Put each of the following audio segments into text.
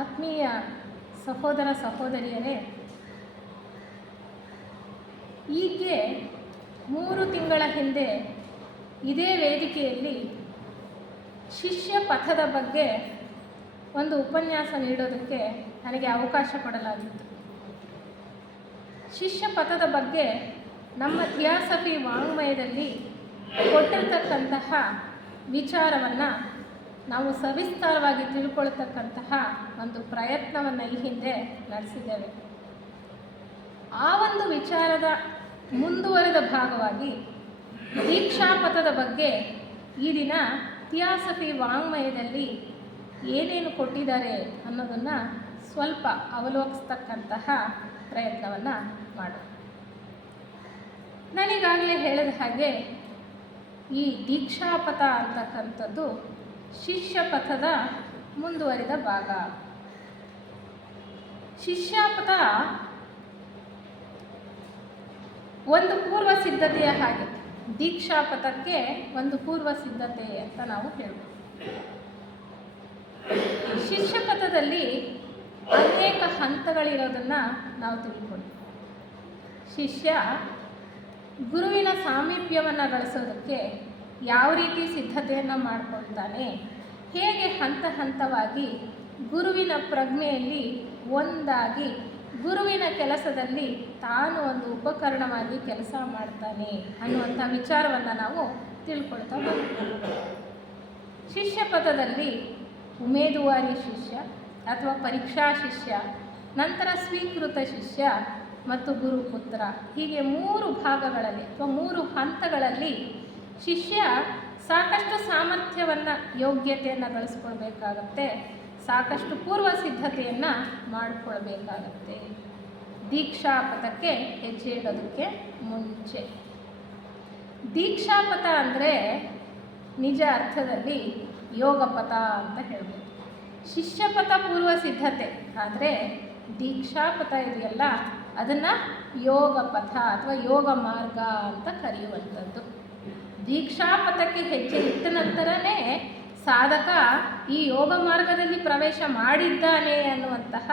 ಆತ್ಮೀಯ ಸಹೋದರ ಸಹೋದರಿಯರೇ, ಈಗ್ಗೆ 3 ತಿಂಗಳ ಹಿಂದೆ ಇದೇ ವೇದಿಕೆಯಲ್ಲಿ ಶಿಷ್ಯ ಪಥದ ಬಗ್ಗೆ ಒಂದು ಉಪನ್ಯಾಸ ನೀಡೋದಕ್ಕೆ ನನಗೆ ಅವಕಾಶ ಕೊಡಲಾಗಿತ್ತು. ಶಿಷ್ಯ ಪಥದ ಬಗ್ಗೆ ನಮ್ಮ ಥಿಯಾಸಫಿ ವಾಂಗ್ಮಯದಲ್ಲಿ ಕೊಟ್ಟಿರ್ತಕ್ಕಂತಹ ವಿಚಾರವನ್ನು ನಾವು ಸವಿಸ್ತಾರವಾಗಿ ತಿಳ್ಕೊಳ್ತಕ್ಕಂತಹ ಒಂದು ಪ್ರಯತ್ನವನ್ನು ಈ ಹಿಂದೆ ನಡೆಸಿದ್ದೇವೆ. ಆ ಒಂದು ವಿಚಾರದ ಮುಂದುವರೆದ ಭಾಗವಾಗಿ ದೀಕ್ಷಾಪಥದ ಬಗ್ಗೆ ಈ ದಿನ ಥಿಯಾಸಫಿ ವಾಂಗ್ಮಯದಲ್ಲಿ ಏನೇನು ಕೊಟ್ಟಿದ್ದಾರೆ ಅನ್ನೋದನ್ನು ಸ್ವಲ್ಪ ಅವಲೋಕಿಸ್ತಕ್ಕಂತಹ ಪ್ರಯತ್ನವನ್ನು ಮಾಡೋಣ. ನಾನೀಗಾಗಲೇ ಹೇಳಿದ ಹಾಗೆ ಈ ದೀಕ್ಷಾಪಥ ಅಂತಕ್ಕಂಥದ್ದು ಶಿಷ್ಯ ಪಥದ ಮುಂದುವರಿದ ಭಾಗ. ಶಿಷ್ಯಪಥ ಒಂದು ಪೂರ್ವ ಸಿದ್ಧತೆಯ ಹಾಗೆ, ದೀಕ್ಷಾಪಥಕ್ಕೆ ಒಂದು ಪೂರ್ವ ಸಿದ್ಧತೆ ಅಂತ ನಾವು ಹೇಳ್ಬೋದು. ಶಿಷ್ಯ ಪಥದಲ್ಲಿ ಅನೇಕ ಹಂತಗಳಿರೋದನ್ನು ನಾವು ತಿಳ್ಕೊಂಡು, ಶಿಷ್ಯ ಗುರುವಿನ ಸಾಮೀಪ್ಯವನ್ನು ಗಳಿಸೋದಕ್ಕೆ ಯಾವ ರೀತಿ ಸಿದ್ಧತೆಯನ್ನು ಮಾಡಿಕೊಳ್ತಾನೆ, ಹೇಗೆ ಹಂತ ಹಂತವಾಗಿ ಗುರುವಿನ ಪ್ರಜ್ಞೆಯಲ್ಲಿ ಒಂದಾಗಿ ಗುರುವಿನ ಕೆಲಸದಲ್ಲಿ ತಾನು ಒಂದು ಉಪಕರಣವಾಗಿ ಕೆಲಸ ಮಾಡ್ತಾನೆ ಅನ್ನುವಂಥ ವಿಚಾರವನ್ನು ನಾವು ತಿಳ್ಕೊಳ್ತಾ ಬರ್ತೀವಿ. ಶಿಷ್ಯ ಪಥದಲ್ಲಿ ಉಮೇದುವಾರಿ ಶಿಷ್ಯ ಅಥವಾ ಪರೀಕ್ಷಾ ಶಿಷ್ಯ, ನಂತರ ಸ್ವೀಕೃತ ಶಿಷ್ಯ ಮತ್ತು ಗುರುಪುತ್ರ, ಹೀಗೆ 3 ಭಾಗಗಳಲ್ಲಿ ಅಥವಾ 3 ಹಂತಗಳಲ್ಲಿ ಶಿಷ್ಯ ಸಾಕಷ್ಟು ಸಾಮರ್ಥ್ಯವನ್ನು, ಯೋಗ್ಯತೆಯನ್ನು ಗಳಿಸ್ಕೊಳ್ಬೇಕಾಗತ್ತೆ, ಸಾಕಷ್ಟು ಪೂರ್ವ ಸಿದ್ಧತೆಯನ್ನು ಮಾಡಿಕೊಳ್ಬೇಕಾಗತ್ತೆ ದೀಕ್ಷಾಪಥಕ್ಕೆ ಹೆಜ್ಜೆ ಇಡೋದಕ್ಕೆ ಮುಂಚೆ. ದೀಕ್ಷಾಪಥ ಅಂದರೆ ನಿಜ ಅರ್ಥದಲ್ಲಿ ಯೋಗಪಥ ಅಂತ ಹೇಳ್ಬೋದು. ಶಿಷ್ಯಪಥ ಪೂರ್ವ ಸಿದ್ಧತೆ ಆದರೆ ದೀಕ್ಷಾಪಥ ಇದೆಯಲ್ಲ, ಅದನ್ನು ಯೋಗ ಪಥ ಅಥವಾ ಯೋಗ ಮಾರ್ಗ ಅಂತ ಕರೆಯುವಂಥದ್ದು. ದೀಕ್ಷಾಪಥಕ್ಕೆ ಹೆಜ್ಜೆ ಇಟ್ಟ ನಂತರನೇ ಸಾಧಕ ಈ ಯೋಗ ಮಾರ್ಗದಲ್ಲಿ ಪ್ರವೇಶ ಮಾಡಿದ್ದಾನೆ ಅನ್ನುವಂತಹ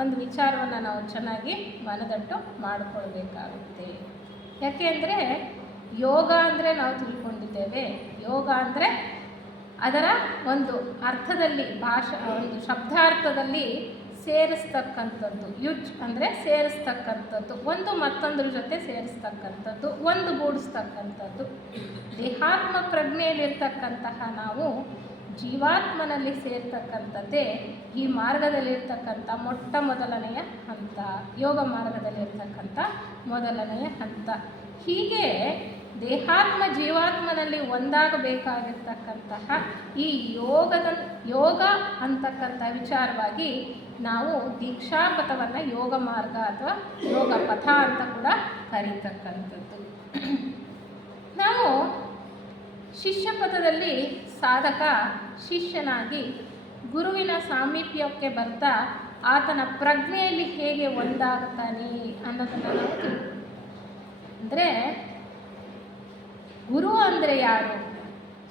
ಒಂದು ವಿಚಾರವನ್ನು ನಾವು ಚೆನ್ನಾಗಿ ಮನದಟ್ಟು ಮಾಡಿಕೊಳ್ಬೇಕಾಗುತ್ತೆ. ಯಾಕೆಂದರೆ ಯೋಗ ಅಂದರೆ ನಾವು ತಿಳ್ಕೊಂಡಿದ್ದೇವೆ, ಯೋಗ ಅಂದರೆ ಅದರ ಒಂದು ಅರ್ಥದಲ್ಲಿ ಒಂದು ಶಬ್ದಾರ್ಥದಲ್ಲಿ ಸೇರಿಸ್ತಕ್ಕಂಥದ್ದು. ಯುಜ್ ಅಂದರೆ ಸೇರಿಸ್ತಕ್ಕಂಥದ್ದು, ಒಂದು ಮತ್ತೊಂದರ ಜೊತೆ ಸೇರಿಸ್ತಕ್ಕಂಥದ್ದು, ಒಂದು ಗೂಡಿಸ್ತಕ್ಕಂಥದ್ದು. ದೇಹಾತ್ಮ ಪ್ರಜ್ಞೆಯಲ್ಲಿರ್ತಕ್ಕಂತಹ ನಾವು ಜೀವಾತ್ಮನಲ್ಲಿ ಸೇರ್ತಕ್ಕಂಥದ್ದೇ ಈ ಮಾರ್ಗದಲ್ಲಿರ್ತಕ್ಕಂಥ ಮೊದಲನೆಯ ಹಂತ, ಯೋಗ ಮಾರ್ಗದಲ್ಲಿರ್ತಕ್ಕಂಥ ಮೊದಲನೆಯ ಹಂತ. ಹೀಗೆ ದೇಹಾತ್ಮ ಜೀವಾತ್ಮನಲ್ಲಿ ಒಂದಾಗಬೇಕಾಗಿರ್ತಕ್ಕಂತಹ ಈ ಯೋಗ ಅಂತಕ್ಕಂಥ ವಿಚಾರವಾಗಿ ನಾವು ದೀಕ್ಷಾಪಥವನ್ನು ಯೋಗ ಮಾರ್ಗ ಅಥವಾ ಯೋಗ ಪಥ ಅಂತ ಕೂಡ ಕರೀತಕ್ಕಂಥದ್ದು. ನಾವು ಶಿಷ್ಯ ಪಥದಲ್ಲಿ ಸಾಧಕ ಶಿಷ್ಯನಾಗಿ ಗುರುವಿನ ಸಾಮೀಪ್ಯಕ್ಕೆ ಬರ್ತಾ ಆತನ ಪ್ರಜ್ಞೆಯಲ್ಲಿ ಹೇಗೆ ಒಂದಾಗುತ್ತಾನೆ ಅನ್ನೋದನ್ನು ನಾವು ತಿಳ್ಕೊಂಡು, ಅಂದರೆ ಗುರು ಅಂದರೆ ಯಾರು,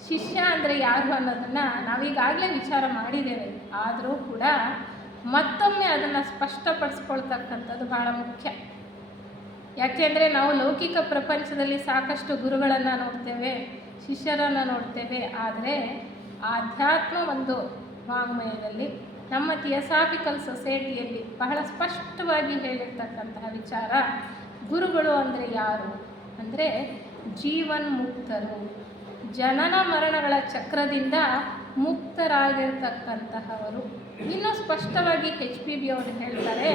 ಶಿಷ್ಯ ಅಂದರೆ ಯಾರು ಅನ್ನೋದನ್ನು ನಾವೀಗಾಗಲೇ ವಿಚಾರ ಮಾಡಿದ್ದೇವೆ. ಆದರೂ ಕೂಡ ಮತ್ತೊಮ್ಮೆ ಅದನ್ನು ಸ್ಪಷ್ಟಪಡಿಸ್ಕೊಳ್ತಕ್ಕಂಥದ್ದು ಬಹಳ ಮುಖ್ಯ. ಯಾಕೆಂದರೆ ನಾವು ಲೌಕಿಕ ಪ್ರಪಂಚದಲ್ಲಿ ಸಾಕಷ್ಟು ಗುರುಗಳನ್ನು ನೋಡ್ತೇವೆ, ಶಿಷ್ಯರನ್ನು ನೋಡ್ತೇವೆ. ಆದರೆ ಆಧ್ಯಾತ್ಮ ಒಂದು ವಾಂಗ್ಮಯದಲ್ಲಿ, ನಮ್ಮ ಥಿಯೋಸಾಫಿಕಲ್ ಸೊಸೈಟಿಯಲ್ಲಿ ಬಹಳ ಸ್ಪಷ್ಟವಾಗಿ ಹೇಳಿರ್ತಕ್ಕಂತಹ ವಿಚಾರ, ಗುರುಗಳು ಅಂದರೆ ಯಾರು ಅಂದರೆ ಜೀವನ್ಮುಕ್ತರು, ಜನನ ಮರಣಗಳ ಚಕ್ರದಿಂದ ಮುಕ್ತರಾಗಿರ್ತಕ್ಕಂತಹವರು. ಇನ್ನೂ ಸ್ಪಷ್ಟವಾಗಿ HPB ಅವರು ಹೇಳ್ತಾರೆ,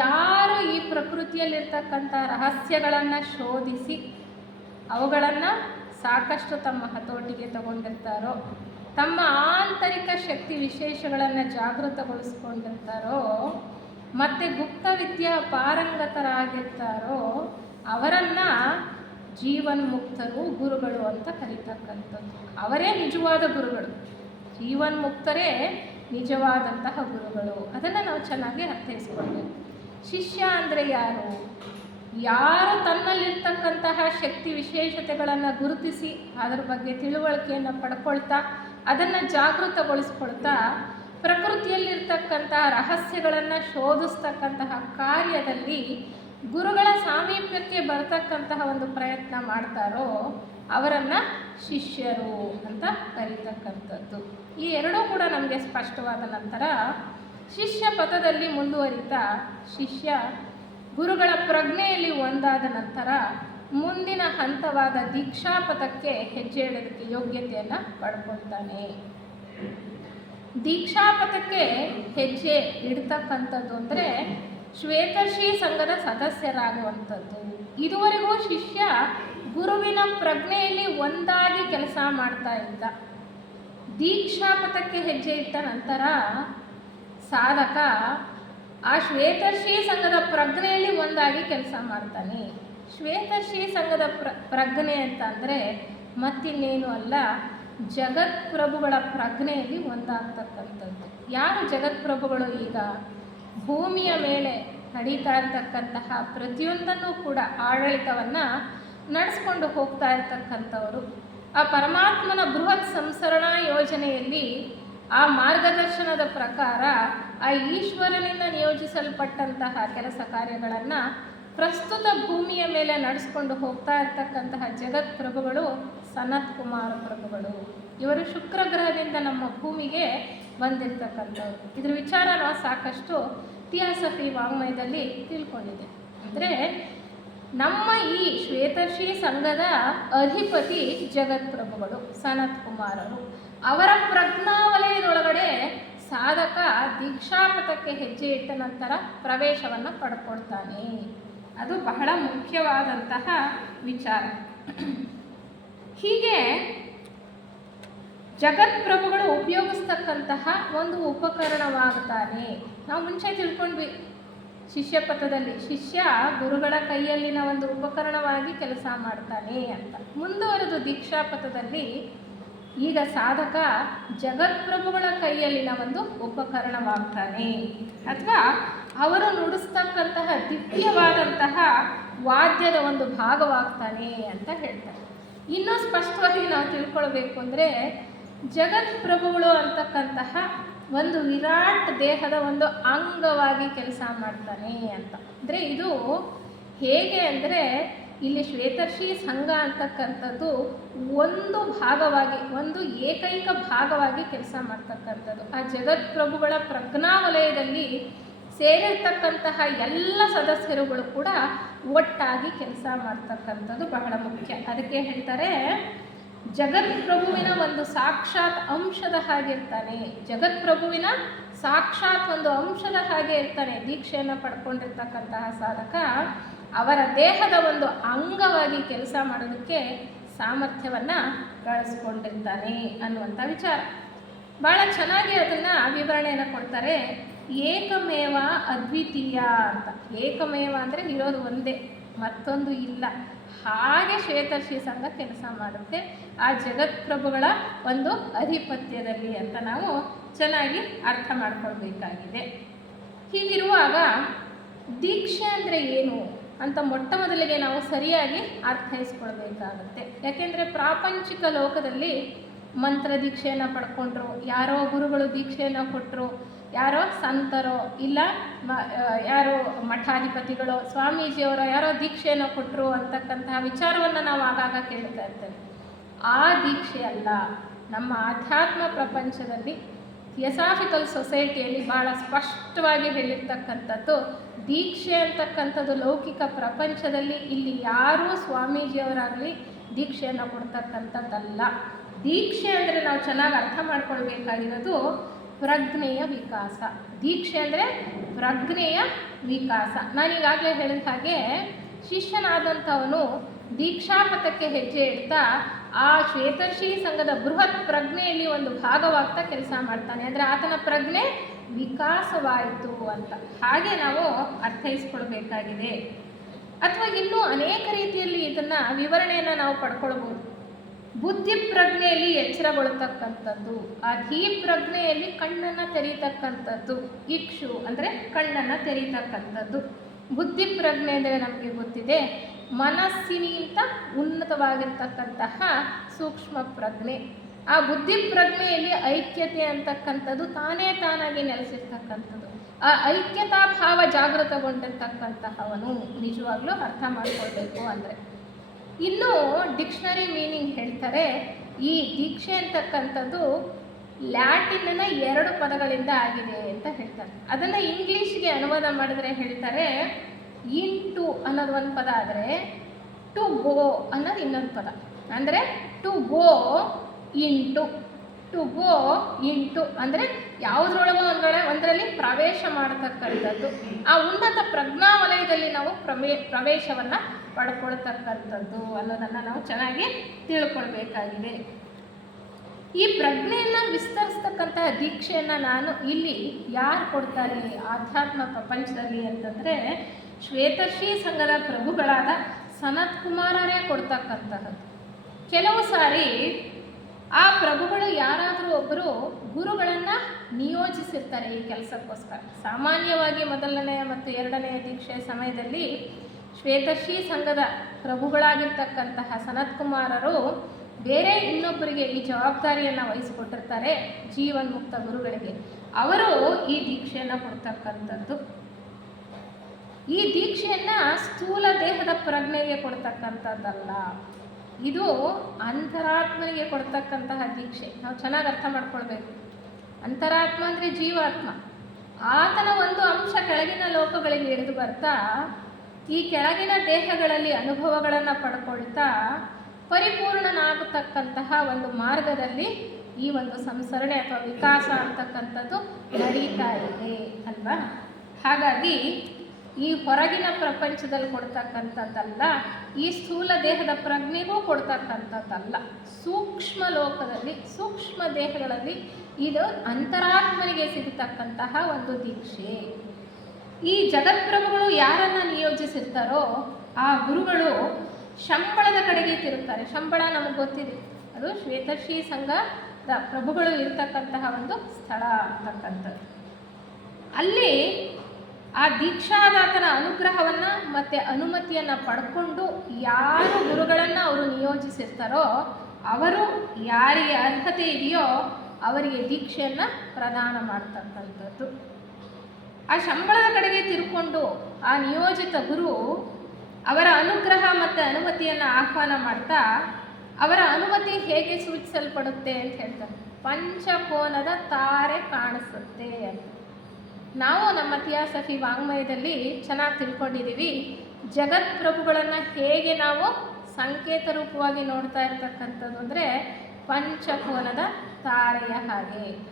ಯಾರು ಈ ಪ್ರಕೃತಿಯಲ್ಲಿರ್ತಕ್ಕಂಥ ರಹಸ್ಯಗಳನ್ನು ಶೋಧಿಸಿ ಅವುಗಳನ್ನು ಸಾಕಷ್ಟು ತಮ್ಮ ಹತೋಟಿಗೆ ತಗೊಂಡಿರ್ತಾರೋ, ತಮ್ಮ ಆಂತರಿಕ ಶಕ್ತಿ ವಿಶೇಷಗಳನ್ನು ಜಾಗೃತಗೊಳಿಸ್ಕೊಂಡಿರ್ತಾರೋ, ಮತ್ತು ಗುಪ್ತ ವಿದ್ಯಾ ಪಾರಂಗತರಾಗಿರ್ತಾರೋ ಅವರನ್ನು ಜೀವನ್ಮುಕ್ತರು, ಗುರುಗಳು ಅಂತ ಕರೀತಕ್ಕಂಥದ್ದು. ಅವರೇ ನಿಜವಾದ ಗುರುಗಳು, ಜೀವನ್ಮುಕ್ತರೇ ನಿಜವಾದಂತಹ ಗುರುಗಳು. ಅದನ್ನು ನಾವು ಚೆನ್ನಾಗಿ ಅರ್ಥೈಸ್ಕೊಳ್ಬೇಕು. ಶಿಷ್ಯ ಅಂದರೆ ಯಾರು? ಯಾರು ತನ್ನಲ್ಲಿರ್ತಕ್ಕಂತಹ ಶಕ್ತಿ ವಿಶೇಷತೆಗಳನ್ನು ಗುರುತಿಸಿ ಅದರ ಬಗ್ಗೆ ತಿಳುವಳಿಕೆಯನ್ನು ಪಡ್ಕೊಳ್ತಾ ಅದನ್ನು ಜಾಗೃತಗೊಳಿಸ್ಕೊಳ್ತಾ ಪ್ರಕೃತಿಯಲ್ಲಿರ್ತಕ್ಕಂತಹ ರಹಸ್ಯಗಳನ್ನು ಶೋಧಿಸ್ತಕ್ಕಂತಹ ಕಾರ್ಯದಲ್ಲಿ ಗುರುಗಳ ಸಾಮೀಪ್ಯಕ್ಕೆ ಬರ್ತಕ್ಕಂತಹ ಒಂದು ಪ್ರಯತ್ನ ಮಾಡ್ತಾರೋ ಅವರನ್ನು ಶಿಷ್ಯರು ಅಂತ ಕರೀತಕ್ಕಂಥದ್ದು. ಈ ಎರಡೂ ಕೂಡ ನಮಗೆ ಸ್ಪಷ್ಟವಾದ ನಂತರ ಶಿಷ್ಯ ಪಥದಲ್ಲಿ ಮುಂದುವರಿತಾ ಶಿಷ್ಯ ಗುರುಗಳ ಪ್ರಜ್ಞೆಯಲ್ಲಿ ಒಂದಾದ ನಂತರ ಮುಂದಿನ ಹಂತವಾದ ದೀಕ್ಷಾಪಥಕ್ಕೆ ಹೆಜ್ಜೆ ಇಡೋದಕ್ಕೆ ಯೋಗ್ಯತೆಯನ್ನು ಪಡ್ಕೊಳ್ತಾನೆ. ದೀಕ್ಷಾಪಥಕ್ಕೆ ಹೆಜ್ಜೆ ಇಡ್ತಕ್ಕಂಥದ್ದು ಅಂದರೆ ಶ್ವೇತರ್ಷಿ ಸಂಘದ ಸದಸ್ಯರಾಗುವಂಥದ್ದು. ಇದುವರೆಗೂ ಶಿಷ್ಯ ಗುರುವಿನ ಪ್ರಜ್ಞೆಯಲ್ಲಿ ಒಂದಾಗಿ ಕೆಲಸ ಮಾಡ್ತಾ ಇದ್ದ. ದೀಕ್ಷಾಪಥಕ್ಕೆ ಹೆಜ್ಜೆ ಇಟ್ಟ ನಂತರ ಸಾಧಕ ಆ ಶ್ವೇತರ್ಷಿ ಸಂಘದ ಪ್ರಜ್ಞೆಯಲ್ಲಿ ಒಂದಾಗಿ ಕೆಲಸ ಮಾಡ್ತಾನೆ. ಶ್ವೇತರ್ಷಿ ಸಂಘದ ಪ್ರಜ್ಞೆ ಅಂತ ಅಂದರೆ ಮತ್ತಿನ್ನೇನು ಅಲ್ಲ, ಜಗತ್ಪ್ರಭುಗಳ ಪ್ರಜ್ಞೆಯಲ್ಲಿ ಒಂದಾಗ್ತಕ್ಕಂಥದ್ದು. ಯಾರು ಜಗತ್ಪ್ರಭುಗಳು? ಈಗ ಭೂಮಿಯ ಮೇಲೆ ನಡೀತಾ ಇರ್ತಕ್ಕಂತಹ ಪ್ರತಿಯೊಂದನ್ನು ಕೂಡ ಆಡಳಿತವನ್ನು ನಡೆಸ್ಕೊಂಡು ಹೋಗ್ತಾ ಇರ್ತಕ್ಕಂಥವರು. ಆ ಪರಮಾತ್ಮನ ಬೃಹತ್ ಸಂಸರಣಾ ಯೋಜನೆಯಲ್ಲಿ ಆ ಮಾರ್ಗದರ್ಶನದ ಪ್ರಕಾರ ಆ ಈಶ್ವರನಿಂದ ನಿಯೋಜಿಸಲ್ಪಟ್ಟಂತಹ ಕೆಲಸ ಕಾರ್ಯಗಳನ್ನು ಪ್ರಸ್ತುತ ಭೂಮಿಯ ಮೇಲೆ ನಡೆಸ್ಕೊಂಡು ಹೋಗ್ತಾ ಇರ್ತಕ್ಕಂತಹ ಜಗತ್ಪ್ರಭುಗಳು ಸನತ್ ಕುಮಾರ ಪ್ರಭುಗಳು. ಇವರು ಶುಕ್ರ ಗ್ರಹದಿಂದ ನಮ್ಮ ಭೂಮಿಗೆ ಬಂದಿರತಕ್ಕಂಥವ್ರು. ಇದ್ರ ವಿಚಾರ ನಾವು ಸಾಕಷ್ಟು ಥಿಯಾಸಫಿ ವಾಂಗ್ಮಯದಲ್ಲಿ ತಿಳ್ಕೊಂಡಿದೆ. ಅಂದರೆ ನಮ್ಮ ಈ ಶ್ವೇತರ್ಷಿ ಸಂಘದ ಅಧಿಪತಿ ಜಗತ್ಪ್ರಭುಗಳು ಸನತ್ ಕುಮಾರರು. ಅವರ ಪ್ರಜ್ಞಾವಲಯದೊಳಗಡೆ ಸಾಧಕ ದೀಕ್ಷಾಪಥಕ್ಕೆ ಹೆಜ್ಜೆ ಇಟ್ಟ ನಂತರ ಪ್ರವೇಶವನ್ನು ಪಡ್ಕೊಳ್ತಾನೆ. ಅದು ಬಹಳ ಮುಖ್ಯವಾದಂತಹ ವಿಚಾರ. ಹೀಗೆ ಜಗತ್ಪ್ರಭುಗಳು ಉಪಯೋಗಿಸ್ತಕ್ಕಂತಹ ಒಂದು ಉಪಕರಣವಾಗ್ತಾನೆ. ನಾವು ಮುಂಚೆ ತಿಳ್ಕೊಂಡ್ವಿ ಶಿಷ್ಯ ಪಥದಲ್ಲಿ ಶಿಷ್ಯ ಗುರುಗಳ ಕೈಯಲ್ಲಿನ ಒಂದು ಉಪಕರಣವಾಗಿ ಕೆಲಸ ಮಾಡ್ತಾನೆ ಅಂತ. ಮುಂದುವರೆದು ದೀಕ್ಷಾಪಥದಲ್ಲಿ ಈಗ ಸಾಧಕ ಜಗತ್ಪ್ರಭುಗಳ ಕೈಯಲ್ಲಿನ ಒಂದು ಉಪಕರಣವಾಗ್ತಾನೆ, ಅಥವಾ ಅವರು ನುಡಿಸ್ತಕ್ಕಂತಹ ದಿವ್ಯವಾದಂತಹ ವಾದ್ಯದ ಒಂದು ಭಾಗವಾಗ್ತಾನೆ ಅಂತ ಹೇಳ್ತಾರೆ. ಇನ್ನೂ ಸ್ಪಷ್ಟವಾಗಿ ನಾವು ತಿಳ್ಕೊಳ್ಬೇಕು ಅಂದರೆ ಜಗತ್ಪ್ರಭುಗಳು ಅಂತಕ್ಕಂತಹ ಒಂದು ವಿರಾಟ್ ದೇಹದ ಒಂದು ಅಂಗವಾಗಿ ಕೆಲಸ ಮಾಡ್ತಾನೆ ಅಂತ. ಅಂದರೆ ಇದು ಹೇಗೆ ಅಂದರೆ ಇಲ್ಲಿ ಶ್ವೇತರ್ಷಿ ಸಂಘ ಅಂತಕ್ಕಂಥದ್ದು ಒಂದು ಭಾಗವಾಗಿ, ಒಂದು ಏಕೈಕ ಭಾಗವಾಗಿ ಕೆಲಸ ಮಾಡ್ತಕ್ಕಂಥದ್ದು. ಆ ಜಗತ್ಪ್ರಭುಗಳ ಪ್ರಜ್ಞಾವಲಯದಲ್ಲಿ ಸೇರಿರ್ತಕ್ಕಂತಹ ಎಲ್ಲ ಸದಸ್ಯರುಗಳು ಕೂಡ ಒಟ್ಟಾಗಿ ಕೆಲಸ ಮಾಡ್ತಕ್ಕಂಥದ್ದು ಬಹಳ ಮುಖ್ಯ. ಅದಕ್ಕೆ ಹೇಳ್ತಾರೆ ಜಗತ್ಪ್ರಭುವಿನ ಒಂದು ಸಾಕ್ಷಾತ್ ಅಂಶದ ಹಾಗೆ ಇರ್ತಾನೆ. ಜಗತ್ಪ್ರಭುವಿನ ಸಾಕ್ಷಾತ್ ಒಂದು ಅಂಶದ ಹಾಗೆ ಇರ್ತಾನೆ. ದೀಕ್ಷೆಯನ್ನು ಪಡ್ಕೊಂಡಿರ್ತಕ್ಕಂತಹ ಸಾಧಕ ಅವರ ದೇಹದ ಒಂದು ಅಂಗವಾಗಿ ಕೆಲಸ ಮಾಡೋದಕ್ಕೆ ಸಾಮರ್ಥ್ಯವನ್ನು ಗಳಿಸ್ಕೊಂಡಿರ್ತಾನೆ ಅನ್ನುವಂಥ ವಿಚಾರ. ಭಾಳ ಚೆನ್ನಾಗಿ ಅದನ್ನು ವಿವರಣೆಯನ್ನು ಕೊಡ್ತಾರೆ. ಏಕಮೇವ ಅದ್ವಿತೀಯ ಅಂತ. ಏಕಮೇವ ಅಂದರೆ ಇರೋದು ಒಂದೇ, ಮತ್ತೊಂದು ಇಲ್ಲ. ಹಾಗೆ ಶ್ವೇತರ್ಷಿ ಸಂಘ ಕೆಲಸ ಮಾಡುತ್ತೆ ಆ ಜಗತ್ಪ್ರಭುಗಳ ಒಂದು ಅಧಿಪತ್ಯದಲ್ಲಿ ಅಂತ ನಾವು ಚೆನ್ನಾಗಿ ಅರ್ಥ ಮಾಡ್ಕೊಳ್ಬೇಕಾಗಿದೆ. ಹೀಗಿರುವಾಗ ದೀಕ್ಷೆ ಅಂದರೆ ಏನು ಅಂತ ಮೊಟ್ಟ ಮೊದಲಿಗೆ ನಾವು ಸರಿಯಾಗಿ ಅರ್ಥೈಸ್ಕೊಳ್ಬೇಕಾಗತ್ತೆ. ಯಾಕೆಂದರೆ ಪ್ರಾಪಂಚಿಕ ಲೋಕದಲ್ಲಿ ಮಂತ್ರ ದೀಕ್ಷೆಯನ್ನು ಪಡ್ಕೊಂಡ್ರು, ಯಾರೋ ಗುರುಗಳು ದೀಕ್ಷೆಯನ್ನು ಕೊಟ್ಟರು, ಯಾರೋ ಸಂತರೋ ಇಲ್ಲ ಯಾರೋ ಮಠಾಧಿಪತಿಗಳು ಸ್ವಾಮೀಜಿಯವರ ಯಾರೋ ದೀಕ್ಷೆಯನ್ನು ಕೊಟ್ಟರು ಅಂತಕ್ಕಂತಹ ವಿಚಾರವನ್ನು ನಾವು ಆಗಾಗ ಕೇಳ್ತಾ ಇರ್ತೇವೆ. ಆ ದೀಕ್ಷೆ ಅಲ್ಲ. ನಮ್ಮ ಆಧ್ಯಾತ್ಮ ಪ್ರಪಂಚದಲ್ಲಿ ಥಿಯಸಾಫಿಕಲ್ ಸೊಸೈಟಿಯಲ್ಲಿ ಭಾಳ ಸ್ಪಷ್ಟವಾಗಿ ಹೇಳಿರ್ತಕ್ಕಂಥದ್ದು ದೀಕ್ಷೆ ಅಂತಕ್ಕಂಥದ್ದು ಲೌಕಿಕ ಪ್ರಪಂಚದಲ್ಲಿ ಇಲ್ಲಿ ಯಾರೂ ಸ್ವಾಮೀಜಿಯವರಾಗಲಿ ದೀಕ್ಷೆಯನ್ನು ಕೊಡ್ತಕ್ಕಂಥದ್ದಲ್ಲ. ದೀಕ್ಷೆ ಅಂದರೆ ನಾವು ಚೆನ್ನಾಗಿ ಅರ್ಥ ಮಾಡ್ಕೊಳ್ಬೇಕಾಗಿರೋದು ಪ್ರಜ್ಞೆಯ ವಿಕಾಸ. ದೀಕ್ಷೆ ಅಂದರೆ ಪ್ರಜ್ಞೆಯ ವಿಕಾಸ. ನಾನೀಗಾಗಲೇ ಹೇಳಿದ ಹಾಗೆ ಶಿಷ್ಯನಾದಂಥವನು ದೀಕ್ಷಾಪಥಕ್ಕೆ ಹೆಜ್ಜೆ ಇಡ್ತಾ ಆ ಶ್ವೇತರ್ಷಿ ಸಂಘದ ಬೃಹತ್ ಪ್ರಜ್ಞೆಯಲ್ಲಿ ಒಂದು ಭಾಗವಾಗ್ತಾ ಕೆಲಸ ಮಾಡ್ತಾನೆ. ಅಂದರೆ ಆತನ ಪ್ರಜ್ಞೆ ವಿಕಾಸವಾಯಿತು ಅಂತ ಹಾಗೆ ನಾವು ಅರ್ಥೈಸ್ಕೊಳ್ಬೇಕಾಗಿದೆ. ಅಥವಾ ಇನ್ನೂ ಅನೇಕ ರೀತಿಯಲ್ಲಿ ಇದನ್ನು ವಿವರಣೆಯನ್ನು ನಾವು ಪಡ್ಕೊಳ್ಬೋದು. ಬುದ್ಧಿ ಪ್ರಜ್ಞೆಯಲ್ಲಿ ಎಚ್ಚರಗೊಳ್ತಕ್ಕಂಥದ್ದು, ಅಧೀ ಪ್ರಜ್ಞೆಯಲ್ಲಿ ಕಣ್ಣನ್ನು ತೆರೀತಕ್ಕಂಥದ್ದು. ಇಕ್ಷು ಅಂದರೆ ಕಣ್ಣನ್ನು ತೆರೀತಕ್ಕಂಥದ್ದು. ಬುದ್ಧಿ ಪ್ರಜ್ಞೆ ಅಂದರೆ ನಮಗೆ ಗೊತ್ತಿದೆ, ಮನಸ್ಸಿನಿಂದ ಉನ್ನತವಾಗಿರ್ತಕ್ಕಂತಹ ಸೂಕ್ಷ್ಮ ಪ್ರಜ್ಞೆ. ಆ ಬುದ್ಧಿ ಪ್ರಜ್ಞೆಯಲ್ಲಿ ಐಕ್ಯತೆ ಅಂತಕ್ಕಂಥದ್ದು ತಾನೇ ತಾನಾಗಿ ನೆಲೆಸಿರ್ತಕ್ಕಂಥದ್ದು. ಆ ಐಕ್ಯತಾ ಭಾವ ಜಾಗೃತಗೊಂಡಿರ್ತಕ್ಕಂತಹವನು ನಿಜವಾಗ್ಲೂ ಅರ್ಥ ಮಾಡ್ಕೊಳ್ಬೇಕು ಅಂದರೆ. ಇನ್ನು ಡಿಕ್ಷನರಿ ಮೀನಿಂಗ್ ಹೇಳ್ತಾರೆ, ಈ ದೀಕ್ಷೆ ಅಂತಕ್ಕಂಥದ್ದು ಲ್ಯಾಟಿನ್ನ 2 ಪದಗಳಿಂದ ಆಗಿದೆ ಅಂತ ಹೇಳ್ತಾರೆ. ಅದನ್ನು ಇಂಗ್ಲೀಷ್ಗೆ ಅನುವಾದ ಮಾಡಿದ್ರೆ ಹೇಳ್ತಾರೆ, ಇನ್ ಟು ಅನ್ನೋದು ಒಂದು ಪದ ಆದರೆ ಟು ಗೋ ಅನ್ನೋದು ಇನ್ನೊಂದು ಪದ. ಅಂದರೆ ಟು ಗೋ ಇಂಟು ಅಂದರೆ ಯಾವುದ್ರೊಳಗೋ ಒಂದರಲ್ಲಿ ಪ್ರವೇಶ ಮಾಡತಕ್ಕಂಥದ್ದು. ಆ ಉನ್ನತ ಪ್ರಜ್ಞಾವಲಯದಲ್ಲಿ ನಾವು ಪ್ರವೇಶವನ್ನು ಪಡ್ಕೊಳ್ತಕ್ಕಂಥದ್ದು ಅನ್ನೋದನ್ನು ನಾವು ಚೆನ್ನಾಗಿ ತಿಳ್ಕೊಳ್ಬೇಕಾಗಿದೆ. ಈ ಪ್ರಜ್ಞೆಯನ್ನು ವಿಸ್ತರಿಸ್ತಕ್ಕಂತಹ ದೀಕ್ಷೆಯನ್ನು ನಾನು ಇಲ್ಲಿ ಯಾರು ಕೊಡ್ತಾರೆ ಆಧ್ಯಾತ್ಮ ಪ್ರಪಂಚದಲ್ಲಿ ಅಂತಂದರೆ, ಶ್ವೇತಶ್ರೀ ಸಂಘದ ಪ್ರಭುಗಳಾದ ಸನತ್ ಕುಮಾರರೇ ಕೊಡ್ತಕ್ಕಂತಹದ್ದು. ಕೆಲವು ಸಾರಿ ಆ ಪ್ರಭುಗಳು ಯಾರಾದರೂ ಒಬ್ಬರು ಗುರುಗಳನ್ನು ನಿಯೋಜಿಸಿರ್ತಾರೆ ಈ ಕೆಲಸಕ್ಕೋಸ್ಕರ. ಸಾಮಾನ್ಯವಾಗಿ 1ನೆಯ ಮತ್ತು 2ನೆಯ ದೀಕ್ಷೆಯ ಸಮಯದಲ್ಲಿ ಶ್ವೇತಶ್ರೀ ಸಂಘದ ಪ್ರಭುಗಳಾಗಿರ್ತಕ್ಕಂತಹ ಸನತ್ ಕುಮಾರರು ಬೇರೆ ಇನ್ನೊಬ್ಬರಿಗೆ ಈ ಜವಾಬ್ದಾರಿಯನ್ನು ವಹಿಸಿಕೊಟ್ಟಿರ್ತಾರೆ, ಜೀವನ್ಮುಕ್ತ ಗುರುಗಳಿಗೆ. ಅವರು ಈ ದೀಕ್ಷೆಯನ್ನು ಕೊಡ್ತಕ್ಕಂಥದ್ದು. ಈ ದೀಕ್ಷೆಯನ್ನು ಸ್ಥೂಲ ದೇಹದ ಪ್ರಜ್ಞೆಗೆ ಕೊಡ್ತಕ್ಕಂಥದ್ದಲ್ಲ, ಇದು ಅಂತರಾತ್ಮನಿಗೆ ಕೊಡ್ತಕ್ಕಂತಹ ದೀಕ್ಷೆ. ನಾವು ಚೆನ್ನಾಗಿ ಅರ್ಥ ಮಾಡ್ಕೊಳ್ಬೇಕು. ಅಂತರಾತ್ಮ ಅಂದರೆ ಜೀವಾತ್ಮ. ಆತನ ಒಂದು ಅಂಶ ಕೆಳಗಿನ ಲೋಕಗಳಿಗೆ ಇಳಿದು ಬರ್ತಾ ಈ ಕೆಳಗಿನ ದೇಹಗಳಲ್ಲಿ ಅನುಭವಗಳನ್ನು ಪಡ್ಕೊಳ್ತಾ ಪರಿಪೂರ್ಣನಾಗತಕ್ಕಂತಹ ಒಂದು ಮಾರ್ಗದಲ್ಲಿ ಈ ಒಂದು ಸಂಸರಣೆ ಅಥವಾ ವಿಕಾಸ ಅಂತಕ್ಕಂಥದ್ದು ನಡೀತಾ ಇದೆ ಅಲ್ವಾ. ಹಾಗಾಗಿ ಈ ಹೊರಗಿನ ಪ್ರಪಂಚದಲ್ಲಿ ಕೊಡ್ತಕ್ಕಂಥದ್ದಲ್ಲ, ಈ ಸ್ಥೂಲ ದೇಹದ ಪ್ರಜ್ಞೆಗೂ ಕೊಡ್ತಕ್ಕಂಥದ್ದಲ್ಲ. ಸೂಕ್ಷ್ಮ ಲೋಕದಲ್ಲಿ, ಸೂಕ್ಷ್ಮ ದೇಹಗಳಲ್ಲಿ ಇದು ಅಂತರಾತ್ಮನಿಗೆ ಸಿಗತಕ್ಕಂತಹ ಒಂದು ದೀಕ್ಷೆ. ಈ ಜಗತ್ಪ್ರಭುಗಳು ಯಾರನ್ನು ನಿಯೋಜಿಸಿರ್ತಾರೋ ಆ ಗುರುಗಳು ಶಂಬಳದ ಕಡೆಗೆ ತಿರುಗ್ತಾರೆ. ಶಂಬಳ ನಮಗೆ ಗೊತ್ತಿದೆ, ಅದು ಶ್ವೇತಶ್ರೀ ಸಂಘದ ಪ್ರಭುಗಳು ಇರ್ತಕ್ಕಂತಹ ಒಂದು ಸ್ಥಳ ಅಂತಕ್ಕಂಥದ್ದು. ಅಲ್ಲಿ ಆ ದೀಕ್ಷಾದಾತನ ಅನುಗ್ರಹವನ್ನು ಮತ್ತು ಅನುಮತಿಯನ್ನು ಪಡ್ಕೊಂಡು ಯಾರು ಗುರುಗಳನ್ನು ಅವರು ನಿಯೋಜಿಸಿರ್ತಾರೋ ಅವರು ಯಾರಿಗೆ ಅರ್ಹತೆ ಇದೆಯೋ ಅವರಿಗೆ ದೀಕ್ಷೆಯನ್ನು ಪ್ರದಾನ ಮಾಡ್ತಕ್ಕಂಥದ್ದು. ಆ ಶಂಬಳದ ಕಡೆಗೆ ತಿರ್ಕೊಂಡು ಆ ನಿಯೋಜಿತ ಗುರು ಅವರ ಅನುಗ್ರಹ ಮತ್ತು ಅನುಮತಿಯನ್ನು ಆಹ್ವಾನ ಮಾಡ್ತಾ, ಅವರ ಅನುಮತಿ ಹೇಗೆ ಸೂಚಿಸಲ್ಪಡುತ್ತೆ ಅಂತ ಹೇಳ್ತಾರೆ, ಪಂಚಕೋನದ ತಾರೆ ಕಾಣಿಸುತ್ತೆ ಅಂತ. ನಾವು ನಮ್ಮ ಥಿಯಾಸಫಿ ವಾಂಗ್ಮಯದಲ್ಲಿ ಚೆನ್ನಾಗಿ ತಿಳ್ಕೊಂಡಿದ್ದೀವಿ. ಜಗತ್ಪ್ರಭುಗಳನ್ನು ಹೇಗೆ ನಾವು ಸಂಕೇತ ರೂಪವಾಗಿ ನೋಡ್ತಾ ಇರ್ತಕ್ಕಂಥದ್ದು ಅಂದರೆ ಪಂಚಕೋನದ ತಾರೆಯ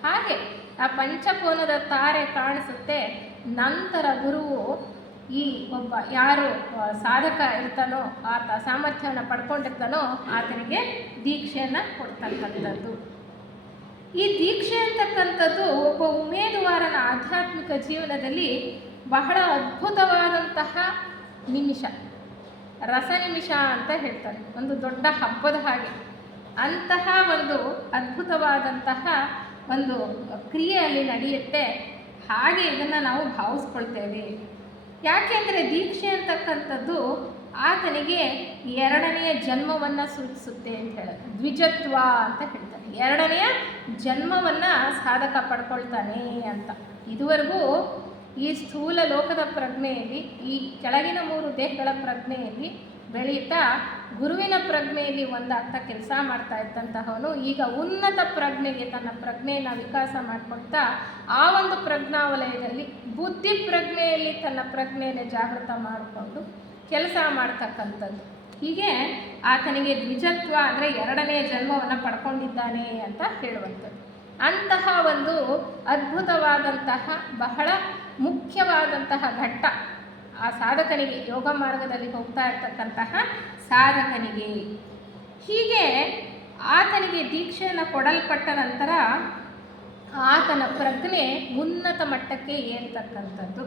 ಹಾಗೆ ಆ ಪಂಚಕೋನದ ತಾರೆ ಕಾಣಿಸುತ್ತೆ. ನಂತರ ಗುರುವು ಈ ಒಬ್ಬ ಯಾರು ಸಾಧಕ ಇರ್ತಾನೋ, ಆತ ಸಾಮರ್ಥ್ಯವನ್ನು ಪಡ್ಕೊಂಡಿರ್ತಾನೋ ಆತನಿಗೆ ದೀಕ್ಷೆಯನ್ನು ಕೊಡ್ತಕ್ಕಂಥದ್ದು. ಈ ದೀಕ್ಷೆ ಅಂತಕ್ಕಂಥದ್ದು ಒಬ್ಬ ಉಮೇದುವಾರನ ಆಧ್ಯಾತ್ಮಿಕ ಜೀವನದಲ್ಲಿ ಬಹಳ ಅದ್ಭುತವಾದಂತಹ ನಿಮಿಷ, ರಸ ನಿಮಿಷ ಅಂತ ಹೇಳ್ತಾರೆ, ಒಂದು ದೊಡ್ಡ ಹಬ್ಬದ ಹಾಗೆ. ಅಂತಹ ಒಂದು ಅದ್ಭುತವಾದಂತಹ ಒಂದು ಕ್ರಿಯೆಯಲ್ಲಿ ನಡೆಯುತ್ತೆ. ಹಾಗೆ ಇದನ್ನು ನಾವು ಭಾವಿಸ್ಕೊಳ್ತೇವೆ. ಯಾಕೆಂದರೆ ದೀಕ್ಷೆ ಅಂತಕ್ಕಂಥದ್ದು ಆತನಿಗೆ 2ನೆಯ ಜನ್ಮವನ್ನು ಸೂಚಿಸುತ್ತೆ ಅಂತ ಹೇಳೋದು. ದ್ವಿಜತ್ವ ಅಂತ ಹೇಳ್ತಾರೆ. 2ನೆಯ ಜನ್ಮವನ್ನು ಸಾಧಕ ಪಡ್ಕೊಳ್ತಾನೆ ಅಂತ. ಇದುವರೆಗೂ ಈ ಸ್ಥೂಲ ಲೋಕದ ಪ್ರಜ್ಞೆಯಲ್ಲಿ, ಈ ಕೆಳಗಿನ 3 ದೇಹಗಳ ಪ್ರಜ್ಞೆಯಲ್ಲಿ ಬೆಳೀತಾ ಗುರುವಿನ ಪ್ರಜ್ಞೆಯಲ್ಲಿ ಒಂದಾಗ್ತಾ ಕೆಲಸ ಮಾಡ್ತಾ ಇದ್ದಂತಹವನು ಈಗ ಉನ್ನತ ಪ್ರಜ್ಞೆಗೆ ತನ್ನ ಪ್ರಜ್ಞೆಯನ್ನು ವಿಕಾಸ ಮಾಡಿಕೊಳ್ತಾ ಆ ಒಂದು ಪ್ರಜ್ಞಾವಲಯದಲ್ಲಿ ಬುದ್ಧಿ ಪ್ರಜ್ಞೆಯಲ್ಲಿ ತನ್ನ ಪ್ರಜ್ಞೆಯನ್ನು ಜಾಗೃತ ಮಾಡಿಕೊಂಡು ಕೆಲಸ ಮಾಡ್ತಕ್ಕಂಥದ್ದು. ಹೀಗೆ ಆತನಿಗೆ ದ್ವಿಜತ್ವ ಅಂದರೆ 2ನೇ ಜನ್ಮವನ್ನು ಪಡ್ಕೊಂಡಿದ್ದಾನೆ ಅಂತ ಹೇಳುವಂಥದ್ದು. ಅಂತಹ ಒಂದು ಅದ್ಭುತವಾದಂತಹ ಬಹಳ ಮುಖ್ಯವಾದಂತಹ ಘಟ್ಟ ಆ ಸಾಧಕನಿಗೆ, ಯೋಗ ಮಾರ್ಗದಲ್ಲಿ ಹೋಗ್ತಾ ಇರ್ತಕ್ಕಂತಹ ಸಾಧಕನಿಗೆ. ಹೀಗೆ ಆತನಿಗೆ ದೀಕ್ಷೆಯನ್ನು ಕೊಡಲ್ಪಟ್ಟ ನಂತರ ಆತನ ಪ್ರಜ್ಞೆ ಉನ್ನತ ಮಟ್ಟಕ್ಕೆ ಏರ್ತಕ್ಕಂಥದ್ದು.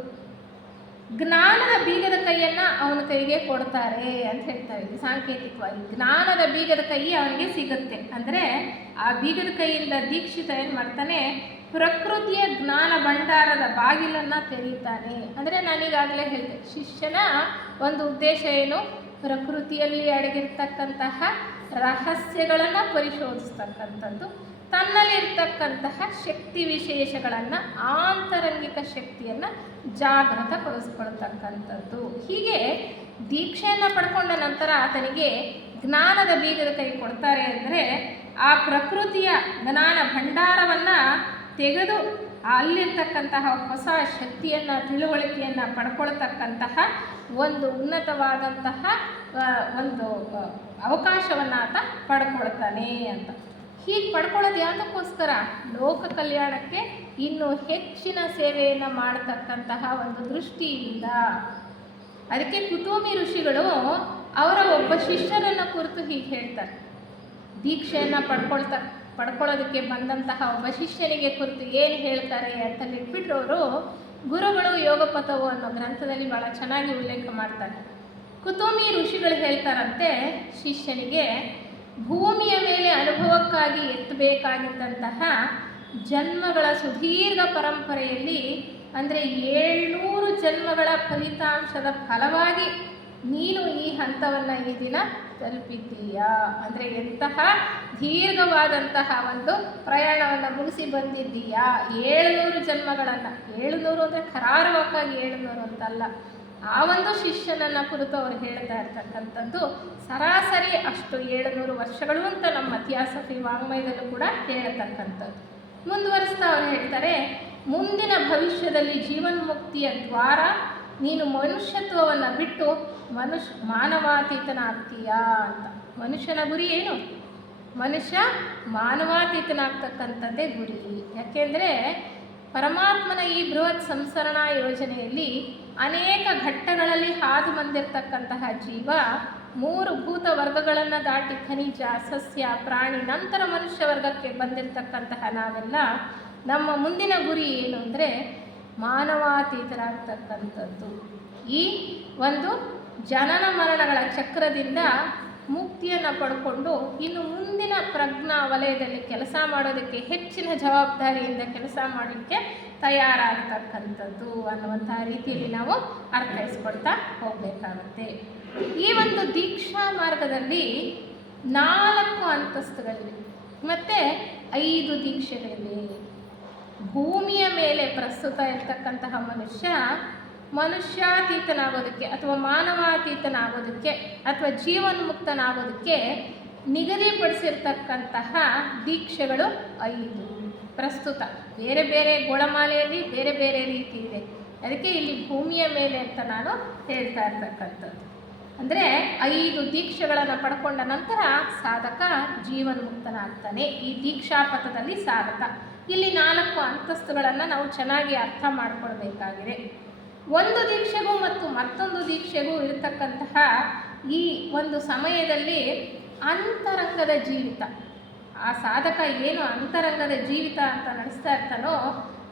ಜ್ಞಾನದ ಬೀಗದ ಕೈಯನ್ನು ಅವನ ಕೈಗೆ ಕೊಡ್ತಾರೆ ಅಂತ ಹೇಳ್ತಾರೆ. ಸಾಂಕೇತಿಕವಾಗಿ ಜ್ಞಾನದ ಬೀಗದ ಕೈ ಅವನಿಗೆ ಸಿಗುತ್ತೆ. ಅಂದರೆ ಆ ಬೀಗದ ಕೈಯಿಂದ ದೀಕ್ಷಿತ ಏನು ಮಾಡ್ತಾನೆ, ಪ್ರಕೃತಿಯ ಜ್ಞಾನ ಭಂಡಾರದ ಬಾಗಿಲನ್ನು ತೆರೀತಾನೆ. ಅಂದರೆ ನಾನೀಗಾಗಲೇ ಹೇಳಿದೆ, ಶಿಷ್ಯನ ಒಂದು ಉದ್ದೇಶ ಏನು, ಪ್ರಕೃತಿಯಲ್ಲಿ ಅಡಗಿರ್ತಕ್ಕಂತಹ ರಹಸ್ಯಗಳನ್ನು ಪರಿಶೋಧಿಸ್ತಕ್ಕಂಥದ್ದು, ತನ್ನಲ್ಲಿರ್ತಕ್ಕಂತಹ ಶಕ್ತಿ ವಿಶೇಷಗಳನ್ನು, ಆಂತರಂಗಿಕ ಶಕ್ತಿಯನ್ನು ಜಾಗೃತಗೊಳಿಸ್ಕೊಳ್ತಕ್ಕಂಥದ್ದು. ಹೀಗೆ ದೀಕ್ಷೆಯನ್ನು ಪಡ್ಕೊಂಡ ನಂತರ ಆತನಿಗೆ ಜ್ಞಾನದ ಬೀಗದ ಕೈ ಕೊಡ್ತಾರೆ. ಅಂದರೆ ಆ ಪ್ರಕೃತಿಯ ಜ್ಞಾನ ಭಂಡಾರವನ್ನು ತೆಗೆದು ಅಲ್ಲಿರ್ತಕ್ಕಂತಹ ಹೊಸ ಶಕ್ತಿಯನ್ನು, ತಿಳುವಳಿಕೆಯನ್ನು ಪಡ್ಕೊಳ್ತಕ್ಕಂತಹ ಒಂದು ಉನ್ನತವಾದಂತಹ ಒಂದು ಅವಕಾಶವನ್ನು ಆತ ಪಡ್ಕೊಳ್ತಾನೆ ಅಂತ. ಹೀಗೆ ಪಡ್ಕೊಳ್ಳೋದು ಯಾವುದಕ್ಕೋಸ್ಕರ? ಲೋಕ ಕಲ್ಯಾಣಕ್ಕೆ ಇನ್ನೂ ಹೆಚ್ಚಿನ ಸೇವೆಯನ್ನು ಮಾಡತಕ್ಕಂತಹ ಒಂದು ದೃಷ್ಟಿಯಿಂದ. ಅದಕ್ಕೆ ಕುತೂಮಿ ಋಷಿಗಳು ಅವರ ಒಬ್ಬ ಶಿಷ್ಯರನ್ನು ಕುರಿತು ಹೀಗೆ ಹೇಳ್ತಾರೆ. ದೀಕ್ಷೆಯನ್ನು ಪಡ್ಕೊಳ್ಳೋದಕ್ಕೆ ಬಂದಂತಹ ಒಬ್ಬ ಶಿಷ್ಯನಿಗೆ ಕುರಿತು ಏನು ಹೇಳ್ತಾರೆ ಅಂತ ಬಿಟ್ಬಿಟ್ರು ಅವರು. ಗುರುಗಳು ಯೋಗಪಥವು ಅನ್ನೋ ಗ್ರಂಥದಲ್ಲಿ ಭಾಳ ಚೆನ್ನಾಗಿ ಉಲ್ಲೇಖ ಮಾಡ್ತಾರೆ. ಕುತೂಮಿ ಋಷಿಗಳು ಹೇಳ್ತಾರಂತೆ ಶಿಷ್ಯನಿಗೆ, ಭೂಮಿಯ ಮೇಲೆ ಅನುಭವಕ್ಕಾಗಿ ಎತ್ತಬೇಕಾಗಿದ್ದಂತಹ ಜನ್ಮಗಳ ಸುದೀರ್ಘ ಪರಂಪರೆಯಲ್ಲಿ, ಅಂದರೆ 700 ಜನ್ಮಗಳ ಫಲಿತಾಂಶದ ಫಲವಾಗಿ ನೀನು ಈ ಹಂತವನ್ನು ಈ ದಿನ ತಲುಪಿದ್ದೀಯಾ. ಅಂದರೆ ಎಂತಹ ದೀರ್ಘವಾದಂತಹ ಒಂದು ಪ್ರಯಾಣವನ್ನು ಮುಗಿಸಿ ಬಂದಿದ್ದೀಯಾ. 700 ಜನ್ಮಗಳನ್ನು, 700 ಅಂದರೆ ಖರಾರವಾಗಿ 700 ಅಂತಲ್ಲ, ಆ ಒಂದು ಶಿಷ್ಯನನ್ನು ಕುರಿತು ಅವರು ಹೇಳ್ತಾ ಇರ್ತಕ್ಕಂಥದ್ದು ಸರಾಸರಿ ಅಷ್ಟು 700 ವರ್ಷಗಳು ಅಂತ ನಮ್ಮ ಥಿಯಾಸಫಿ ವಾಂಗ್ಮಯದಲ್ಲೂ ಕೂಡ ಹೇಳತಕ್ಕಂಥದ್ದು. ಮುಂದುವರಿಸ್ತಾ ಅವರು ಹೇಳ್ತಾರೆ, ಮುಂದಿನ ಭವಿಷ್ಯದಲ್ಲಿ ಜೀವನ್ಮುಕ್ತಿಯ ದ್ವಾರ ನೀನು ಮನುಷ್ಯತ್ವವನ್ನು ಬಿಟ್ಟು ಮಾನವಾತೀತನಾಗ್ತೀಯಾ ಅಂತ. ಮನುಷ್ಯನ ಗುರಿ ಏನು? ಮನುಷ್ಯ ಮಾನವಾತೀತನಾಗ್ತಕ್ಕಂಥದ್ದೇ ಗುರಿ. ಯಾಕೆಂದರೆ ಪರಮಾತ್ಮನ ಈ ಬೃಹತ್ ಸಂಸರಣಾ ಯೋಜನೆಯಲ್ಲಿ ಅನೇಕ ಘಟ್ಟಗಳಲ್ಲಿ ಹಾದು ಬಂದಿರತಕ್ಕಂತಹ ಜೀವ 3 ಭೂತ ವರ್ಗಗಳನ್ನು ದಾಟಿ ಖನಿಜ, ಸಸ್ಯ, ಪ್ರಾಣಿ, ನಂತರ ಮನುಷ್ಯ ವರ್ಗಕ್ಕೆ ಬಂದಿರತಕ್ಕಂತಹ ನಾವೆಲ್ಲ ನಮ್ಮ ಮುಂದಿನ ಗುರಿ ಏನು ಅಂದರೆ ಮಾನವಾತೀತರಾಗ್ತಕ್ಕಂಥದ್ದು. ಈ ಒಂದು ಜನನ ಮರಣಗಳ ಚಕ್ರದಿಂದ ಮುಕ್ತಿಯನ್ನು ಪಡ್ಕೊಂಡು ಇನ್ನು ಮುಂದಿನ ಪ್ರಜ್ಞಾ ವಲಯದಲ್ಲಿ ಕೆಲಸ ಮಾಡೋದಕ್ಕೆ, ಹೆಚ್ಚಿನ ಜವಾಬ್ದಾರಿಯಿಂದ ಕೆಲಸ ಮಾಡಲಿಕ್ಕೆ ತಯಾರಾಗತಕ್ಕಂಥದ್ದು ಅನ್ನುವಂಥ ರೀತಿಯಲ್ಲಿ ನಾವು ಅರ್ಥೈಸ್ಕೊಳ್ತಾ ಹೋಗಬೇಕಾಗುತ್ತೆ. ಈ ಒಂದು ದೀಕ್ಷಾ ಮಾರ್ಗದಲ್ಲಿ 4 ಅಂತಸ್ತುಗಳಿವೆ ಮತ್ತು 5 ದೀಕ್ಷೆಗಳಿವೆ. ಭೂಮಿಯ ಮೇಲೆ ಪ್ರಸ್ತುತ ಇರ್ತಕ್ಕಂತಹ ಮನುಷ್ಯಾತೀತನಾಗೋದಕ್ಕೆ ಅಥವಾ ಮಾನವಾತೀತನಾಗೋದಕ್ಕೆ ಅಥವಾ ಜೀವನ್ಮುಕ್ತನಾಗೋದಕ್ಕೆ ನಿಗದಿಪಡಿಸಿರ್ತಕ್ಕಂತಹ ದೀಕ್ಷೆಗಳು 5 ಪ್ರಸ್ತುತ. ಬೇರೆ ಬೇರೆ ಗೋಳಮಾಲೆಯಲ್ಲಿ ಬೇರೆ ಬೇರೆ ರೀತಿ ಇದೆ. ಅದಕ್ಕೆ ಇಲ್ಲಿ ಭೂಮಿಯ ಮೇಲೆ ಅಂತ ನಾನು ಹೇಳ್ತಾ ಇರ್ತಕ್ಕಂಥದ್ದು. ಅಂದರೆ 5 ದೀಕ್ಷೆಗಳನ್ನು ಪಡ್ಕೊಂಡ ನಂತರ ಸಾಧಕ ಜೀವನ್ಮುಕ್ತನಾಗ್ತಾನೆ. ಈ ದೀಕ್ಷಾಪಥದಲ್ಲಿ ಸಾಧಕ. ಇಲ್ಲಿ 4 ಅಂತಸ್ತುಗಳನ್ನು ನಾವು ಚೆನ್ನಾಗಿ ಅರ್ಥ ಮಾಡಿಕೊಳ್ಬೇಕಾಗಿದೆ. ಒಂದು ದೀಕ್ಷೆಗೂ ಮತ್ತು ಮತ್ತೊಂದು ದೀಕ್ಷೆಗೂ ಇರತಕ್ಕಂತಹ ಈ ಒಂದು ಸಮಯದಲ್ಲಿ ಅಂತರಂಗದ ಜೀವಿತ, ಆ ಸಾಧಕ ಏನು ಅಂತರಂಗದ ಜೀವಿತ ಅಂತ ನಡೆಸ್ತಾ ಇರ್ತಾನೋ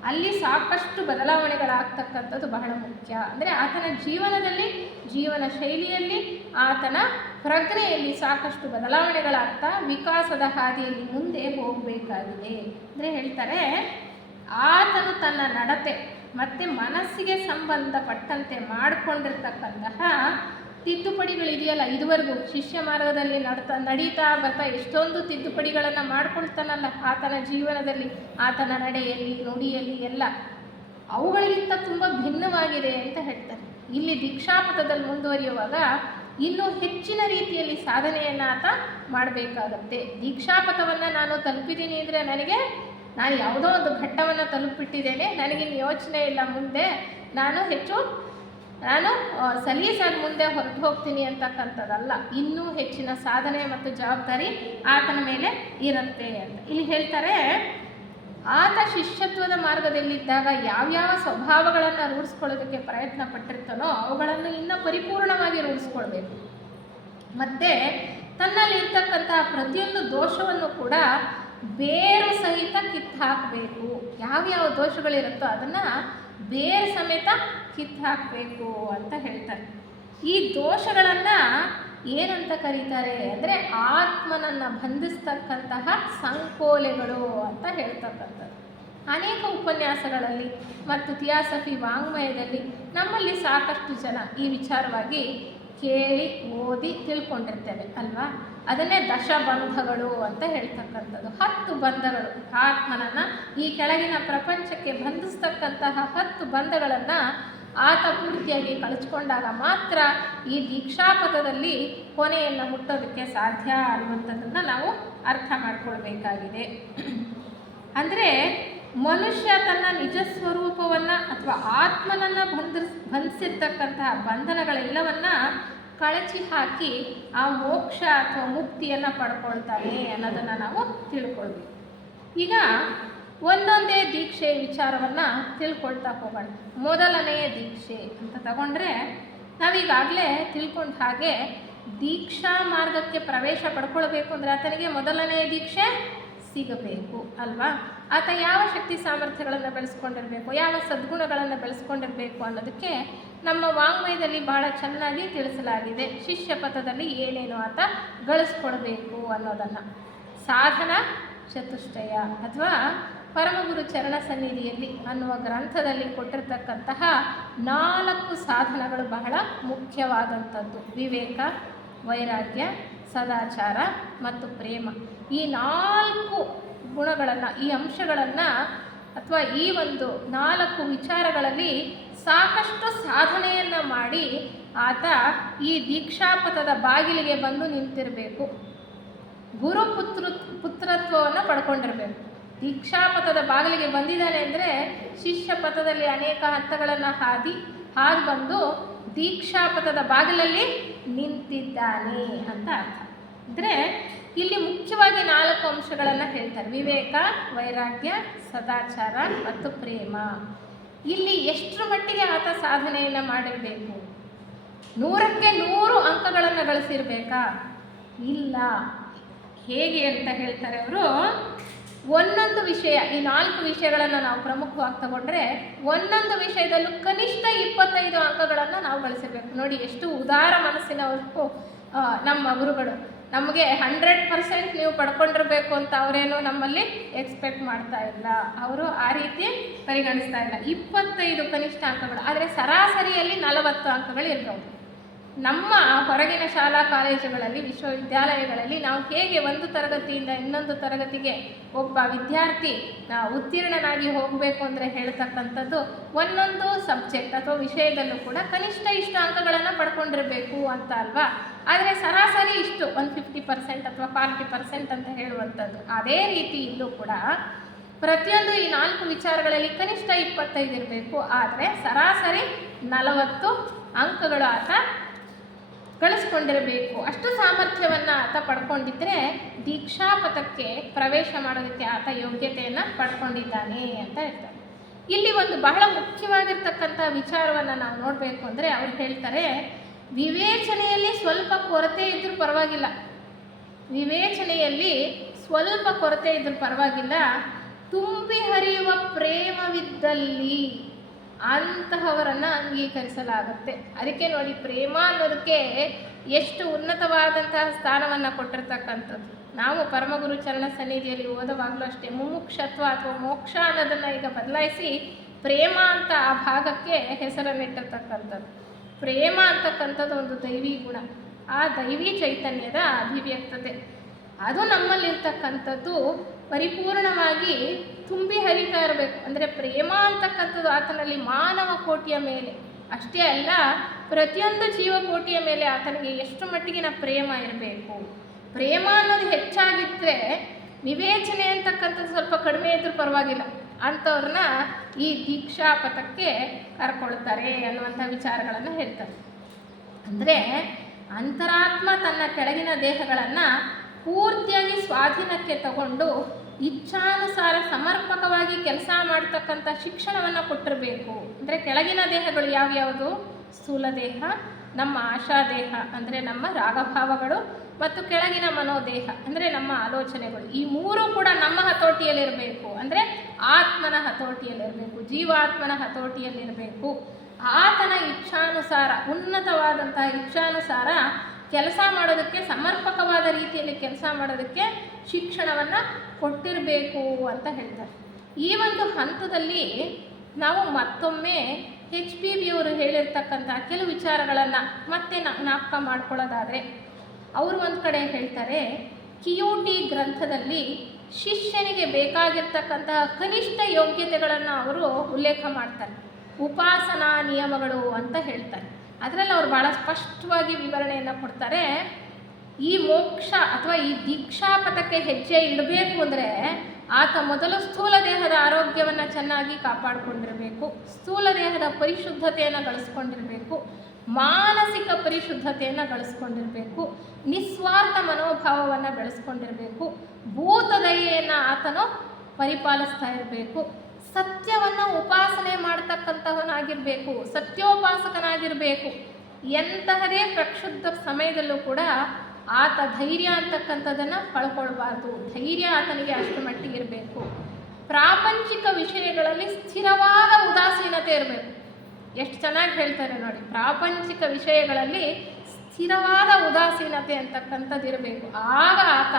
ಅಲ್ಲಿ ಸಾಕಷ್ಟು ಬದಲಾವಣೆಗಳಾಗ್ತಕ್ಕಂಥದ್ದು ಬಹಳ ಮುಖ್ಯ. ಅಂದರೆ ಆತನ ಜೀವನದಲ್ಲಿ, ಜೀವನ ಶೈಲಿಯಲ್ಲಿ, ಆತನ ಪ್ರಜ್ಞೆಯಲ್ಲಿ ಸಾಕಷ್ಟು ಬದಲಾವಣೆಗಳಾಗ್ತಾ ವಿಕಾಸದ ಹಾದಿಯಲ್ಲಿ ಮುಂದೆ ಹೋಗಬೇಕಾಗಿದೆ. ಅಂದರೆ ಹೇಳ್ತಾರೆ, ಆತನು ತನ್ನ ನಡತೆ ಮತ್ತು ಮನಸ್ಸಿಗೆ ಸಂಬಂಧಪಟ್ಟಂತೆ ಮಾಡಿಕೊಂಡಿರ್ತಕ್ಕಂತಹ ತಿದ್ದುಪಡಿಗಳಿದೆಯಲ್ಲ, ಇದುವರೆಗೂ ಶಿಷ್ಯ ಮಾರ್ಗದಲ್ಲಿ ನಡೀತಾ ಬರ್ತಾ ಎಷ್ಟೊಂದು ತಿದ್ದುಪಡಿಗಳನ್ನು ಮಾಡ್ಕೊಳ್ತಾನಲ್ಲ ಆತನ ಜೀವನದಲ್ಲಿ, ಆತನ ನಡೆಯಲ್ಲಿ, ನುಡಿಯಲ್ಲಿ ಎಲ್ಲ, ಅವುಗಳಿಗಿಂತ ತುಂಬ ಭಿನ್ನವಾಗಿದೆ ಅಂತ ಹೇಳ್ತಾರೆ. ಇಲ್ಲಿ ದೀಕ್ಷಾಪಥದಲ್ಲಿ ಮುಂದುವರಿಯುವಾಗ ಇನ್ನೂ ಹೆಚ್ಚಿನ ರೀತಿಯಲ್ಲಿ ಸಾಧನೆಯನ್ನು ಆತ ಮಾಡಬೇಕಾಗತ್ತೆ. ದೀಕ್ಷಾಪಥವನ್ನು ನಾನು ತಲುಪಿದ್ದೀನಿ ಅಂದರೆ ನಾನು ಯಾವುದೋ ಒಂದು ಘಟ್ಟವನ್ನು ತಲುಪಿಬಿಟ್ಟಿದ್ದೇನೆ, ನನಗಿನ್ನು ಯೋಚನೆ ಇಲ್ಲ, ಮುಂದೆ ನಾನು ಸಲೀಸಾಗಿ ಮುಂದೆ ಹೊರಟು ಹೋಗ್ತೀನಿ ಅಂತಕ್ಕಂಥದ್ದಲ್ಲ. ಇನ್ನೂ ಹೆಚ್ಚಿನ ಸಾಧನೆ ಮತ್ತು ಜವಾಬ್ದಾರಿ ಆತನ ಮೇಲೆ ಇರುತ್ತೆ ಅಂತ ಇಲ್ಲಿ ಹೇಳ್ತಾರೆ. ಆತ ಶಿಷ್ಯತ್ವದ ಮಾರ್ಗದಲ್ಲಿದ್ದಾಗ ಯಾವ್ಯಾವ ಸ್ವಭಾವಗಳನ್ನು ರೂಢಿಸ್ಕೊಳ್ಳೋದಕ್ಕೆ ಪ್ರಯತ್ನ ಪಟ್ಟಿರ್ತಾನೋ ಅವುಗಳನ್ನು ಇನ್ನೂ ಪರಿಪೂರ್ಣವಾಗಿ ರೂಢಿಸ್ಕೊಳ್ಬೇಕು. ಮತ್ತು ತನ್ನಲ್ಲಿರ್ತಕ್ಕಂತಹ ಪ್ರತಿಯೊಂದು ದೋಷವನ್ನು ಕೂಡ ಬೇರು ಸಹಿತ ಕಿತ್ತು ಹಾಕಬೇಕು. ಯಾವ್ಯಾವ ದೋಷಗಳಿರುತ್ತೋ ಅದನ್ನು ಬೇರು ಸಮೇತ ಕಿತ್ತು ಹಾಕಬೇಕು ಅಂತ ಹೇಳ್ತಾರೆ. ಈ ದೋಷಗಳನ್ನು ಏನಂತ ಕರೀತಾರೆ ಅಂದರೆ ಆತ್ಮನನ್ನು ಬಂಧಿಸ್ತಕ್ಕಂತಹ ಸಂಕೋಲೆಗಳು ಅಂತ ಹೇಳ್ತಕ್ಕಂಥದ್ದು. ಅನೇಕ ಉಪನ್ಯಾಸಗಳಲ್ಲಿ ಮತ್ತು ಥಿಯಾಸಫಿ ವಾಂಗ್ಮಯದಲ್ಲಿ ನಮ್ಮಲ್ಲಿ ಸಾಕಷ್ಟು ಜನ ಈ ವಿಚಾರವಾಗಿ ಕೇಳಿ ಓದಿ ತಿಳ್ಕೊಂಡಿರ್ತೇವೆ ಅಲ್ವಾ. ಅದನ್ನೇ ದಶಬಂಧಗಳು ಅಂತ ಹೇಳ್ತಕ್ಕಂಥದ್ದು. 10 ಬಂಧಗಳು ಆತ್ಮನನ್ನು ಈ ಕೆಳಗಿನ ಪ್ರಪಂಚಕ್ಕೆ ಬಂಧಿಸ್ತಕ್ಕಂತಹ 10 ಬಂಧಗಳನ್ನು ಆತ ಪೂರ್ತಿಯಾಗಿ ಕಳಿಸ್ಕೊಂಡಾಗ ಮಾತ್ರ ಈ ದೀಕ್ಷಾಪಥದಲ್ಲಿ ಕೊನೆಯನ್ನು ಮುಟ್ಟೋದಕ್ಕೆ ಸಾಧ್ಯ ಅನ್ನುವಂಥದ್ದನ್ನು ನಾವು ಅರ್ಥ ಮಾಡ್ಕೊಳ್ಬೇಕಾಗಿದೆ. ಅಂದರೆ ಮನುಷ್ಯ ತನ್ನ ನಿಜ ಸ್ವರೂಪವನ್ನು ಅಥವಾ ಆತ್ಮನನ್ನು ಬಂಧಿಸಿರ್ತಕ್ಕಂತಹ ಬಂಧನಗಳೆಲ್ಲವನ್ನು ಕಳಚಿ ಹಾಕಿ ಆ ಮೋಕ್ಷ ಅಥವಾ ಮುಕ್ತಿಯನ್ನು ಪಡ್ಕೊಳ್ತಾನೆ ಅನ್ನೋದನ್ನು ನಾವು ತಿಳ್ಕೊಳ್ಬೇಕು. ಈಗ ಒಂದೊಂದೇ ದೀಕ್ಷೆ ವಿಚಾರವನ್ನು ತಿಳ್ಕೊಳ್ತಾ ಹೋಗೋಣ. ಮೊದಲನೆಯ ದೀಕ್ಷೆ ಅಂತ ತಗೊಂಡ್ರೆ ನಾವೀಗಾಗಲೇ ತಿಳ್ಕೊಂಡ ಹಾಗೆ ದೀಕ್ಷಾ ಮಾರ್ಗಕ್ಕೆ ಪ್ರವೇಶ ಪಡ್ಕೊಳ್ಬೇಕು ಅಂದರೆ ಆತನಿಗೆ ಮೊದಲನೆಯ ದೀಕ್ಷೆ ಸಿಗಬೇಕು ಅಲ್ವಾ. ಆತ ಯಾವ ಶಕ್ತಿ ಸಾಮರ್ಥ್ಯಗಳನ್ನು ಬೆಳೆಸ್ಕೊಂಡಿರಬೇಕು, ಯಾವ ಸದ್ಗುಣಗಳನ್ನು ಬೆಳೆಸ್ಕೊಂಡಿರಬೇಕು ಅನ್ನೋದಕ್ಕೆ ನಮ್ಮ ವಾಂಗ್ಮಯದಲ್ಲಿ ಬಹಳ ಚೆನ್ನಾಗಿ ತಿಳಿಸಲಾಗಿದೆ. ಶಿಷ್ಯ ಪಥದಲ್ಲಿ ಏನೇನು ಆತ ಗಳಿಸ್ಕೊಳ್ಬೇಕು ಅನ್ನೋದನ್ನು ಸಾಧನ ಚತುಷ್ಟಯ ಅಥವಾ ಪರಮಗುರು ಚರಣ ಸನ್ನಿಧಿಯಲ್ಲಿ ಅನ್ನುವ ಗ್ರಂಥದಲ್ಲಿ ಕೊಟ್ಟಿರ್ತಕ್ಕಂತಹ 4 ಸಾಧನಗಳು ಬಹಳ ಮುಖ್ಯವಾದಂಥದ್ದು. ವಿವೇಕ, ವೈರಾಗ್ಯ, ಸದಾಚಾರ ಮತ್ತು ಪ್ರೇಮ. ಈ 4 ಗುಣಗಳನ್ನು, ಈ ಅಂಶಗಳನ್ನು ಅಥವಾ ಈ ಒಂದು 4 ವಿಚಾರಗಳಲ್ಲಿ ಸಾಕಷ್ಟು ಸಾಧನೆಯನ್ನು ಮಾಡಿ ಆತ ಈ ದೀಕ್ಷಾಪಥದ ಬಾಗಿಲಿಗೆ ಬಂದು ನಿಂತಿರಬೇಕು. ಗುರು ಪುತ್ರತ್ವವನ್ನು ಪಡ್ಕೊಂಡಿರಬೇಕು. ದೀಕ್ಷಾಪಥದ ಬಾಗಿಲಿಗೆ ಬಂದಿದ್ದಾನೆ ಅಂದರೆ ಶಿಷ್ಯ ಪಥದಲ್ಲಿ ಅನೇಕ ಹಂತಗಳನ್ನು ಹಾದು ಬಂದು ದೀಕ್ಷಾಪಥದ ಬಾಗಿಲಲ್ಲಿ ನಿಂತಿದ್ದಾನೆ ಅಂತ ಅರ್ಥ. ಅಂದರೆ ಇಲ್ಲಿ ಮುಖ್ಯವಾಗಿ 4 ಅಂಶಗಳನ್ನು ಹೇಳ್ತಾರೆ: ವಿವೇಕ, ವೈರಾಗ್ಯ, ಸದಾಚಾರ ಮತ್ತು ಪ್ರೇಮ. ಇಲ್ಲಿ ಎಷ್ಟರ ಮಟ್ಟಿಗೆ ಆತ ಸಾಧನೆಯನ್ನು ಮಾಡಿರಬೇಕು? 100ಕ್ಕೆ 100 ಅಂಕಗಳನ್ನು ಗಳಿಸಿರ್ಬೇಕಾ? ಇಲ್ಲ. ಹೇಗೆ ಅಂತ ಹೇಳ್ತಾರೆ ಅವರು, ಒಂದೊಂದು ವಿಷಯ, ಈ 4 ವಿಷಯಗಳನ್ನು ನಾವು ಪ್ರಮುಖವಾಗಿ ತಗೊಂಡ್ರೆ ಒಂದೊಂದು ವಿಷಯದಲ್ಲೂ ಕನಿಷ್ಠ 25 ಅಂಕಗಳನ್ನು ನಾವು ಗಳಿಸಬೇಕು. ನೋಡಿ ಎಷ್ಟು ಉದಾರ ಮನಸ್ಸಿನವರು ನಮ್ಮ ಗುರುಗಳು. ನಮಗೆ 100% ನೀವು ಪಡ್ಕೊಂಡಿರಬೇಕು ಅಂತ ಅವರೇನು ನಮ್ಮಲ್ಲಿ ಎಕ್ಸ್ಪೆಕ್ಟ್ ಮಾಡ್ತಾ ಇಲ್ಲ. ಅವರು ಆ ರೀತಿ ಪರಿಗಣಿಸ್ತಾ ಇಲ್ಲ. 25 ಕನಿಷ್ಠ ಅಂಕಗಳು, ಆದರೆ ಸರಾಸರಿಯಲ್ಲಿ 40 ಅಂಕಗಳು ಇರ್ಬೋದು. ನಮ್ಮ ಹೊರಗಿನ ಶಾಲಾ ಕಾಲೇಜುಗಳಲ್ಲಿ, ವಿಶ್ವವಿದ್ಯಾಲಯಗಳಲ್ಲಿ ನಾವು ಹೇಗೆ ಒಂದು ತರಗತಿಯಿಂದ ಇನ್ನೊಂದು ತರಗತಿಗೆ ಒಬ್ಬ ವಿದ್ಯಾರ್ಥಿ ಉತ್ತೀರ್ಣನಾಗಿ ಹೋಗಬೇಕು ಅಂದರೆ ಹೇಳ್ತಕ್ಕಂಥದ್ದು ಒಂದೊಂದು ಸಬ್ಜೆಕ್ಟ್ ಅಥವಾ ವಿಷಯದಲ್ಲೂ ಕೂಡ ಕನಿಷ್ಠ ಇಷ್ಟು ಅಂಕಗಳನ್ನು ಪಡ್ಕೊಂಡಿರಬೇಕು ಅಂತ ಅಲ್ವಾ. ಆದರೆ ಸರಾಸರಿ ಇಷ್ಟು 150% ಅಥವಾ 40% ಅಂತ ಹೇಳುವಂಥದ್ದು. ಅದೇ ರೀತಿ ಇಲ್ಲೂ ಕೂಡ ಪ್ರತಿಯೊಂದು ಈ 4 ವಿಚಾರಗಳಲ್ಲಿ ಕನಿಷ್ಠ 25 ಇರಬೇಕು, ಆದರೆ ಸರಾಸರಿ 40 ಅಂಕಗಳು ಆತ ಗಳಿಸ್ಕೊಂಡಿರಬೇಕು. ಅಷ್ಟು ಸಾಮರ್ಥ್ಯವನ್ನು ಆತ ಪಡ್ಕೊಂಡಿದ್ದರೆ ದೀಕ್ಷಾಪಥಕ್ಕೆ ಪ್ರವೇಶ ಮಾಡೋದಕ್ಕೆ ಆತ ಯೋಗ್ಯತೆಯನ್ನು ಪಡ್ಕೊಂಡಿದ್ದಾನೆ ಅಂತ ಹೇಳ್ತಾರೆ. ಇಲ್ಲಿ ಒಂದು ಬಹಳ ಮುಖ್ಯವಾಗಿರ್ತಕ್ಕಂಥ ವಿಚಾರವನ್ನು ನಾವು ನೋಡಬೇಕು ಅಂದರೆ ಅವ್ರು ಹೇಳ್ತಾರೆ, ವಿವೇಚನೆಯಲ್ಲಿ ಸ್ವಲ್ಪ ಕೊರತೆ ಇದ್ದರೂ ಪರವಾಗಿಲ್ಲ, ವಿವೇಚನೆಯಲ್ಲಿ ಸ್ವಲ್ಪ ಕೊರತೆ ಇದ್ದರೂ ಪರವಾಗಿಲ್ಲ, ತುಂಬಿ ಹರಿಯುವ ಪ್ರೇಮವಿದ್ದಲ್ಲಿ ಅಂತಹವರನ್ನು ಅಂಗೀಕರಿಸಲಾಗುತ್ತೆ. ಅದಕ್ಕೆ ನೋಡಿ, ಪ್ರೇಮ ಅನ್ನೋದಕ್ಕೆ ಎಷ್ಟು ಉನ್ನತವಾದಂತಹ ಸ್ಥಾನವನ್ನು ಕೊಟ್ಟಿರ್ತಕ್ಕಂಥದ್ದು. ನಾವು ಪರಮಗುರು ಚರಣ ಸನ್ನಿಧಿಯಲ್ಲಿ ಓದುವಾಗಲೂ ಅಷ್ಟೇ ಮುಮುಕ್ಷತ್ವ ಅಥವಾ ಮೋಕ್ಷ ಅನ್ನೋದನ್ನು ಈಗ ಬದಲಾಯಿಸಿ ಪ್ರೇಮ ಅಂತ ಆ ಭಾಗಕ್ಕೆ ಹೆಸರನ್ನಿಟ್ಟಿರ್ತಕ್ಕಂಥದ್ದು. ಪ್ರೇಮ ಅಂತಕ್ಕಂಥದ್ದು ಒಂದು ದೈವಿ ಗುಣ, ಆ ದೈವಿ ಚೈತನ್ಯದ ಅಭಿವ್ಯಕ್ತತೆ. ಅದು ನಮ್ಮಲ್ಲಿರ್ತಕ್ಕಂಥದ್ದು ಪರಿಪೂರ್ಣವಾಗಿ ತುಂಬಿ ಹರಿತಾ ಇರಬೇಕು. ಅಂದರೆ ಪ್ರೇಮ ಅಂತಕ್ಕಂಥದ್ದು ಆತನಲ್ಲಿ ಮಾನವ ಕೋಟಿಯ ಮೇಲೆ ಅಷ್ಟೇ ಅಲ್ಲ, ಪ್ರತಿಯೊಂದು ಜೀವಕೋಟಿಯ ಮೇಲೆ ಆತನಿಗೆ ಎಷ್ಟು ಮಟ್ಟಿಗಿನ ಪ್ರೇಮ ಇರಬೇಕು. ಪ್ರೇಮ ಅನ್ನೋದು ಹೆಚ್ಚಾಗಿದ್ದರೆ ವಿವೇಚನೆ ಅಂತಕ್ಕಂಥದ್ದು ಸ್ವಲ್ಪ ಕಡಿಮೆ ಇದ್ರೂ ಪರವಾಗಿಲ್ಲ, ಅಂಥವ್ರನ್ನ ಈ ದೀಕ್ಷಾಪಥಕ್ಕೆ ಕರ್ಕೊಳ್ತಾರೆ ಅನ್ನುವಂಥ ವಿಚಾರಗಳನ್ನು ಹೇಳ್ತಾರೆ. ಅಂದರೆ ಅಂತರಾತ್ಮ ತನ್ನ ಕೆಳಗಿನ ದೇಹಗಳನ್ನು ಪೂರ್ತಿಯಾಗಿ ಸ್ವಾಧೀನಕ್ಕೆ ತಗೊಂಡು ಇಚ್ಛಾನುಸಾರ ಸಮರ್ಪಕವಾಗಿ ಕೆಲಸ ಮಾಡ್ತಕ್ಕಂಥ ಶಿಕ್ಷಣವನ್ನು ಕೊಟ್ಟಿರಬೇಕು. ಅಂದರೆ ಕೆಳಗಿನ ದೇಹಗಳು ಯಾವ್ಯಾವುದು? ಸ್ಥೂಲ ದೇಹ, ನಮ್ಮ ಆಶಾದೇಹ ಅಂದರೆ ನಮ್ಮ ರಾಗಭಾವಗಳು, ಮತ್ತು ಕೆಳಗಿನ ಮನೋದೇಹ ಅಂದರೆ ನಮ್ಮ ಆಲೋಚನೆಗಳು. ಈ 3 ಕೂಡ ನಮ್ಮ ಹತೋಟಿಯಲ್ಲಿರಬೇಕು. ಅಂದರೆ ಆತ್ಮನ ಹತೋಟಿಯಲ್ಲಿರಬೇಕು, ಜೀವಾತ್ಮನ ಹತೋಟಿಯಲ್ಲಿರಬೇಕು. ಆತನ ಇಚ್ಛಾನುಸಾರ, ಉನ್ನತವಾದಂತಹ ಇಚ್ಛಾನುಸಾರ ಕೆಲಸ ಮಾಡೋದಕ್ಕೆ, ಸಮರ್ಪಕವಾದ ರೀತಿಯಲ್ಲಿ ಕೆಲಸ ಮಾಡೋದಕ್ಕೆ ಶಿಕ್ಷಣವನ್ನು ಕೊಟ್ಟಿರಬೇಕು ಅಂತ ಹೇಳ್ತಾರೆ. ಈ ಒಂದು ಹಂತದಲ್ಲಿ ನಾವು ಮತ್ತೊಮ್ಮೆ HPV ಅವರು ಹೇಳಿರ್ತಕ್ಕಂಥ ಕೆಲವು ವಿಚಾರಗಳನ್ನು ಮತ್ತೆ ಜ್ಞಾಪಕ ಮಾಡ್ಕೊಳ್ಳೋದಾದರೆ ಅವರು ಒಂದು ಕಡೆ ಹೇಳ್ತಾರೆ, ಕಿಯೋಟಿ ಗ್ರಂಥದಲ್ಲಿ ಶಿಷ್ಯನಿಗೆ ಬೇಕಾಗಿರ್ತಕ್ಕಂತಹ ಕನಿಷ್ಠ ಯೋಗ್ಯತೆಗಳನ್ನು ಅವರು ಉಲ್ಲೇಖ ಮಾಡ್ತಾರೆ. ಉಪಾಸನಾ ನಿಯಮಗಳು ಅಂತ ಹೇಳ್ತಾರೆ. ಅದರಲ್ಲಿ ಅವರು ಭಾಳ ಸ್ಪಷ್ಟವಾಗಿ ವಿವರಣೆಯನ್ನು ಕೊಡ್ತಾರೆ. ಈ ಮೋಕ್ಷ ಅಥವಾ ಈ ದೀಕ್ಷಾಪಥಕ್ಕೆ ಹೆಜ್ಜೆ ಇಡಬೇಕು ಅಂದರೆ ಆತ ಮೊದಲು ಸ್ಥೂಲ ದೇಹದ ಆರೋಗ್ಯವನ್ನು ಚೆನ್ನಾಗಿ ಕಾಪಾಡಿಕೊಂಡಿರಬೇಕು, ಸ್ಥೂಲ ದೇಹದ ಪರಿಶುದ್ಧತೆಯನ್ನು ಗಳಿಸ್ಕೊಂಡಿರಬೇಕು, ಮಾನಸಿಕ ಪರಿಶುದ್ಧತೆಯನ್ನು ಗಳಿಸ್ಕೊಂಡಿರಬೇಕು, ನಿಸ್ವಾರ್ಥ ಮನೋಭಾವವನ್ನು ಬೆಳೆಸ್ಕೊಂಡಿರಬೇಕು, ಭೂತದಯೆಯನ್ನು ಆತನು ಪರಿಪಾಲಿಸ್ತಾ ಇರಬೇಕು, ಸತ್ಯವನ್ನು ಉಪಾಸನೆ ಮಾಡ್ತಕ್ಕಂಥವನಾಗಿರಬೇಕು, ಸತ್ಯೋಪಾಸಕನಾಗಿರಬೇಕು. ಎಂತಹದೇ ಪ್ರಕ್ಷುಬ್ಧ ಸಮಯದಲ್ಲೂ ಕೂಡ ಆತ ಧೈರ್ಯ ಅಂತಕ್ಕಂಥದ್ದನ್ನು ಕಳ್ಕೊಳ್ಬಾರ್ದು. ಧೈರ್ಯ ಆತನಿಗೆ ಅಷ್ಟು ಮಟ್ಟಿಗೆ ಇರಬೇಕು. ಪ್ರಾಪಂಚಿಕ ವಿಷಯಗಳಲ್ಲಿ ಸ್ಥಿರವಾದ ಉದಾಸೀನತೆ ಇರಬೇಕು. ಎಷ್ಟು ಚೆನ್ನಾಗಿ ಹೇಳ್ತಾರೆ ನೋಡಿ, ಪ್ರಾಪಂಚಿಕ ವಿಷಯಗಳಲ್ಲಿ ಸ್ಥಿರವಾದ ಉದಾಸೀನತೆ ಅಂತಕ್ಕಂಥದ್ದು ಇರಬೇಕು. ಆಗ ಆತ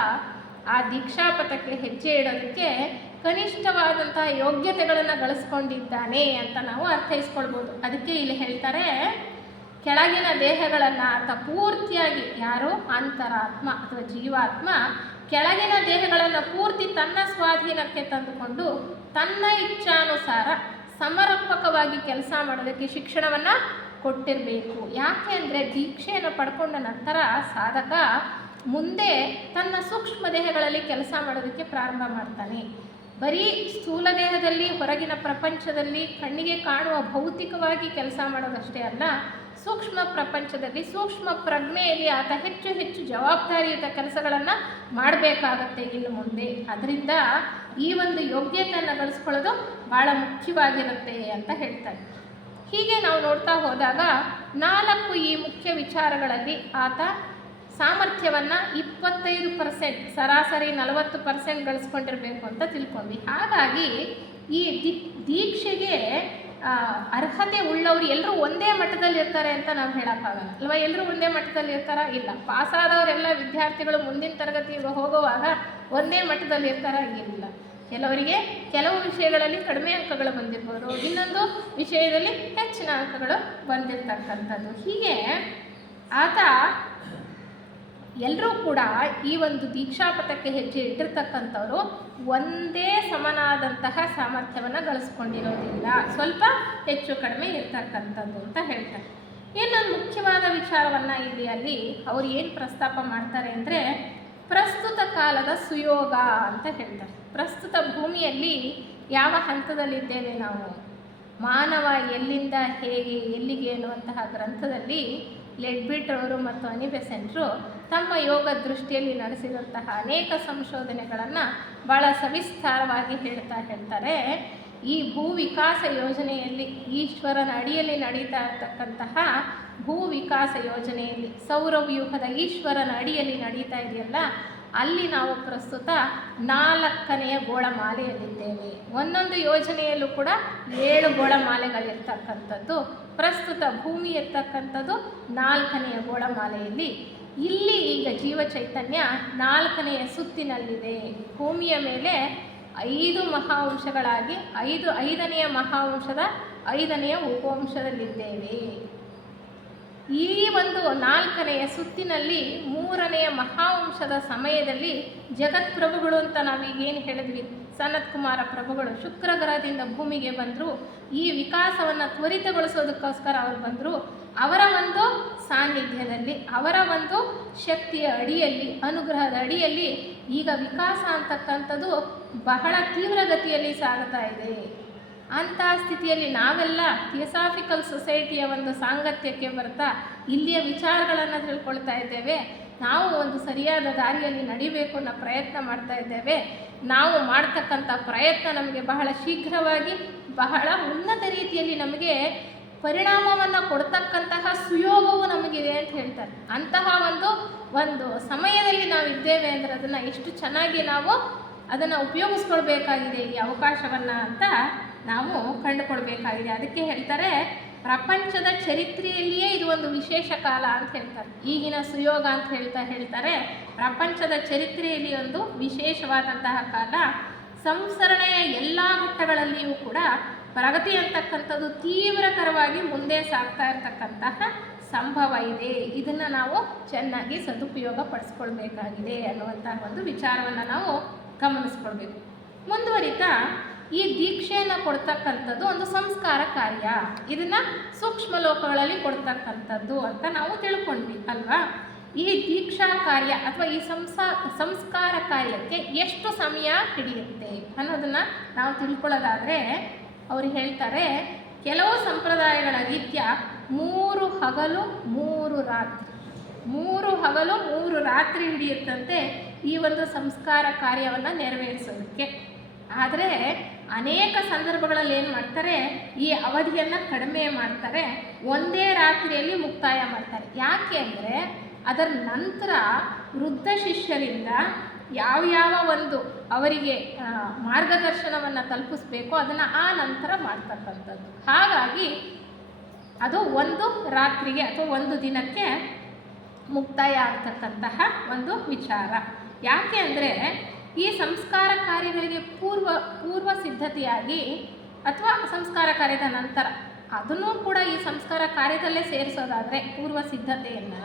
ಆ ದೀಕ್ಷಾಪಥಕ್ಕೆ ಹೆಜ್ಜೆ ಇಡೋದಕ್ಕೆ ಕನಿಷ್ಠವಾದಂತಹ ಯೋಗ್ಯತೆಗಳನ್ನು ಗಳಿಸ್ಕೊಂಡಿದ್ದಾನೆ ಅಂತ ನಾವು ಅರ್ಥೈಸ್ಕೊಳ್ಬೋದು. ಅದಕ್ಕೆ ಇಲ್ಲಿ ಹೇಳ್ತಾರೆ, ಕೆಳಗಿನ ದೇಹಗಳನ್ನು ಆತ ಪೂರ್ತಿಯಾಗಿ, ಯಾರು ಅಂತರಾತ್ಮ ಅಥವಾ ಜೀವಾತ್ಮ ಕೆಳಗಿನ ದೇಹಗಳನ್ನು ಪೂರ್ತಿ ತನ್ನ ಸ್ವಾಧೀನಕ್ಕೆ ತಂದುಕೊಂಡು ತನ್ನ ಇಚ್ಛಾನುಸಾರ ಸಮರ್ಪಕವಾಗಿ ಕೆಲಸ ಮಾಡೋದಕ್ಕೆ ಶಿಕ್ಷಣವನ್ನು ಕೊಟ್ಟಿರಬೇಕು. ಯಾಕೆ ಅಂದರೆ ದೀಕ್ಷೆಯನ್ನು ಪಡ್ಕೊಂಡ ನಂತರ ಸಾಧಕ ಮುಂದೆ ತನ್ನ ಸೂಕ್ಷ್ಮ ದೇಹಗಳಲ್ಲಿ ಕೆಲಸ ಮಾಡೋದಕ್ಕೆ ಪ್ರಾರಂಭ ಮಾಡ್ತಾನೆ. ಬರೀ ಸ್ಥೂಲ ದೇಹದಲ್ಲಿ ಹೊರಗಿನ ಪ್ರಪಂಚದಲ್ಲಿ ಕಣ್ಣಿಗೆ ಕಾಣುವ ಭೌತಿಕವಾಗಿ ಕೆಲಸ ಮಾಡೋದಷ್ಟೇ ಅಲ್ಲ, ಸೂಕ್ಷ್ಮ ಪ್ರಪಂಚದಲ್ಲಿ ಸೂಕ್ಷ್ಮ ಪ್ರಜ್ಞೆಯಲ್ಲಿ ಆತ ಹೆಚ್ಚು ಹೆಚ್ಚು ಜವಾಬ್ದಾರಿಯುತ ಕೆಲಸಗಳನ್ನು ಮಾಡಬೇಕಾಗತ್ತೆ ಇನ್ನು ಮುಂದೆ. ಅದರಿಂದ ಈ ಒಂದು ಯೋಗ್ಯತೆಯನ್ನು ಗಳಿಸ್ಕೊಳ್ಳೋದು ಭಾಳ ಮುಖ್ಯವಾಗಿರುತ್ತೆ ಅಂತ ಹೇಳ್ತಾರೆ. ಹೀಗೆ ನಾವು ನೋಡ್ತಾ ಹೋದಾಗ 4 ಈ ಮುಖ್ಯ ವಿಚಾರಗಳಲ್ಲಿ ಆತ ಸಾಮರ್ಥ್ಯವನ್ನು 25%, ಸರಾಸರಿ 40% ಗಳಿಸ್ಕೊಂಡಿರಬೇಕು ಅಂತ ತಿಳ್ಕೊಂಡ್ವಿ. ಹಾಗಾಗಿ ಈ ದೀಕ್ಷೆಗೆ ಅರ್ಹತೆ ಉಳ್ಳವರು ಎಲ್ಲರೂ ಒಂದೇ ಮಟ್ಟದಲ್ಲಿ ಇರ್ತಾರೆ ಅಂತ ನಾವು ಹೇಳೋಕ್ಕಾಗಲ್ಲ ಅಲ್ವಾ. ಎಲ್ಲರೂ ಒಂದೇ ಮಟ್ಟದಲ್ಲಿ ಇರ್ತಾರಾ? ಇಲ್ಲ. ಪಾಸಾದವರೆಲ್ಲ ವಿದ್ಯಾರ್ಥಿಗಳು ಮುಂದಿನ ತರಗತಿಗೆ ಹೋಗುವಾಗ ಒಂದೇ ಮಟ್ಟದಲ್ಲಿ ಇರ್ತಾರಾ? ಇಲ್ಲ. ಕೆಲವರಿಗೆ ಕೆಲವು ವಿಷಯಗಳಲ್ಲಿ ಕಡಿಮೆ ಅಂಕಗಳು ಬಂದಿರ್ಬೋದು, ಇನ್ನೊಂದು ವಿಷಯದಲ್ಲಿ ಹೆಚ್ಚಿನ ಅಂಕಗಳು ಬಂದಿರ್ತಕ್ಕಂಥದ್ದು. ಹೀಗೆ ಆತ ಎಲ್ಲರೂ ಕೂಡ ಈ ಒಂದು ದೀಕ್ಷಾಪಥಕ್ಕೆ ಹೆಜ್ಜೆ ಇಟ್ಟಿರ್ತಕ್ಕಂಥವ್ರು ಒಂದೇ ಸಮನಾದಂತಹ ಸಾಮರ್ಥ್ಯವನ್ನು ಗಳಿಸ್ಕೊಂಡಿರೋದಿಲ್ಲ, ಸ್ವಲ್ಪ ಹೆಚ್ಚು ಕಡಿಮೆ ಇರ್ತಕ್ಕಂಥದ್ದು ಅಂತ ಹೇಳ್ತಾರೆ. ಇನ್ನೊಂದು ಮುಖ್ಯವಾದ ವಿಚಾರವನ್ನು ಇಲ್ಲಿ ಅಲ್ಲಿ ಅವರು ಏನು ಪ್ರಸ್ತಾಪ ಮಾಡ್ತಾರೆ ಅಂದರೆ ಪ್ರಸ್ತುತ ಕಾಲದ ಸುಯೋಗ ಅಂತ ಹೇಳ್ತಾರೆ. ಪ್ರಸ್ತುತ ಭೂಮಿಯಲ್ಲಿ ಯಾವ ಹಂತದಲ್ಲಿದ್ದೇವೆ ನಾವು, ಮಾನವ ಎಲ್ಲಿಂದ ಹೇಗೆ ಎಲ್ಲಿಗೆ ಅನ್ನುವಂತಹ ಗ್ರಂಥದಲ್ಲಿ ಲೆಡ್ಬಿಟ್ ಅವರು ಮತ್ತು ಅನಿ ಬೆಸೆಂಟ್ರು ತಮ್ಮ ಯೋಗ ದೃಷ್ಟಿಯಲ್ಲಿ ನಡೆಸಿದಂತಹ ಅನೇಕ ಸಂಶೋಧನೆಗಳನ್ನು ಭಾಳ ಸವಿಸ್ತಾರವಾಗಿ ಹೇಳ್ತಾರೆ. ಈ ಭೂ ವಿಕಾಸ ಯೋಜನೆಯಲ್ಲಿ ಈಶ್ವರನ ಅಡಿಯಲ್ಲಿ ನಡೀತಾ ಇರ್ತಕ್ಕಂತಹ ಭೂ ವಿಕಾಸ ಯೋಜನೆಯಲ್ಲಿ ಸೌರವ್ಯೂಹದ ಈಶ್ವರನ ಅಡಿಯಲ್ಲಿ ನಡೀತಾ ಇದೆಯಲ್ಲ, ಅಲ್ಲಿ ನಾವು ಪ್ರಸ್ತುತ 4ನೇ ಗೋಳಮಾಲೆಯಲ್ಲಿದ್ದೇವೆ. ಒಂದೊಂದು ಯೋಜನೆಯಲ್ಲೂ ಕೂಡ 7 ಗೋಳಮಾಲೆಗಳಿರ್ತಕ್ಕಂಥದ್ದು. ಪ್ರಸ್ತುತ ಭೂಮಿ ಇರ್ತಕ್ಕಂಥದ್ದು 4ನೇ ಗೋಳಮಾಲೆಯಲ್ಲಿ. ಇಲ್ಲಿ ಈಗ ಜೀವ ಚೈತನ್ಯ 4ನೇ ಸುತ್ತಿನಲ್ಲಿದೆ. ಭೂಮಿಯ ಮೇಲೆ 5 ಮಹಾವಂಶಗಳಾಗಿ 5ನೇ ಮಹಾವಂಶದ 5ನೇ ಉಪವಂಶದಲ್ಲಿದ್ದೇವೆ. ಈ ಒಂದು 4ನೇ ಸುತ್ತಿನಲ್ಲಿ 3ನೇ ಮಹಾವಂಶದ ಸಮಯದಲ್ಲಿ ಜಗತ್ಪ್ರಭುಗಳು ಅಂತ ನಾವೀಗೇನು ಹೇಳಿದ್ವಿ, ಸನತ್ ಕುಮಾರ ಪ್ರಭುಗಳು ಶುಕ್ರ ಗ್ರಹದಿಂದ ಭೂಮಿಗೆ ಬಂದರು. ಈ ವಿಕಾಸವನ್ನು ತ್ವರಿತಗೊಳಿಸೋದಕ್ಕೋಸ್ಕರ ಅವರು ಬಂದರು. ಅವರ ಒಂದು ಸಾನ್ನಿಧ್ಯದಲ್ಲಿ, ಅವರ ಒಂದು ಶಕ್ತಿಯ ಅಡಿಯಲ್ಲಿ, ಅನುಗ್ರಹದ ಅಡಿಯಲ್ಲಿ ಈಗ ವಿಕಾಸ ಅಂತಕ್ಕಂಥದ್ದು ಬಹಳ ತೀವ್ರಗತಿಯಲ್ಲಿ ಸಾಗ್ತಾ ಇದೆ. ಅಂತಹ ಸ್ಥಿತಿಯಲ್ಲಿ ನಾವೆಲ್ಲ ಥಿಯೋಸಾಫಿಕಲ್ ಸೊಸೈಟಿಯ ಒಂದು ಸಾಂಗತ್ಯಕ್ಕೆ ಬರ್ತಾ ಇಲ್ಲಿಯ ವಿಚಾರಗಳನ್ನು ತಿಳ್ಕೊಳ್ತಾ ಇದ್ದೇವೆ. ನಾವು ಒಂದು ಸರಿಯಾದ ದಾರಿಯಲ್ಲಿ ನಡಿಬೇಕು ಅನ್ನೋ ಪ್ರಯತ್ನ ಮಾಡ್ತಾ ಇದ್ದೇವೆ. ನಾವು ಮಾಡ್ತಕ್ಕಂಥ ಪ್ರಯತ್ನ ನಮಗೆ ಬಹಳ ಶೀಘ್ರವಾಗಿ ಬಹಳ ಉನ್ನತ ರೀತಿಯಲ್ಲಿ ನಮಗೆ ಪರಿಣಾಮವನ್ನು ಕೊಡ್ತಕ್ಕಂತಹ ಸುಯೋಗವು ನಮಗಿದೆ ಅಂತ ಹೇಳ್ತಾರೆ. ಅಂತಹ ಒಂದು ಸಮಯದಲ್ಲಿ ನಾವು ಇದ್ದೇವೆ ಅಂದರೆ ಅದನ್ನು ಎಷ್ಟು ಚೆನ್ನಾಗಿ ನಾವು ಅದನ್ನು ಉಪಯೋಗಿಸ್ಕೊಳ್ಬೇಕಾಗಿದೆ ಈ ಅವಕಾಶವನ್ನು ಅಂತ ನಾವು ಕಂಡುಕೊಳ್ಬೇಕಾಗಿದೆ. ಅದಕ್ಕೆ ಹೇಳ್ತಾರೆ ಪ್ರಪಂಚದ ಚರಿತ್ರೆಯಲ್ಲಿಯೇ ಇದು ಒಂದು ವಿಶೇಷ ಕಾಲ ಅಂತ ಹೇಳ್ತಾರೆ. ಈಗಿನ ಸುಯೋಗ ಅಂತ ಹೇಳ್ತಾರೆ ಪ್ರಪಂಚದ ಚರಿತ್ರೆಯಲ್ಲಿ ಒಂದು ವಿಶೇಷವಾದಂತಹ ಕಾಲ. ಸಂಸರಣೆಯ ಎಲ್ಲ ಘಟ್ಟಗಳಲ್ಲಿಯೂ ಕೂಡ ಪ್ರಗತಿ ಅಂತಕ್ಕಂಥದ್ದು ತೀವ್ರಕರವಾಗಿ ಮುಂದೆ ಸಾಗ್ತಾ ಇರತಕ್ಕಂತಹ ಸಂಭವ ಇದೆ. ಇದನ್ನು ನಾವು ಚೆನ್ನಾಗಿ ಸದುಪಯೋಗ ಪಡಿಸ್ಕೊಳ್ಬೇಕಾಗಿದೆ ಅನ್ನುವಂತಹ ಒಂದು ವಿಚಾರವನ್ನು ನಾವು ಗಮನಿಸ್ಕೊಳ್ಬೇಕು. ಮುಂದುವರಿತಾ ಈ ದೀಕ್ಷೆಯನ್ನು ಕೊಡ್ತಕ್ಕಂಥದ್ದು ಒಂದು ಸಂಸ್ಕಾರ ಕಾರ್ಯ. ಇದನ್ನು ಸೂಕ್ಷ್ಮ ಲೋಕಗಳಲ್ಲಿ ಕೊಡ್ತಕ್ಕಂಥದ್ದು ಅಂತ ನಾವು ತಿಳ್ಕೊಂಡ್ವಿ ಅಲ್ವಾ. ಈ ದೀಕ್ಷಾ ಕಾರ್ಯ ಅಥವಾ ಈ ಸಂಸ್ಕಾರ ಕಾರ್ಯಕ್ಕೆ ಎಷ್ಟು ಸಮಯ ಹಿಡಿಯುತ್ತೆ ಅನ್ನೋದನ್ನು ನಾವು ತಿಳ್ಕೊಳ್ಳೋದಾದರೆ ಅವರು ಹೇಳ್ತಾರೆ, ಕೆಲವು ಸಂಪ್ರದಾಯಗಳ ರೀತ್ಯ 3 ಹಗಲು 3 ರಾತ್ರಿ 3 ಹಗಲು 3 ರಾತ್ರಿ ಹಿಡಿಯುತ್ತಂತೆ ಈ ಒಂದು ಸಂಸ್ಕಾರ ಕಾರ್ಯವನ್ನು ನೆರವೇರಿಸೋದಕ್ಕೆ. ಆದರೆ ಅನೇಕ ಸಂದರ್ಭಗಳಲ್ಲಿ ಏನು ಮಾಡ್ತಾರೆ, ಈ ಅವಧಿಯನ್ನು ಕಡಿಮೆ ಮಾಡ್ತಾರೆ, ಒಂದೇ ರಾತ್ರಿಯಲ್ಲಿ ಮುಕ್ತಾಯ ಮಾಡ್ತಾರೆ. ಯಾಕೆ ಅಂದರೆ ಅದರ ನಂತರ ವೃದ್ಧ ಶಿಷ್ಯರಿಂದ ಯಾವ ಒಂದು ಅವರಿಗೆ ಮಾರ್ಗದರ್ಶನವನ್ನು ತಲುಪಿಸ್ಬೇಕೋ ಅದನ್ನು ಆ ನಂತರ ಮಾಡ್ತಕ್ಕಂಥದ್ದು. ಹಾಗಾಗಿ ಅದು ಒಂದು ರಾತ್ರಿಗೆ ಅಥವಾ ಒಂದು ದಿನಕ್ಕೆ ಮುಕ್ತಾಯ ಆಗ್ತಕ್ಕಂತಹ ಒಂದು ವಿಚಾರ. ಯಾಕೆ ಅಂದರೆ ಈ ಸಂಸ್ಕಾರ ಕಾರ್ಯಗಳಿಗೆ ಪೂರ್ವ ಸಿದ್ಧತೆಯಾಗಿ ಅಥವಾ ಸಂಸ್ಕಾರ ಕಾರ್ಯದ ನಂತರ ಅದನ್ನು ಕೂಡ ಈ ಸಂಸ್ಕಾರ ಕಾರ್ಯದಲ್ಲೇ ಸೇರಿಸೋದಾದರೆ ಪೂರ್ವ ಸಿದ್ಧತೆಯನ್ನು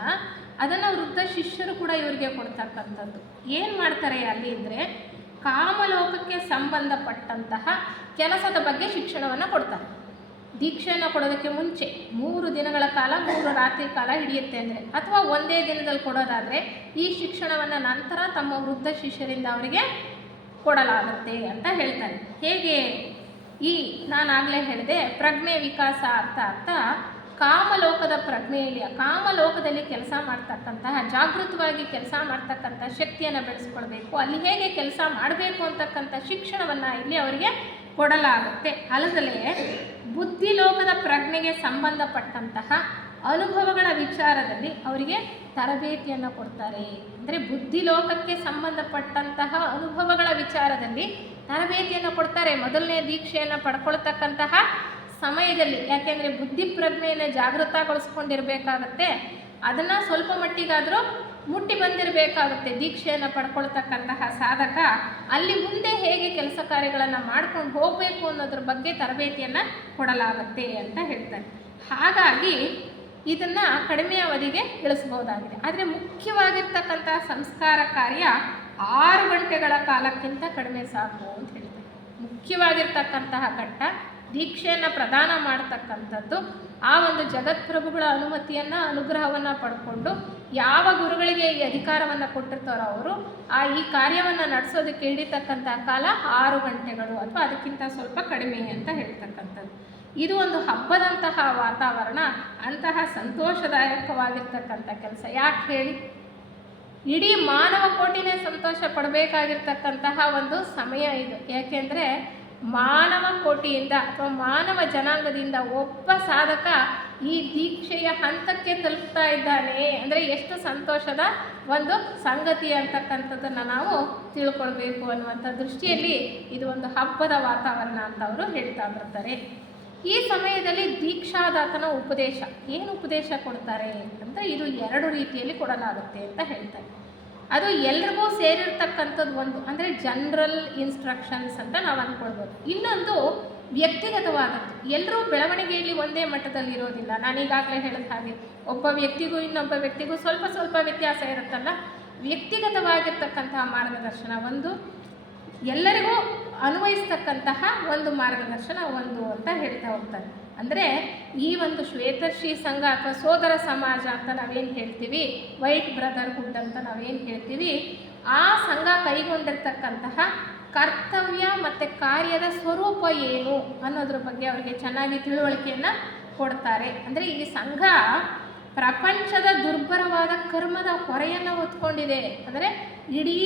ಅದನ್ನು ವೃದ್ಧ ಶಿಷ್ಯರು ಕೂಡ ಇವರಿಗೆ ಕೊಡ್ತಕ್ಕಂಥದ್ದು. ಏನು ಮಾಡ್ತಾರೆ ಅಲ್ಲಿ ಅಂದರೆ ಕಾಮಲೋಕಕ್ಕೆ ಸಂಬಂಧಪಟ್ಟಂತಹ ಕೆಲಸದ ಬಗ್ಗೆ ಶಿಕ್ಷಣವನ್ನು ಕೊಡ್ತಾರೆ. ದೀಕ್ಷೆಯನ್ನು ಕೊಡೋದಕ್ಕೆ ಮುಂಚೆ 3 ದಿನಗಳ ಕಾಲ 3 ರಾತ್ರಿ ಕಾಲ ಹಿಡಿಯುತ್ತೆ ಅಂದರೆ, ಅಥವಾ ಒಂದೇ ದಿನದಲ್ಲಿ ಕೊಡೋದಾದರೆ ಈ ಶಿಕ್ಷಣವನ್ನು ನಂತರ ತಮ್ಮ ವೃದ್ಧ ಶಿಷ್ಯರಿಂದ ಅವರಿಗೆ ಕೊಡಲಾಗುತ್ತೆ ಅಂತ ಹೇಳ್ತಾರೆ. ಹೇಗೆ? ಈ ನಾನಾಗಲೇ ಹೇಳಿದೆ, ಪ್ರಜ್ಞೆ ವಿಕಾಸ ಆಗ್ತಾ ಕಾಮಲೋಕದ ಪ್ರಜ್ಞೆಯಲ್ಲಿ ಕಾಮಲೋಕದಲ್ಲಿ ಕೆಲಸ ಮಾಡ್ತಕ್ಕಂತಹ ಜಾಗೃತವಾಗಿ ಕೆಲಸ ಮಾಡ್ತಕ್ಕಂಥ ಶಕ್ತಿಯನ್ನು ಬೆಳೆಸ್ಕೊಳ್ಬೇಕು. ಅಲ್ಲಿ ಹೇಗೆ ಕೆಲಸ ಮಾಡಬೇಕು ಅಂತಕ್ಕಂಥ ಶಿಕ್ಷಣವನ್ನು ಇಲ್ಲಿ ಅವರಿಗೆ ಕೊಡಲಾಗುತ್ತೆ. ಅಲ್ಲದಲೇ ಬುದ್ಧಿಲೋಕದ ಪ್ರಜ್ಞೆಗೆ ಸಂಬಂಧಪಟ್ಟಂತಹ ಅನುಭವಗಳ ವಿಚಾರದಲ್ಲಿ ಅವರಿಗೆ ತರಬೇತಿಯನ್ನು ಕೊಡ್ತಾರೆ. ಅಂದರೆ ಬುದ್ಧಿಲೋಕಕ್ಕೆ ಸಂಬಂಧಪಟ್ಟಂತಹ ಅನುಭವಗಳ ವಿಚಾರದಲ್ಲಿ ತರಬೇತಿಯನ್ನು ಕೊಡ್ತಾರೆ ಮೊದಲನೇ ದೀಕ್ಷೆಯನ್ನು ಪಡ್ಕೊಳ್ತಕ್ಕಂತಹ ಸಮಯದಲ್ಲಿ. ಯಾಕೆಂದರೆ ಬುದ್ಧಿ ಪ್ರಜ್ಞೆಯನ್ನು ಜಾಗೃತಗೊಳಿಸ್ಕೊಂಡಿರಬೇಕಾಗತ್ತೆ, ಅದನ್ನು ಸ್ವಲ್ಪ ಮಟ್ಟಿಗಾದರೂ ಮುಟ್ಟಿ ಬಂದಿರಬೇಕಾಗುತ್ತೆ ದೀಕ್ಷೆಯನ್ನು ಪಡ್ಕೊಳ್ತಕ್ಕಂತಹ ಸಾಧಕ. ಅಲ್ಲಿ ಮುಂದೆ ಹೇಗೆ ಕೆಲಸ ಕಾರ್ಯಗಳನ್ನು ಮಾಡ್ಕೊಂಡು ಹೋಗಬೇಕು ಅನ್ನೋದ್ರ ಬಗ್ಗೆ ತರಬೇತಿಯನ್ನು ಕೊಡಲಾಗುತ್ತೆ ಅಂತ ಹೇಳ್ತಾರೆ. ಹಾಗಾಗಿ ಇದನ್ನು ಕಡಿಮೆ ಅವಧಿಗೆ ಇಳಿಸ್ಬೋದಾಗಿದೆ. ಆದರೆ ಮುಖ್ಯವಾಗಿರ್ತಕ್ಕಂಥ ಸಂಸ್ಕಾರ ಕಾರ್ಯ 6 ಗಂಟೆಗಳ ಕಾಲಕ್ಕಿಂತ ಕಡಿಮೆ ಸಾಕು ಅಂತ ಹೇಳ್ತಾರೆ. ಮುಖ್ಯವಾಗಿರ್ತಕ್ಕಂತಹ ಘಟ್ಟ ದೀಕ್ಷೆಯನ್ನು ಪ್ರದಾನ ಮಾಡ್ತಕ್ಕಂಥದ್ದು. ಆ ಒಂದು ಜಗತ್ಪ್ರಭುಗಳ ಅನುಗ್ರಹವನ್ನು ಪಡ್ಕೊಂಡು ಯಾವ ಗುರುಗಳಿಗೆ ಈ ಅಧಿಕಾರವನ್ನು ಕೊಟ್ಟಿರ್ತಾರೋ ಅವರು ಈ ಕಾರ್ಯವನ್ನು ನಡೆಸೋದಕ್ಕೆ ಹಿಡಿತಕ್ಕಂಥ ಕಾಲ 6 ಗಂಟೆಗಳು ಅಥವಾ ಅದಕ್ಕಿಂತ ಸ್ವಲ್ಪ ಕಡಿಮೆ ಅಂತ ಹೇಳ್ತಕ್ಕಂಥದ್ದು. ಇದು ಒಂದು ಹಬ್ಬದಂತಹ ವಾತಾವರಣ, ಅಂತಹ ಸಂತೋಷದಾಯಕವಾಗಿರ್ತಕ್ಕಂಥ ಕೆಲಸ. ಯಾಕೆ ಹೇಳಿ? ಇಡೀ ಮಾನವ ಕೋಟಿನೇ ಸಂತೋಷ ಪಡಬೇಕಾಗಿರ್ತಕ್ಕಂತಹ ಒಂದು ಸಮಯ ಇದು. ಯಾಕೆಂದರೆ ಮಾನವ ಕೋಟಿಯಿಂದ ಅಥವಾ ಮಾನವ ಜನಾಂಗದಿಂದ ಒಬ್ಬ ಸಾಧಕ ಈ ದೀಕ್ಷೆಯ ಹಂತಕ್ಕೆ ತಲುಪ್ತಾ ಇದ್ದಾನೆ ಅಂದರೆ ಎಷ್ಟು ಸಂತೋಷದ ಒಂದು ಸಂಗತಿ ಅಂತಕ್ಕಂಥದ್ದನ್ನು ನಾವು ತಿಳ್ಕೊಳ್ಬೇಕು ಅನ್ನುವಂಥ ದೃಷ್ಟಿಯಲ್ಲಿ ಇದು ಒಂದು ಹಬ್ಬದ ವಾತಾವರಣ ಅಂತ ಅವರು ಹೇಳ್ತಾ ಬರ್ತಾರೆ. ಈ ಸಮಯದಲ್ಲಿ ದೀಕ್ಷಾದಾತನ ಉಪದೇಶ, ಏನು ಉಪದೇಶ ಕೊಡ್ತಾರೆ ಅಂದರೆ ಇದು 2 ರೀತಿಯಲ್ಲಿ ಕೊಡಲಾಗುತ್ತೆ ಅಂತ ಹೇಳ್ತಾರೆ. ಅದು ಎಲ್ರಿಗೂ ಸೇರಿರ್ತಕ್ಕಂಥದ್ದು ಒಂದು ಅಂದರೆ ಜನರಲ್ ಇನ್ಸ್ಟ್ರಕ್ಷನ್ಸ್ ಅಂತ ನಾವು ಅಂದ್ಕೊಳ್ಬೋದು. ಇನ್ನೊಂದು ವ್ಯಕ್ತಿಗತವಾದದ್ದು. ಎಲ್ಲರೂ ಬೆಳವಣಿಗೆಯಲ್ಲಿ ಒಂದೇ ಮಟ್ಟದಲ್ಲಿ ಇರೋದಿಲ್ಲ. ನಾನೀಗಾಗಲೇ ಹೇಳಿದ ಹಾಗೆ ಒಬ್ಬ ವ್ಯಕ್ತಿಗೂ ಇನ್ನೊಬ್ಬ ವ್ಯಕ್ತಿಗೂ ಸ್ವಲ್ಪ ವ್ಯತ್ಯಾಸ ಇರುತ್ತಲ್ಲ. ವ್ಯಕ್ತಿಗತವಾಗಿರ್ತಕ್ಕಂತಹ ಮಾರ್ಗದರ್ಶನ ಒಂದು, ಎಲ್ಲರಿಗೂ ಅನ್ವಯಿಸ್ತಕ್ಕಂತಹ ಒಂದು ಮಾರ್ಗದರ್ಶನ ಒಂದು ಅಂತ ಹೇಳ್ತಾ ಹೋಗ್ತಾರೆ. ಅಂದರೆ ಈ ಒಂದು ಶ್ವೇತರ್ಷಿ ಸಂಘ ಅಥವಾ ಸೋದರ ಸಮಾಜ ಅಂತ ನಾವೇನು ಹೇಳ್ತೀವಿ, ವೈಟ್ ಬ್ರದರ್ಹುಡ್ ಅಂತ ನಾವೇನು ಹೇಳ್ತೀವಿ, ಆ ಸಂಘ ಕೈಗೊಂಡಿರ್ತಕ್ಕಂತಹ ಕರ್ತವ್ಯ ಮತ್ತು ಕಾರ್ಯದ ಸ್ವರೂಪ ಏನು ಅನ್ನೋದ್ರ ಬಗ್ಗೆ ಅವರಿಗೆ ಚೆನ್ನಾಗಿ ತಿಳುವಳಿಕೆಯನ್ನು ಕೊಡ್ತಾರೆ. ಅಂದರೆ ಈ ಸಂಘ ಪ್ರಪಂಚದ ದುರ್ಭರವಾದ ಕರ್ಮದ ಹೊರೆಯನ್ನು ಹೊತ್ಕೊಂಡಿದೆ. ಅಂದರೆ ಇಡೀ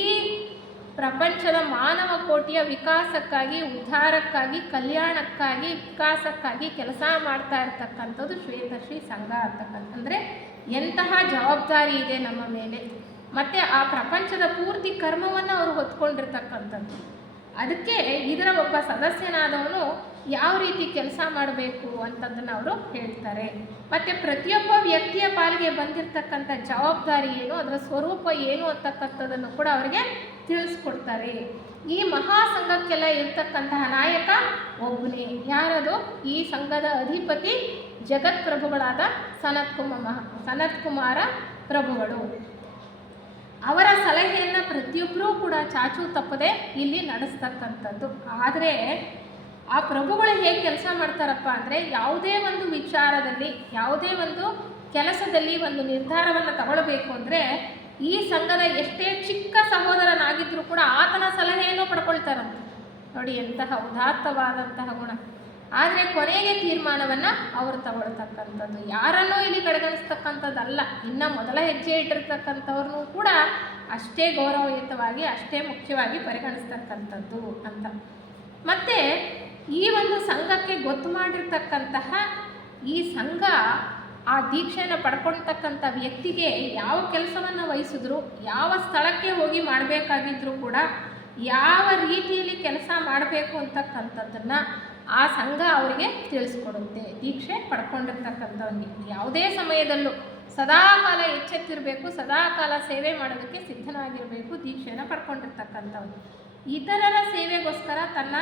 ಪ್ರಪಂಚದ ಮಾನವ ಕೋಟಿಯ ವಿಕಾಸಕ್ಕಾಗಿ, ಉದ್ಧಾರಕ್ಕಾಗಿ, ಕಲ್ಯಾಣಕ್ಕಾಗಿ, ವಿಕಾಸಕ್ಕಾಗಿ ಕೆಲಸ ಮಾಡ್ತಾ ಇರ್ತಕ್ಕಂಥದ್ದು ಶ್ವೇತಶ್ರೀ ಸಂಘ ಅಂತಕ್ಕಂಥ. ಅಂದರೆ ಎಂತಹ ಜವಾಬ್ದಾರಿ ಇದೆ ನಮ್ಮ ಮೇಲೆ, ಮತ್ತು ಆ ಪ್ರಪಂಚದ ಪೂರ್ತಿ ಕರ್ಮವನ್ನು ಅವರು ಹೊತ್ಕೊಂಡಿರ್ತಕ್ಕಂಥದ್ದು. ಅದಕ್ಕೆ ಇದರ ಒಬ್ಬ ಸದಸ್ಯನಾದವನು ಯಾವ ರೀತಿ ಕೆಲಸ ಮಾಡಬೇಕು ಅಂತದನ್ನು ಅವರು ಹೇಳ್ತಾರೆ. ಮತ್ತು ಪ್ರತಿಯೊಬ್ಬ ವ್ಯಕ್ತಿಯ ಪಾಲಿಗೆ ಬಂದಿರತಕ್ಕಂಥ ಜವಾಬ್ದಾರಿ ಏನು, ಅದರ ಸ್ವರೂಪ ಏನು ಅಂತಕ್ಕಂಥದ್ದನ್ನು ಕೂಡ ಅವರಿಗೆ ತಿಳಿಸ್ಕೊಡ್ತಾರೆ. ಈ ಮಹಾಸಂಘಕ್ಕೆಲ್ಲ ಇರ್ತಕ್ಕಂತಹ ನಾಯಕ ಒಬ್ಬನೇ. ಯಾರದು? ಈ ಸಂಘದ ಅಧಿಪತಿ ಜಗತ್ಪ್ರಭುಗಳಾದ ಸನತ್ಕುಮಾರ ಪ್ರಭುಗಳು. ಅವರ ಸಲಹೆಯನ್ನು ಪ್ರತಿಯೊಬ್ಬರೂ ಕೂಡ ಚಾಚೂ ತಪ್ಪದೆ ಇಲ್ಲಿ ನಡೆಸ್ತಕ್ಕಂಥದ್ದು. ಆದರೆ ಆ ಪ್ರಭುಗಳು ಹೇಗೆ ಕೆಲಸ ಮಾಡ್ತಾರಪ್ಪ ಅಂದರೆ, ಯಾವುದೇ ಒಂದು ವಿಚಾರದಲ್ಲಿ, ಯಾವುದೇ ಒಂದು ಕೆಲಸದಲ್ಲಿ ಒಂದು ನಿರ್ಧಾರವನ್ನು ತಗೊಳ್ಬೇಕು ಅಂದರೆ ಈ ಸಂಘದ ಎಷ್ಟೇ ಚಿಕ್ಕ ಸಹೋದರನಾಗಿದ್ದರೂ ಕೂಡ ಆತನ ಸಲಹೆಯನ್ನು ಪಡ್ಕೊಳ್ತಾರಂತೆ. ನೋಡಿ ಎಂತಹ ಉದಾತ್ತವಾದಂತಹ ಗುಣ. ಆದರೆ ಕೊನೆಗೆ ತೀರ್ಮಾನವನ್ನು ಅವರು ತಗೊಳ್ತಕ್ಕಂಥದ್ದು. ಯಾರನ್ನೂ ಇಲ್ಲಿ ಕಡೆಗಣಿಸ್ತಕ್ಕಂಥದ್ದಲ್ಲ. ಇನ್ನು ಮೊದಲ ಹೆಜ್ಜೆ ಇಟ್ಟಿರ್ತಕ್ಕಂಥವ್ರನ್ನೂ ಕೂಡ ಅಷ್ಟೇ ಗೌರವಯುತವಾಗಿ, ಅಷ್ಟೇ ಮುಖ್ಯವಾಗಿ ಪರಿಗಣಿಸ್ತಕ್ಕಂಥದ್ದು ಅಂತ. ಮತ್ತು ಈ ಒಂದು ಸಂಘಕ್ಕೆ ಗೊತ್ತು ಮಾಡಿರ್ತಕ್ಕಂತಹ ಈ ಸಂಘ ಆ ದೀಕ್ಷೆಯನ್ನು ಪಡ್ಕೊಳ್ತಕ್ಕಂಥ ವ್ಯಕ್ತಿಗೆ ಯಾವ ಕೆಲಸವನ್ನು ವಹಿಸಿದ್ರು, ಯಾವ ಸ್ಥಳಕ್ಕೆ ಹೋಗಿ ಮಾಡಬೇಕಾಗಿದ್ರೂ ಕೂಡ ಯಾವ ರೀತಿಯಲ್ಲಿ ಕೆಲಸ ಮಾಡಬೇಕು ಅಂತಕ್ಕಂಥದ್ದನ್ನು ಆ ಸಂಘ ಅವರಿಗೆ ತಿಳಿಸ್ಕೊಡುತ್ತೆ. ದೀಕ್ಷೆ ಪಡ್ಕೊಂಡಿರ್ತಕ್ಕಂಥವನಿಗೆ ಯಾವುದೇ ಸಮಯದಲ್ಲೂ ಸದಾಕಾಲ ಎಚ್ಚೆತ್ತಿರಬೇಕು, ಸದಾಕಾಲ ಸೇವೆ ಮಾಡೋದಕ್ಕೆ ಸಿದ್ಧನಾಗಿರಬೇಕು. ದೀಕ್ಷೆಯನ್ನು ಪಡ್ಕೊಂಡಿರ್ತಕ್ಕಂಥವನು ಇತರರ ಸೇವೆಗೋಸ್ಕರ ತನ್ನ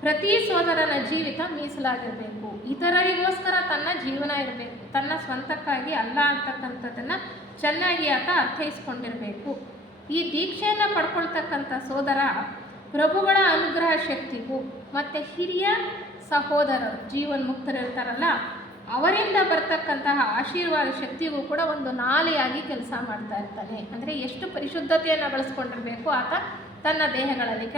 ಪ್ರತಿ ಸೋದರನ ಜೀವಿತ ಮೀಸಲಾಗಿರಬೇಕು. ಇತರರಿಗೋಸ್ಕರ ತನ್ನ ಜೀವನ ಇರಬೇಕು, ತನ್ನ ಸ್ವಂತಕ್ಕಾಗಿ ಅಲ್ಲ ಅಂತಕ್ಕಂಥದ್ದನ್ನು ಚೆನ್ನಾಗಿ ಆತ ಅರ್ಥೈಸ್ಕೊಂಡಿರಬೇಕು. ಈ ದೀಕ್ಷೆಯನ್ನು ಪಡ್ಕೊಳ್ತಕ್ಕಂಥ ಸೋದರ ಪ್ರಭುಗಳ ಅನುಗ್ರಹ ಶಕ್ತಿಗೂ ಮತ್ತು ಹಿರಿಯ ಸಹೋದರರು ಜೀವನ್ಮುಕ್ತರಿರ್ತಾರಲ್ಲ ಅವರಿಂದ ಬರ್ತಕ್ಕಂತಹ ಆಶೀರ್ವಾದ ಶಕ್ತಿಗೂ ಕೂಡ ಒಂದು ನಾಲೆಯಾಗಿ ಕೆಲಸ ಮಾಡ್ತಾ ಇರ್ತಾನೆ. ಅಂದರೆ ಎಷ್ಟು ಪರಿಶುದ್ಧತೆಯನ್ನು ಬಳಸ್ಕೊಂಡಿರಬೇಕು ಆತ ತನ್ನ ದೇಹಗಳಲ್ಲಿ,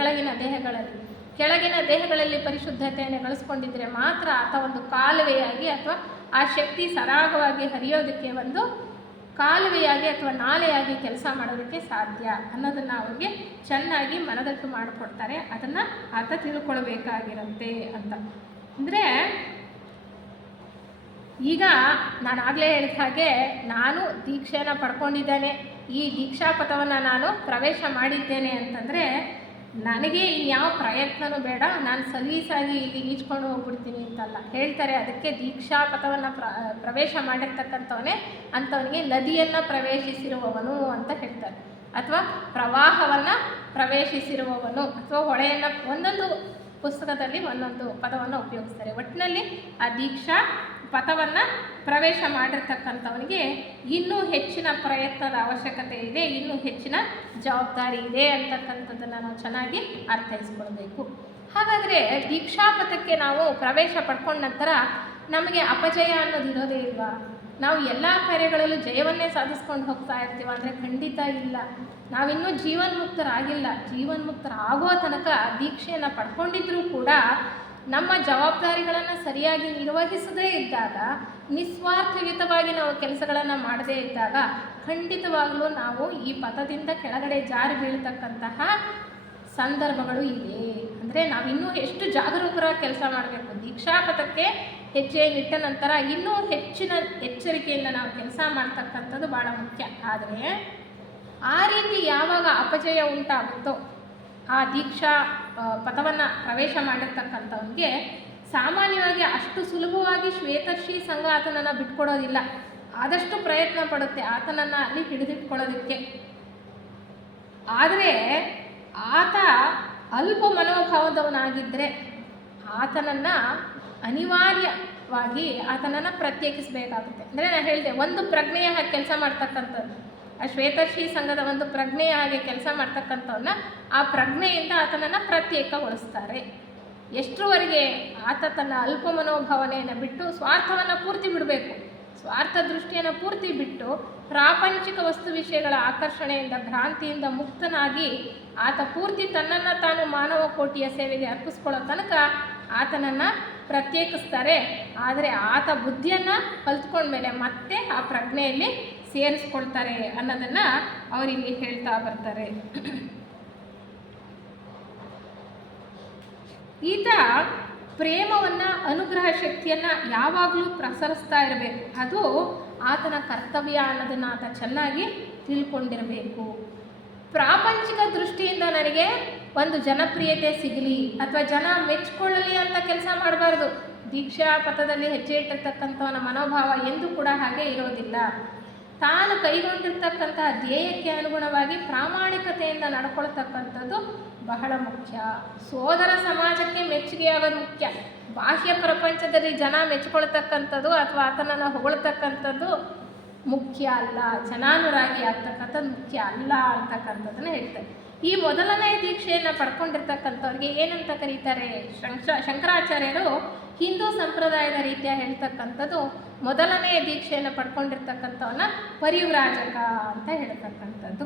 ಕೆಳಗಿನ ದೇಹಗಳಲ್ಲಿ ಪರಿಶುದ್ಧತೆಯನ್ನು ಗಳಿಸ್ಕೊಂಡಿದ್ರೆ ಮಾತ್ರ ಆತ ಒಂದು ಕಾಲುವೆಯಾಗಿ ಅಥವಾ ಆ ಶಕ್ತಿ ಸರಾಗವಾಗಿ ಹರಿಯೋದಕ್ಕೆ ಒಂದು ಕಾಲುವೆಯಾಗಿ ಅಥವಾ ನಾಲೆಯಾಗಿ ಕೆಲಸ ಮಾಡೋದಕ್ಕೆ ಸಾಧ್ಯ ಅನ್ನೋದನ್ನು ಅವ್ರಿಗೆ ಚೆನ್ನಾಗಿ ಮನದಟ್ಟು ಮಾಡಿಕೊಡ್ತಾರೆ. ಅದನ್ನು ಆತ ತಿಳ್ಕೊಳ್ಬೇಕಾಗಿರುತ್ತೆ ಅಂತ. ಅಂದರೆ ಈಗ ನಾನು ಆಗಲೇ ಹೇಳಿದ ಹಾಗೆ ನಾನು ದೀಕ್ಷೆಯನ್ನು ಪಡ್ಕೊಂಡಿದ್ದೇನೆ, ಈ ದೀಕ್ಷಾಪಥವನ್ನು ನಾನು ಪ್ರವೇಶ ಮಾಡಿದ್ದೇನೆ ಅಂತಂದರೆ ನನಗೆ ಇನ್ಯಾವ ಪ್ರಯತ್ನವೂ ಬೇಡ, ನಾನು ಸಲೀಸಾಗಿ ಇಲ್ಲಿ ಈಜ್ಕೊಂಡು ಹೋಗ್ಬಿಡ್ತೀನಿ ಅಂತಲ್ಲ ಹೇಳ್ತಾರೆ. ಅದಕ್ಕೆ ದೀಕ್ಷಾಪಥವನ್ನು ಪ್ರವೇಶ ಮಾಡಿರ್ತಕ್ಕಂಥವನೇ ಅಂಥವನಿಗೆ ನದಿಯನ್ನು ಪ್ರವೇಶಿಸಿರುವವನು ಅಂತ ಹೇಳ್ತಾರೆ, ಅಥವಾ ಪ್ರವಾಹವನ್ನು ಪ್ರವೇಶಿಸಿರುವವನು ಅಥವಾ ಹೊಳೆಯನ್ನು. ಒಂದೊಂದು ಪುಸ್ತಕದಲ್ಲಿ ಒಂದೊಂದು ಪದವನ್ನು ಉಪಯೋಗಿಸ್ತಾರೆ. ಒಟ್ಟಿನಲ್ಲಿ ಆ ದೀಕ್ಷಾ ಪಥವನ್ನು ಪ್ರವೇಶ ಮಾಡಿರ್ತಕ್ಕಂಥವನಿಗೆ ಇನ್ನೂ ಹೆಚ್ಚಿನ ಪ್ರಯತ್ನದ ಅವಶ್ಯಕತೆ ಇದೆ, ಇನ್ನೂ ಹೆಚ್ಚಿನ ಜವಾಬ್ದಾರಿ ಇದೆ ಅಂತಕ್ಕಂಥದ್ದನ್ನು ನಾವು ಚೆನ್ನಾಗಿ ಅರ್ಥೈಸ್ಕೊಳ್ಬೇಕು. ಹಾಗಾದರೆ ದೀಕ್ಷಾಪಥಕ್ಕೆ ನಾವು ಪ್ರವೇಶ ಪಡ್ಕೊಂಡ ನಂತರ ನಮಗೆ ಅಪಜಯ ಅನ್ನೋದು ಇರೋದೇ ಇಲ್ವಾ? ನಾವು ಎಲ್ಲ ಕಾರ್ಯಗಳಲ್ಲೂ ಜಯವನ್ನೇ ಸಾಧಿಸ್ಕೊಂಡು ಹೋಗ್ತಾ ಇರ್ತೀವ ಅಂದರೆ ಖಂಡಿತ ಇಲ್ಲ. ನಾವಿನ್ನೂ ಜೀವನ್ಮುಕ್ತರಾಗಿಲ್ಲ. ಜೀವನ್ಮುಕ್ತರಾಗೋ ತನಕ ದೀಕ್ಷೆಯನ್ನು ಪಡ್ಕೊಂಡಿದ್ರೂ ಕೂಡ ನಮ್ಮ ಜವಾಬ್ದಾರಿಗಳನ್ನು ಸರಿಯಾಗಿ ನಿರ್ವಹಿಸದೇ ಇದ್ದಾಗ, ನಿಸ್ವಾರ್ಥಯುತವಾಗಿ ನಾವು ಕೆಲಸಗಳನ್ನು ಮಾಡದೇ ಇದ್ದಾಗ ಖಂಡಿತವಾಗಲೂ ನಾವು ಈ ಪಥದಿಂದ ಕೆಳಗಡೆ ಜಾರಿ ಬೀಳ್ತಕ್ಕಂತಹ ಸಂದರ್ಭಗಳು ಇವೆ. ಅಂದರೆ ನಾವಿನ್ನೂ ಎಷ್ಟು ಜಾಗರೂಕರಾಗಿ ಕೆಲಸ ಮಾಡಬೇಕು. ದೀಕ್ಷಾಪಥಕ್ಕೆ ಹೆಜ್ಜೆಯನ್ನಿಟ್ಟ ನಂತರ ಇನ್ನೂ ಹೆಚ್ಚಿನ ಎಚ್ಚರಿಕೆಯಿಂದ ನಾವು ಕೆಲಸ ಮಾಡ್ತಕ್ಕಂಥದ್ದು ಭಾಳ ಮುಖ್ಯ. ಆದರೆ ಆ ರೀತಿ ಯಾವಾಗ ಅಪಜಯ ಉಂಟಾಗುತ್ತೋ ಆ ದೀಕ್ಷಾ ಪಥವನ್ನು ಪ್ರವೇಶ ಮಾಡಿರ್ತಕ್ಕಂಥವನಿಗೆ ಸಾಮಾನ್ಯವಾಗಿ ಅಷ್ಟು ಸುಲಭವಾಗಿ ಶ್ವೇತರ್ಷಿ ಸಂಘ ಆತನನ್ನು ಬಿಟ್ಕೊಡೋದಿಲ್ಲ. ಆದಷ್ಟು ಪ್ರಯತ್ನ ಪಡುತ್ತೆ ಆತನನ್ನು ಅಲ್ಲಿ ಹಿಡಿದಿಟ್ಕೊಳ್ಳೋದಕ್ಕೆ. ಆದರೆ ಆತ ಅಲ್ಪ ಮನೋಭಾವದವನಾಗಿದ್ದರೆ ಆತನನ್ನು ಅನಿವಾರ್ಯವಾಗಿ ಆತನನ್ನು ಪ್ರತ್ಯೇಕಿಸಬೇಕಾಗುತ್ತೆ. ಅಂದರೆ ನಾನು ಹೇಳಿದೆ, ಒಂದು ಪ್ರಜ್ಞೆಯ ಹಾಗೆ ಕೆಲಸ ಮಾಡ್ತಕ್ಕಂಥದ್ದು, ಆ ಶ್ವೇತರ್ಷಿ ಸಂಘದ ಒಂದು ಪ್ರಜ್ಞೆಯ ಹಾಗೆ ಕೆಲಸ ಮಾಡ್ತಕ್ಕಂಥವನ್ನ ಆ ಪ್ರಜ್ಞೆಯಿಂದ ಆತನನ್ನು ಪ್ರತ್ಯೇಕಗೊಳಿಸ್ತಾರೆ. ಎಷ್ಟರವರೆಗೆ ಆತ ತನ್ನ ಅಲ್ಪ ಮನೋಭಾವನೆಯನ್ನು ಬಿಟ್ಟು ಸ್ವಾರ್ಥವನ್ನು ಪೂರ್ತಿ ಬಿಡಬೇಕು. ಸ್ವಾರ್ಥ ದೃಷ್ಟಿಯನ್ನು ಪೂರ್ತಿ ಬಿಟ್ಟು ಪ್ರಾಪಂಚಿಕ ವಸ್ತು ವಿಷಯಗಳ ಆಕರ್ಷಣೆಯಿಂದ, ಭ್ರಾಂತಿಯಿಂದ ಮುಕ್ತನಾಗಿ ಆತ ಪೂರ್ತಿ ತನ್ನನ್ನು ತಾನು ಮಾನವ ಕೋಟಿಯ ಸೇವೆಗೆ ಅರ್ಪಿಸ್ಕೊಳ್ಳೋ ತನಕ ಆತನನ್ನು ಪ್ರತ್ಯೇಕಿಸ್ತಾರೆ. ಆದರೆ ಆತ ಬುದ್ಧಿಯನ್ನು ಕಲ್ತ್ಕೊಂಡ್ಮೇಲೆ ಮತ್ತೆ ಆ ಪ್ರಜ್ಞೆಯಲ್ಲಿ ಸೇರಿಸ್ಕೊಳ್ತಾರೆ ಅನ್ನೋದನ್ನು ಅವರಿಗೆ ಹೇಳ್ತಾ ಬರ್ತಾರೆ. ಈತ ಪ್ರೇಮವನ್ನು, ಅನುಗ್ರಹ ಶಕ್ತಿಯನ್ನು ಯಾವಾಗಲೂ ಪ್ರಸರಿಸ್ತಾ ಇರಬೇಕು. ಅದು ಆತನ ಕರ್ತವ್ಯ ಅನ್ನೋದನ್ನು ಆತ ಚೆನ್ನಾಗಿ ತಿಳ್ಕೊಂಡಿರಬೇಕು. ಪ್ರಾಪಂಚಿಕ ದೃಷ್ಟಿಯಿಂದ ನನಗೆ ಒಂದು ಜನಪ್ರಿಯತೆ ಸಿಗಲಿ ಅಥವಾ ಜನ ಮೆಚ್ಚಿಕೊಳ್ಳಲಿ ಅಂತ ಕೆಲಸ ಮಾಡಬಾರ್ದು. ದೀಕ್ಷಾ ಪಥದಲ್ಲಿ ಹೆಜ್ಜೆ ಇಟ್ಟಿರ್ತಕ್ಕಂಥವನ ಮನೋಭಾವ ಎಂದೂ ಕೂಡ ಹಾಗೆ ಇರೋದಿಲ್ಲ. ತಾನು ಕೈಗೊಂಡಿರ್ತಕ್ಕಂತಹ ಧ್ಯೇಯಕ್ಕೆ ಅನುಗುಣವಾಗಿ ಪ್ರಾಮಾಣಿಕತೆಯಿಂದ ನಡ್ಕೊಳ್ತಕ್ಕಂಥದ್ದು ಬಹಳ ಮುಖ್ಯ. ಸೋದರ ಸಮಾಜಕ್ಕೆ ಮೆಚ್ಚುಗೆಯಾಗೋದು ಮುಖ್ಯ. ಬಾಹ್ಯ ಪ್ರಪಂಚದಲ್ಲಿ ಜನ ಮೆಚ್ಕೊಳ್ತಕ್ಕಂಥದ್ದು ಅಥವಾ ಆತನನ್ನು ಹೊಗಳ್ತಕ್ಕಂಥದ್ದು ಮುಖ್ಯ ಅಲ್ಲ, ಜನಾನುರಾಗಿ ಆಗ್ತಕ್ಕಂಥದ್ದು ಮುಖ್ಯ ಅಲ್ಲ ಅಂತಕ್ಕಂಥದ್ದನ್ನು ಹೇಳ್ತಾರೆ. ಈ ಮೊದಲನೇ ದೀಕ್ಷೆಯನ್ನು ಪಡ್ಕೊಂಡಿರ್ತಕ್ಕಂಥವ್ರಿಗೆ ಏನಂತ ಕರೀತಾರೆ? ಶಂಕರಾಚಾರ್ಯರು ಹಿಂದೂ ಸಂಪ್ರದಾಯದ ರೀತಿಯ ಹೇಳ್ತಕ್ಕಂಥದ್ದು ಮೊದಲನೇ ದೀಕ್ಷೆಯನ್ನು ಪಡ್ಕೊಂಡಿರ್ತಕ್ಕಂಥವನ್ನ ಪರಿವ್ರಾಜಕ ಅಂತ ಹೇಳ್ತಕ್ಕಂಥದ್ದು.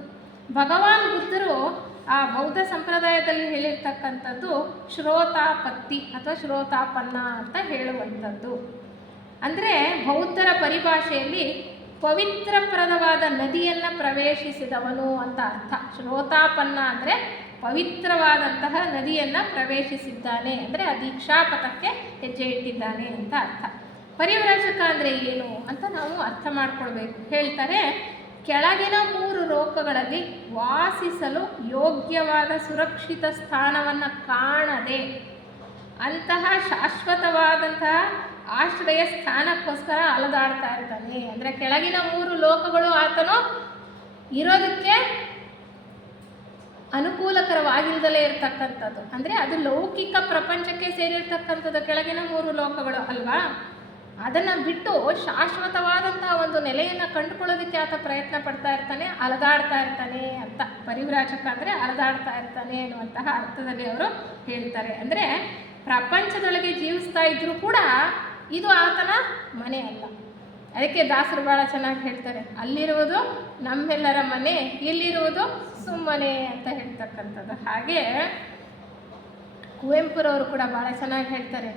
ಭಗವಾನ್ ಬುದ್ಧರು ಆ ಬೌದ್ಧ ಸಂಪ್ರದಾಯದಲ್ಲಿ ಹೇಳಿರ್ತಕ್ಕಂಥದ್ದು ಶ್ರೋತಾಪತ್ತಿ ಅಥವಾ ಶ್ರೋತಾಪನ್ನ ಅಂತ ಹೇಳುವಂಥದ್ದು. ಅಂದರೆ ಬೌದ್ಧರ ಪರಿಭಾಷೆಯಲ್ಲಿ ಪವಿತ್ರಪ್ರದವಾದ ನದಿಯನ್ನು ಪ್ರವೇಶಿಸಿದವನು ಅಂತ ಅರ್ಥ. ಶ್ರೋತಾಪನ್ನ ಅಂದರೆ ಪವಿತ್ರವಾದಂತಹ ನದಿಯನ್ನು ಪ್ರವೇಶಿಸಿದ್ದಾನೆ, ಅಂದರೆ ಆ ದೀಕ್ಷಾಪಥಕ್ಕೆ ಹೆಜ್ಜೆ ಇಟ್ಟಿದ್ದಾನೆ ಅಂತ ಅರ್ಥ. ಪರಿವ್ರಾಜಕ ಅಂದರೆ ಏನು ಅಂತ ನಾವು ಅರ್ಥ ಮಾಡ್ಕೊಳ್ಬೇಕು. ಹೇಳ್ತಾರೆ, ಕೆಳಗಿನ 3 ಲೋಕಗಳಲ್ಲಿ ವಾಸಿಸಲು ಯೋಗ್ಯವಾದ ಸುರಕ್ಷಿತ ಸ್ಥಾನವನ್ನು ಕಾಣದೆ ಅಂತಹ ಶಾಶ್ವತವಾದಂತಹ ಆಶ್ರಯ ಸ್ಥಾನಕ್ಕೋಸ್ಕರ ಅಲದಾಡ್ತಾ ಇರ್ತಾನೆ. ಅಂದರೆ ಕೆಳಗಿನ 3 ಲೋಕಗಳು ಆತನು ಇರೋದಕ್ಕೆ ಅನುಕೂಲಕರವಾಗಿಲ್ಲದಲೇ ಇರ್ತಕ್ಕಂಥದ್ದು. ಅಂದರೆ ಅದು ಲೌಕಿಕ ಪ್ರಪಂಚಕ್ಕೆ ಸೇರಿರ್ತಕ್ಕಂಥದ್ದು ಕೆಳಗಿನ 3 ಲೋಕಗಳು ಅಲ್ವಾ. ಅದನ್ನು ಬಿಟ್ಟು ಶಾಶ್ವತವಾದಂತಹ ಒಂದು ನೆಲೆಯನ್ನು ಕಂಡುಕೊಳ್ಳೋದಕ್ಕೆ ಆತ ಪ್ರಯತ್ನ ಪಡ್ತಾ ಇರ್ತಾನೆ, ಅಲದಾಡ್ತಾ ಇರ್ತಾನೆ ಅಂತ. ಪರಿವ್ರಾಜಕ ಅಂದರೆ ಅಲದಾಡ್ತಾ ಇರ್ತಾನೆ ಅನ್ನುವಂತಹ ಅರ್ಥದಲ್ಲಿ ಅವರು ಹೇಳ್ತಾರೆ. ಅಂದರೆ ಪ್ರಪಂಚದೊಳಗೆ ಜೀವಿಸ್ತಾ ಇದ್ರೂ ಕೂಡ ಇದು ಆತನ ಮನೆ ಅಲ್ಲ. ಅದಕ್ಕೆ ದಾಸರು ಭಾಳ ಚೆನ್ನಾಗಿ ಹೇಳ್ತಾರೆ, ಅಲ್ಲಿರುವುದು ನಮ್ಮೆಲ್ಲರ ಮನೆ, ಇಲ್ಲಿರುವುದು ಸುಮ್ಮನೆ ಅಂತ ಹೇಳ್ತಕ್ಕಂಥದ್ದು. ಹಾಗೆ ಕುವೆಂಪುರವರು ಕೂಡ ಭಾಳ ಚೆನ್ನಾಗಿ ಹೇಳ್ತಾರೆ,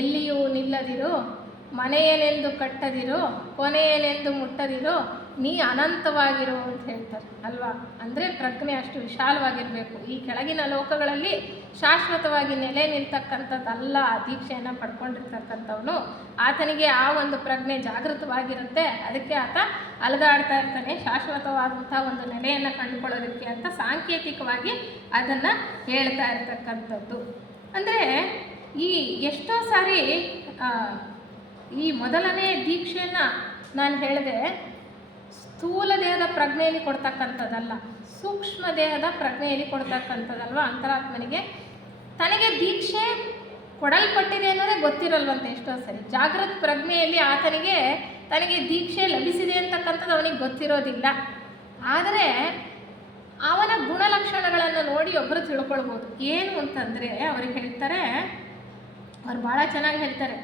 ಎಲ್ಲಿಯೂ ನಿಲ್ಲದಿರು, ಮನೆಯನೆಂದು ಕಟ್ಟದಿರು, ಕೊನೆಯನೆಂದು ಮುಟ್ಟದಿರು, ನೀ ಅನಂತವಾಗಿರು ಅಂತ ಹೇಳ್ತಾರೆ ಅಲ್ವಾ. ಅಂದರೆ ಪ್ರಜ್ಞೆ ಅಷ್ಟು ವಿಶಾಲವಾಗಿರಬೇಕು. ಈ ಕೆಳಗಿನ ಲೋಕಗಳಲ್ಲಿ ಶಾಶ್ವತವಾಗಿ ನೆಲೆ ನಿಲ್ತಕ್ಕಂಥದ್ದಲ್ಲ ದೀಕ್ಷೆಯನ್ನು ಪಡ್ಕೊಂಡಿರ್ತಕ್ಕಂಥವನು. ಆತನಿಗೆ ಆ ಒಂದು ಪ್ರಜ್ಞೆ ಜಾಗೃತವಾಗಿರುತ್ತೆ. ಅದಕ್ಕೆ ಆತ ಅಲದಾಡ್ತಾ ಇರ್ತಾನೆ ಶಾಶ್ವತವಾದಂಥ ಒಂದು ನೆಲೆಯನ್ನು ಕಂಡುಕೊಳ್ಳೋದಕ್ಕೆ ಅಂತ ಸಾಂಕೇತಿಕವಾಗಿ ಅದನ್ನು ಹೇಳ್ತಾ ಇರ್ತಕ್ಕಂಥದ್ದು. ಅಂದರೆ ಈ ಎಷ್ಟೋ ಸಾರಿ ಈ ಮೊದಲನೇ ದೀಕ್ಷೆಯನ್ನು ನಾನು ಹೇಳಿದೆ, ಸ್ಥೂಲ ದೇಹದ ಪ್ರಜ್ಞೆಯಲ್ಲಿ ಕೊಡ್ತಕ್ಕಂಥದ್ದಲ್ಲ, ಸೂಕ್ಷ್ಮ ದೇಹದ ಪ್ರಜ್ಞೆಯಲ್ಲಿ ಕೊಡ್ತಕ್ಕಂಥದ್ದಲ್ವ. ಅಂತರಾತ್ಮನಿಗೆ ತನಗೆ ದೀಕ್ಷೆ ಕೊಡಲ್ಪಟ್ಟಿದೆ ಅನ್ನೋದೇ ಗೊತ್ತಿರಲ್ವಂತೆ ಎಷ್ಟೋ ಸರಿ. ಜಾಗೃತ ಪ್ರಜ್ಞೆಯಲ್ಲಿ ಆತನಿಗೆ ತನಗೆ ದೀಕ್ಷೆ ಲಭಿಸಿದೆ ಅಂತಕ್ಕಂಥದ್ದು ಅವನಿಗೆ ಗೊತ್ತಿರೋದಿಲ್ಲ. ಆದರೆ ಅವನ ಗುಣಲಕ್ಷಣಗಳನ್ನು ನೋಡಿ ಒಬ್ಬರು ತಿಳ್ಕೊಳ್ಬೋದು. ಏನು ಅಂತಂದರೆ ಅವ್ರಿಗೆ ಹೇಳ್ತಾರೆ, ಅವ್ರು ಭಾಳ ಚೆನ್ನಾಗಿ ಹೇಳ್ತಾರೆ,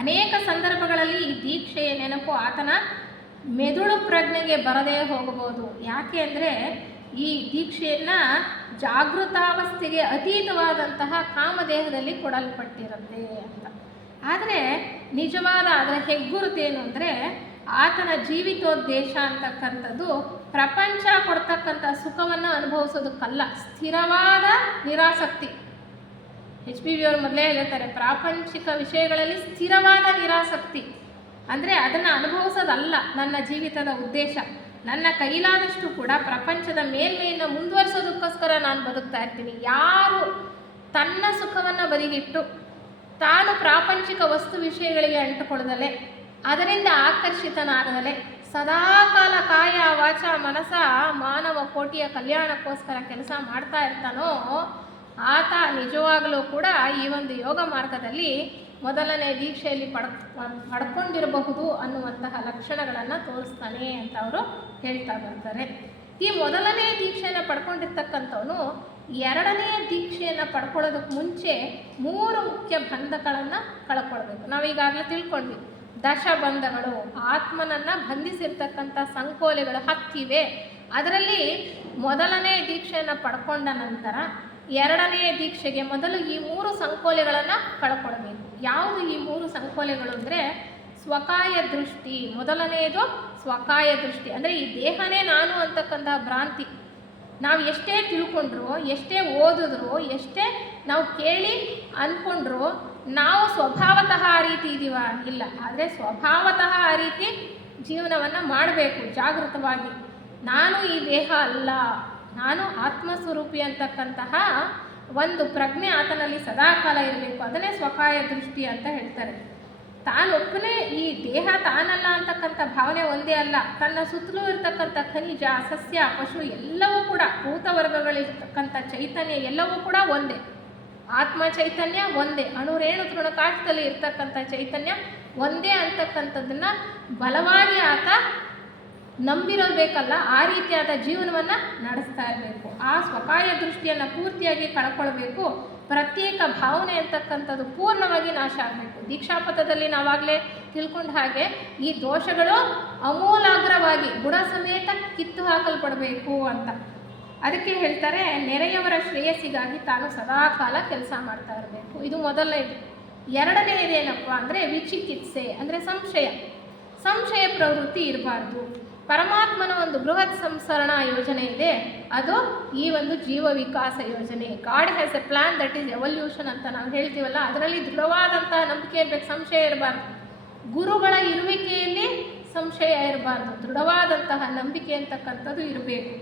ಅನೇಕ ಸಂದರ್ಭಗಳಲ್ಲಿ ಈ ದೀಕ್ಷೆಯ ನೆನಪು ಆತನ ಮೆದುಳು ಪ್ರಜ್ಞೆಗೆ ಬರದೇ ಹೋಗಬಹುದು. ಯಾಕೆ ಅಂದರೆ ಈ ದೀಕ್ಷೆಯನ್ನು ಜಾಗೃತಾವಸ್ಥೆಗೆ ಅತೀತವಾದಂತಹ ಕಾಮದೇಹದಲ್ಲಿ ಕೊಡಲ್ಪಟ್ಟಿರುತ್ತೆ ಅಂತ. ಆದರೆ ನಿಜವಾದ ಅದರ ಹೆಗ್ಗುರುತೇನು ಅಂದರೆ ಆತನ ಜೀವಿತೋದ್ದೇಶ ಅಂತಕ್ಕಂಥದ್ದು ಪ್ರಪಂಚ ಕೊಡ್ತಕ್ಕಂಥ ಸುಖವನ್ನು ಅನುಭವಿಸೋದಕ್ಕಲ್ಲ, ಸ್ಥಿರವಾದ ನಿರಾಸಕ್ತಿ. HPV ಅವರು ಮೊದಲೇ ಹೇಳ್ತಾರೆ, ಪ್ರಾಪಂಚಿಕ ವಿಷಯಗಳಲ್ಲಿ ಸ್ಥಿರವಾದ ನಿರಾಸಕ್ತಿ. ಅಂದರೆ ಅದನ್ನು ಅನುಭವಿಸೋದಲ್ಲ ನನ್ನ ಜೀವಿತದ ಉದ್ದೇಶ. ನನ್ನ ಕೈಲಾದಷ್ಟು ಕೂಡ ಪ್ರಪಂಚದ ಮೇಲ್ಮೆಯನ್ನು ಮುಂದುವರಿಸೋದಕ್ಕೋಸ್ಕರ ನಾನು ಬದುಕ್ತಾ ಇರ್ತೀನಿ. ಯಾರು ತನ್ನ ಸುಖವನ್ನು ಬದಿಗಿಟ್ಟು ತಾನು ಪ್ರಾಪಂಚಿಕ ವಸ್ತು ವಿಷಯಗಳಿಗೆ ಅಂಟುಕೊಳ್ಳದಲೆ ಅದರಿಂದ ಆಕರ್ಷಿತನಾಗದಲೆ ಸದಾಕಾಲ ಕಾಯ ವಾಚ ಮನಸ ಮಾನವ ಕೋಟಿಯ ಕಲ್ಯಾಣಕ್ಕೋಸ್ಕರ ಕೆಲಸ ಮಾಡ್ತಾ ಇರ್ತಾನೋ ಆತ ನಿಜವಾಗಲೂ ಕೂಡ ಈ ಒಂದು ಯೋಗ ಮಾರ್ಗದಲ್ಲಿ ಮೊದಲನೇ ದೀಕ್ಷೆಯಲ್ಲಿ ಪಡ್ಕೊಂಡಿರಬಹುದು ಅನ್ನುವಂತಹ ಲಕ್ಷಣಗಳನ್ನು ತೋರಿಸ್ತಾನೆ ಅಂತ ಅವರು ಹೇಳ್ತಾ ಬರ್ತಾರೆ. ಈ ಮೊದಲನೇ ದೀಕ್ಷೆಯನ್ನು ಪಡ್ಕೊಂಡಿರ್ತಕ್ಕಂಥವನು ಎರಡನೇ ದೀಕ್ಷೆಯನ್ನು ಪಡ್ಕೊಳ್ಳೋದಕ್ಕೆ ಮುಂಚೆ 3 ಮುಖ್ಯ ಬಂಧಗಳನ್ನು ಕಳ್ಕೊಳ್ಬೇಕು. ನಾವೀಗಾಗಲೇ ತಿಳ್ಕೊಂಡ್ವಿ, ದಶಬಂಧಗಳು, ಆತ್ಮನನ್ನು ಬಂಧಿಸಿರ್ತಕ್ಕಂಥ ಸಂಕೋಲೆಗಳು 10 ಇವೆ. ಅದರಲ್ಲಿ ಮೊದಲನೇ ದೀಕ್ಷೆಯನ್ನು ಪಡ್ಕೊಂಡ ನಂತರ ಎರಡನೇ ದೀಕ್ಷೆಗೆ ಮೊದಲು ಈ 3 ಸಂಕೋಲೆಗಳನ್ನು ಕಳ್ಕೊಳ್ಬೇಕು. ಯಾವುದು ಈ 3 ಸಂಕೋಲೆಗಳು ಅಂದರೆ ಸ್ವಕಾಯ ದೃಷ್ಟಿ. ಮೊದಲನೆಯದು ಸ್ವಕಾಯ ದೃಷ್ಟಿ, ಅಂದರೆ ಈ ದೇಹನೇ ನಾನು ಅಂತಕ್ಕಂತಹ ಭ್ರಾಂತಿ. ನಾವು ಎಷ್ಟೇ ತಿಳ್ಕೊಂಡ್ರು, ಎಷ್ಟೇ ಓದಿದ್ರು, ಎಷ್ಟೇ ನಾವು ಕೇಳಿ ಅಂದ್ಕೊಂಡ್ರು, ನಾವು ಸ್ವಭಾವತಃ ಆ ರೀತಿ ಇದ್ದೀವ? ಇಲ್ಲ. ಆದರೆ ಸ್ವಭಾವತಃ ಆ ರೀತಿ ಜೀವನವನ್ನು ಮಾಡಬೇಕು ಜಾಗೃತವಾಗಿ. ನಾನು ಈ ದೇಹ ಅಲ್ಲ, ನಾನು ಆತ್ಮಸ್ವರೂಪಿ ಅಂತಕ್ಕಂತಹ ಒಂದು ಪ್ರಜ್ಞೆ ಆತನಲ್ಲಿ ಸದಾಕಾಲ ಇರಬೇಕು. ಅದನ್ನೇ ಸ್ವಕಾಯ ದೃಷ್ಟಿ ಅಂತ ಹೇಳ್ತಾರೆ. ತಾನೊಬ್ಬನೇ ಈ ದೇಹ ತಾನಲ್ಲ ಅಂತಕ್ಕಂಥ ಭಾವನೆ ಒಂದೇ ಅಲ್ಲ, ತನ್ನ ಸುತ್ತಲೂ ಇರ್ತಕ್ಕಂಥ ಖನಿಜ, ಸಸ್ಯ, ಪಶು ಎಲ್ಲವೂ ಕೂಡ, ಭೂತವರ್ಗಗಳಿರ್ತಕ್ಕಂಥ ಚೈತನ್ಯ ಎಲ್ಲವೂ ಕೂಡ ಒಂದೇ. ಆತ್ಮ ಚೈತನ್ಯ ಒಂದೇ, ಅಣುರೇಣು ತೃಣಕಾಷ್ಟದಲ್ಲಿ ಇರ್ತಕ್ಕಂಥ ಚೈತನ್ಯ ಒಂದೇ ಅಂತಕ್ಕಂಥದ್ದನ್ನು ಬಲವಾಗಿ ಆತ ನಂಬಿರಬೇಕಲ್ಲ, ಆ ರೀತಿಯಾದ ಜೀವನವನ್ನು ನಡೆಸ್ತಾ ಇರಬೇಕು. ಆ ಸ್ವಕಾಯ ದೃಷ್ಟಿಯನ್ನು ಪೂರ್ತಿಯಾಗಿ ಕಳ್ಕೊಳ್ಬೇಕು. ಪ್ರತ್ಯೇಕ ಭಾವನೆ ಅಂತಕ್ಕಂಥದ್ದು ಪೂರ್ಣವಾಗಿ ನಾಶ ಆಗಬೇಕು. ದೀಕ್ಷಾಪಥದಲ್ಲಿ ನಾವಾಗಲೇ ತಿಳ್ಕೊಂಡ ಹಾಗೆ ಈ ದೋಷಗಳು ಅಮೂಲಾಗ್ರವಾಗಿ ಬುಡ ಸಮೇತ ಕಿತ್ತು ಹಾಕಲ್ಪಡಬೇಕು ಅಂತ. ಅದಕ್ಕೆ ಹೇಳ್ತಾರೆ, ನೆರೆಯವರ ಶ್ರೇಯಸ್ಸಿಗಾಗಿ ತಾನು ಸದಾಕಾಲ ಕೆಲಸ ಮಾಡ್ತಾ ಇರಬೇಕು. ಇದು ಮೊದಲನೇದು. ಎರಡನೇದೇನಪ್ಪ ಅಂದರೆ ವಿಚಿಕಿತ್ಸೆ, ಅಂದರೆ ಸಂಶಯ ಪ್ರವೃತ್ತಿ ಇರಬಾರ್ದು. ಪರಮಾತ್ಮನ ಒಂದು ಬೃಹತ್ ಸಂಸ್ಕರಣಾ ಯೋಜನೆ ಇದೆ, ಅದು ಈ ಒಂದು ಜೀವ ವಿಕಾಸ ಯೋಜನೆ. God has A plan that is evolution ಅಂತ ನಾವು ಹೇಳ್ತೀವಲ್ಲ, ಅದರಲ್ಲಿ ದೃಢವಾದಂತಹ ನಂಬಿಕೆ ಇರಬೇಕು, ಸಂಶಯ ಇರಬಾರ್ದು. ಗುರುಗಳ ಇರುವಿಕೆಯಲ್ಲಿ ಸಂಶಯ ಇರಬಾರ್ದು, ದೃಢವಾದಂತಹ ನಂಬಿಕೆ ಅಂತಕ್ಕಂಥದ್ದು ಇರಬೇಕು.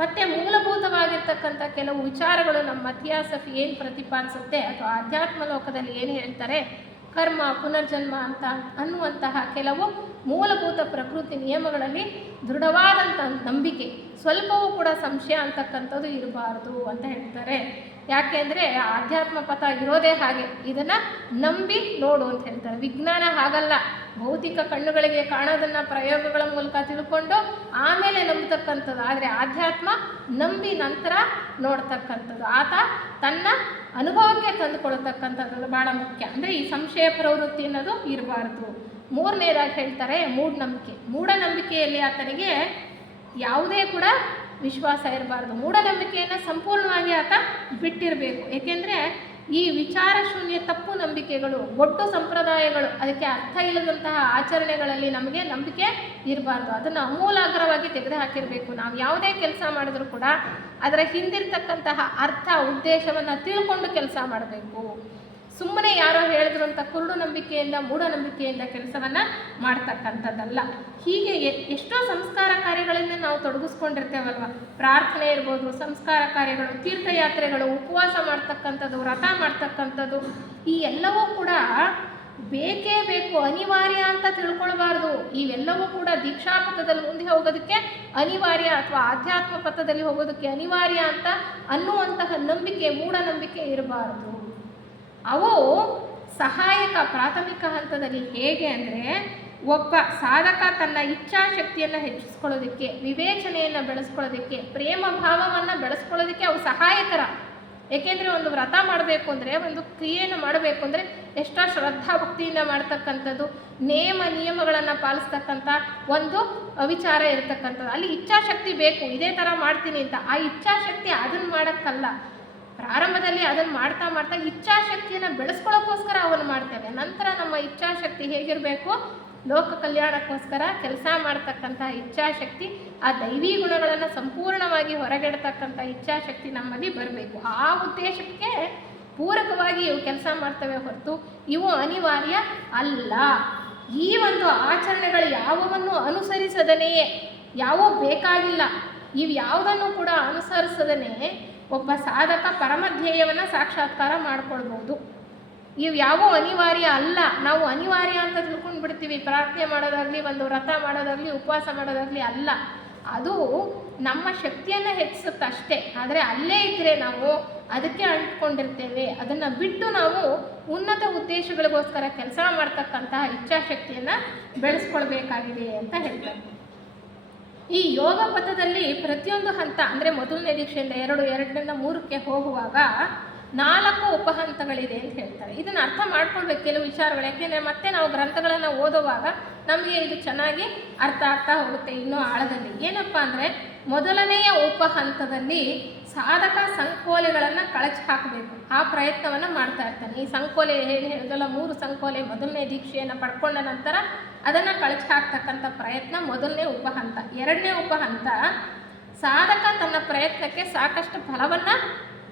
ಮತ್ತು ಮೂಲಭೂತವಾಗಿರ್ತಕ್ಕಂಥ ಕೆಲವು ವಿಚಾರಗಳು ನಮ್ಮ ಥಿಯಾಸಫಿ ಏನು ಪ್ರತಿಪಾದಿಸುತ್ತೆ ಅಥವಾ ಆಧ್ಯಾತ್ಮ ಲೋಕದಲ್ಲಿ ಏನು ಹೇಳ್ತಾರೆ, ಕರ್ಮ, ಪುನರ್ಜನ್ಮ ಅಂತ ಅನ್ನುವಂತಹ ಕೆಲವು ಮೂಲಭೂತ ಪ್ರಕೃತಿ ನಿಯಮಗಳಲ್ಲಿ ದೃಢವಾದಂಥ ನಂಬಿಕೆ, ಸ್ವಲ್ಪವೂ ಕೂಡ ಸಂಶಯ ಅಂತಕ್ಕಂಥದ್ದು ಇರಬಾರ್ದು ಅಂತ ಹೇಳ್ತಾರೆ. ಯಾಕೆಂದರೆ ಆಧ್ಯಾತ್ಮ ಪಥ ಇರೋದೇ ಹಾಗೆ, ಇದನ್ನು ನಂಬಿ ನೋಡು ಅಂತ ಹೇಳ್ತಾರೆ. ವಿಜ್ಞಾನ ಹಾಗಲ್ಲ, ಭೌತಿಕ ಕಣ್ಣುಗಳಿಗೆ ಕಾಣೋದನ್ನು ಪ್ರಯೋಗಗಳ ಮೂಲಕ ತಿಳ್ಕೊಂಡು ಆಮೇಲೆ ನಂಬತಕ್ಕಂಥದ್ದು. ಆದರೆ ಆಧ್ಯಾತ್ಮ ನಂಬಿ ನಂತರ ನೋಡ್ತಕ್ಕಂಥದ್ದು, ಆತ ತನ್ನ ಅನುಭವಕ್ಕೆ ತಂದುಕೊಳ್ತಕ್ಕಂಥದ್ದು ಭಾಳ ಮುಖ್ಯ. ಅಂದರೆ ಈ ಸಂಶಯ ಪ್ರವೃತ್ತಿ ಅನ್ನೋದು ಇರಬಾರ್ದು. ಮೂರನೇದಾಗಿ ಹೇಳ್ತಾರೆ ಮೂಢನಂಬಿಕೆಯಲ್ಲಿ ಆತನಿಗೆ ಯಾವುದೇ ಕೂಡ ವಿಶ್ವಾಸ ಇರಬಾರ್ದು. ಮೂಢನಂಬಿಕೆಯನ್ನು ಸಂಪೂರ್ಣವಾಗಿ ಆತ ಬಿಟ್ಟಿರಬೇಕು. ಏಕೆಂದರೆ ಈ ವಿಚಾರ ಶೂನ್ಯ ತಪ್ಪು ನಂಬಿಕೆಗಳು, ಒಟ್ಟು ಸಂಪ್ರದಾಯಗಳು, ಅದಕ್ಕೆ ಅರ್ಥ ಇಲ್ಲದಂತಹ ಆಚರಣೆಗಳಲ್ಲಿ ನಮಗೆ ನಂಬಿಕೆ ಇರಬಾರ್ದು. ಅದನ್ನು ಅಮೂಲಾಗ್ರವಾಗಿ ತೆಗೆದುಹಾಕಿರಬೇಕು. ನಾವು ಯಾವುದೇ ಕೆಲಸ ಮಾಡಿದ್ರೂ ಕೂಡ ಅದರ ಹಿಂದಿರ್ತಕ್ಕಂತಹ ಅರ್ಥ ಉದ್ದೇಶವನ್ನು ತಿಳ್ಕೊಂಡು ಕೆಲಸ ಮಾಡಬೇಕು. ಸುಮ್ಮನೆ ಯಾರೋ ಹೇಳಿದ್ರು ಅಂತ ಕುರುಡು ನಂಬಿಕೆಯಿಂದ, ಮೂಢನಂಬಿಕೆಯಿಂದ ಕೆಲಸವನ್ನು ಮಾಡ್ತಕ್ಕಂಥದ್ದಲ್ಲ. ಹೀಗೆ ಎಷ್ಟೋ ಸಂಸ್ಕಾರ ಕಾರ್ಯಗಳಿಂದ ನಾವು ತೊಡಗಿಸ್ಕೊಂಡಿರ್ತೇವಲ್ವ. ಪ್ರಾರ್ಥನೆ ಇರ್ಬೋದು, ಸಂಸ್ಕಾರ ಕಾರ್ಯಗಳು, ತೀರ್ಥಯಾತ್ರೆಗಳು, ಉಪವಾಸ ಮಾಡ್ತಕ್ಕಂಥದ್ದು, ವ್ರತ ಮಾಡ್ತಕ್ಕಂಥದ್ದು, ಈ ಎಲ್ಲವೂ ಕೂಡ ಬೇಕೇ ಬೇಕು, ಅನಿವಾರ್ಯ ಅಂತ ತಿಳ್ಕೊಳ್ಬಾರ್ದು. ಇವೆಲ್ಲವೂ ಕೂಡ ದೀಕ್ಷಾಪಥದಲ್ಲಿ ಮುಂದೆ ಹೋಗೋದಕ್ಕೆ ಅನಿವಾರ್ಯ ಅಥವಾ ಆಧ್ಯಾತ್ಮ ಪಥದಲ್ಲಿ ಹೋಗೋದಕ್ಕೆ ಅನಿವಾರ್ಯ ಅಂತ ಅನ್ನುವಂತಹ ನಂಬಿಕೆ, ಮೂಢನಂಬಿಕೆ ಇರಬಾರ್ದು. ಅವು ಸಹಾಯಕ ಪ್ರಾಥಮಿಕ ಹಂತದಲ್ಲಿ ಹೇಗೆ ಅಂದರೆ, ಒಬ್ಬ ಸಾಧಕ ತನ್ನ ಇಚ್ಛಾಶಕ್ತಿಯನ್ನು ಹೆಚ್ಚಿಸ್ಕೊಳ್ಳೋದಕ್ಕೆ, ವಿವೇಚನೆಯನ್ನು ಬೆಳೆಸ್ಕೊಳ್ಳೋದಕ್ಕೆ, ಪ್ರೇಮ ಭಾವವನ್ನು ಬೆಳೆಸ್ಕೊಳ್ಳೋದಕ್ಕೆ ಅವು ಸಹಾಯಕರ. ಏಕೆಂದರೆ ಒಂದು ವ್ರತ ಮಾಡಬೇಕು ಅಂದರೆ, ಒಂದು ಕ್ರಿಯೆಯನ್ನು ಮಾಡಬೇಕು ಅಂದರೆ ಎಷ್ಟೋ ಶ್ರದ್ಧಾ ಭಕ್ತಿಯಿಂದ ಮಾಡ್ತಕ್ಕಂಥದ್ದು, ನಿಯಮಗಳನ್ನು ಪಾಲಿಸ್ತಕ್ಕಂಥ ಒಂದು ವಿಚಾರ ಇರತಕ್ಕಂಥದ್ದು. ಅಲ್ಲಿ ಇಚ್ಛಾಶಕ್ತಿ ಬೇಕು, ಇದೇ ಥರ ಮಾಡ್ತೀನಿ ಅಂತ. ಆ ಇಚ್ಛಾಶಕ್ತಿ ಅದನ್ನು ಮಾಡೋಕ್ಕಲ್ಲ. ಪ್ರಾರಂಭದಲ್ಲಿ ಅದನ್ನು ಮಾಡ್ತಾ ಮಾಡ್ತಾ ಇಚ್ಛಾಶಕ್ತಿಯನ್ನು ಬೆಳೆಸ್ಕೊಳ್ಳೋಕ್ಕೋಸ್ಕರ ಅವನ್ನು ಮಾಡ್ತೇವೆ. ನಂತರ ನಮ್ಮ ಇಚ್ಛಾಶಕ್ತಿ ಹೇಗಿರಬೇಕು, ಲೋಕ ಕಲ್ಯಾಣಕ್ಕೋಸ್ಕರ ಕೆಲಸ ಮಾಡ್ತಕ್ಕಂಥ ಇಚ್ಛಾಶಕ್ತಿ, ಆ ದೈವೀ ಗುಣಗಳನ್ನು ಸಂಪೂರ್ಣವಾಗಿ ಹೊರಗೆಡ್ತಕ್ಕಂಥ ಇಚ್ಛಾಶಕ್ತಿ ನಮ್ಮಲ್ಲಿ ಬರಬೇಕು. ಆ ಉದ್ದೇಶಕ್ಕೆ ಪೂರಕವಾಗಿ ಇವು ಕೆಲಸ ಮಾಡ್ತವೆ ಹೊರತು ಇವು ಅನಿವಾರ್ಯ ಅಲ್ಲ. ಈ ಒಂದು ಆಚರಣೆಗಳು ಯಾವುವನ್ನು ಅನುಸರಿಸದನೆಯೇ, ಯಾವೂ ಬೇಕಾಗಿಲ್ಲ, ಇವು ಯಾವುದನ್ನು ಕೂಡ ಅನುಸರಿಸದನೇ ಒಬ್ಬ ಸಾಧಕ ಪರಮಧ್ಯೇಯವನ್ನು ಸಾಕ್ಷಾತ್ಕಾರ ಮಾಡ್ಕೊಳ್ಬೋದು. ಇವು ಯಾವೂ ಅನಿವಾರ್ಯ ಅಲ್ಲ. ನಾವು ಅನಿವಾರ್ಯ ಅಂತ ತಿಳ್ಕೊಂಡು ಬಿಡ್ತೀವಿ. ಪ್ರಾರ್ಥನೆ ಮಾಡೋದಾಗಲಿ, ಒಂದು ವ್ರತ ಮಾಡೋದಾಗಲಿ, ಉಪವಾಸ ಮಾಡೋದಾಗಲಿ ಅಲ್ಲ. ಅದು ನಮ್ಮ ಶಕ್ತಿಯನ್ನು ಹೆಚ್ಚಿಸುತ್ತೆ ಅಷ್ಟೇ. ಆದರೆ ಅಲ್ಲೇ ಇದ್ದರೆ ನಾವು ಅದಕ್ಕೆ ಅಂಟ್ಕೊಂಡಿರ್ತೇವೆ. ಅದನ್ನು ಬಿಟ್ಟು ನಾವು ಉನ್ನತ ಉದ್ದೇಶಗಳಿಗೋಸ್ಕರ ಕೆಲಸ ಮಾಡ್ತಕ್ಕಂತಹ ಇಚ್ಛಾಶಕ್ತಿಯನ್ನು ಬೆಳೆಸ್ಕೊಳ್ಬೇಕಾಗಿದೆ ಅಂತ ಹೇಳ್ತಾರೆ. ಈ ಯೋಗ ಪಥದಲ್ಲಿ ಪ್ರತಿಯೊಂದು ಹಂತ ಅಂದರೆ ಮೊದಲನೇ ದೀಕ್ಷೆಯಿಂದ ಎರಡರಿಂದ 3ಕ್ಕೆ ಹೋಗುವಾಗ 4 ಉಪಹಂತಗಳಿದೆ ಅಂತ ಹೇಳ್ತಾರೆ. ಇದನ್ನು ಅರ್ಥ ಮಾಡ್ಕೊಳ್ಬೇಕು ಕೆಲವು ವಿಚಾರಗಳು. ಯಾಕೆಂದರೆ ಮತ್ತೆ ನಾವು ಗ್ರಂಥಗಳನ್ನು ಓದುವಾಗ ನಮಗೆ ಇದು ಚೆನ್ನಾಗಿ ಅರ್ಥ ಆಗ್ತಾ ಹೋಗುತ್ತೆ ಇನ್ನೂ ಆಳದಲ್ಲಿ. ಏನಪ್ಪ ಅಂದರೆ, ಮೊದಲನೆಯ ಉಪಹಂತದಲ್ಲಿ ಸಾಧಕ ಸಂಕೋಲೆಗಳನ್ನು ಕಳಚಿ ಹಾಕಬೇಕು. ಆ ಪ್ರಯತ್ನವನ್ನು ಮಾಡ್ತಾ ಇರ್ತಾನೆ. ಈ ಸಂಕೋಲೆ ಹೇಗೆ ಹೇಳಿದಲ್ಲ, 3 ಸಂಕೋಲೆ ಮೊದಲನೇ ದೀಕ್ಷೆಯನ್ನು ಪಡ್ಕೊಂಡ ನಂತರ ಅದನ್ನು ಕಳಚಿ ಹಾಕ್ತಕ್ಕಂಥ ಪ್ರಯತ್ನ ಮೊದಲನೇ ಉಪಹಂತ. 2ನೇ ಉಪಹಂತ, ಸಾಧಕ ತನ್ನ ಪ್ರಯತ್ನಕ್ಕೆ ಸಾಕಷ್ಟು ಫಲವನ್ನು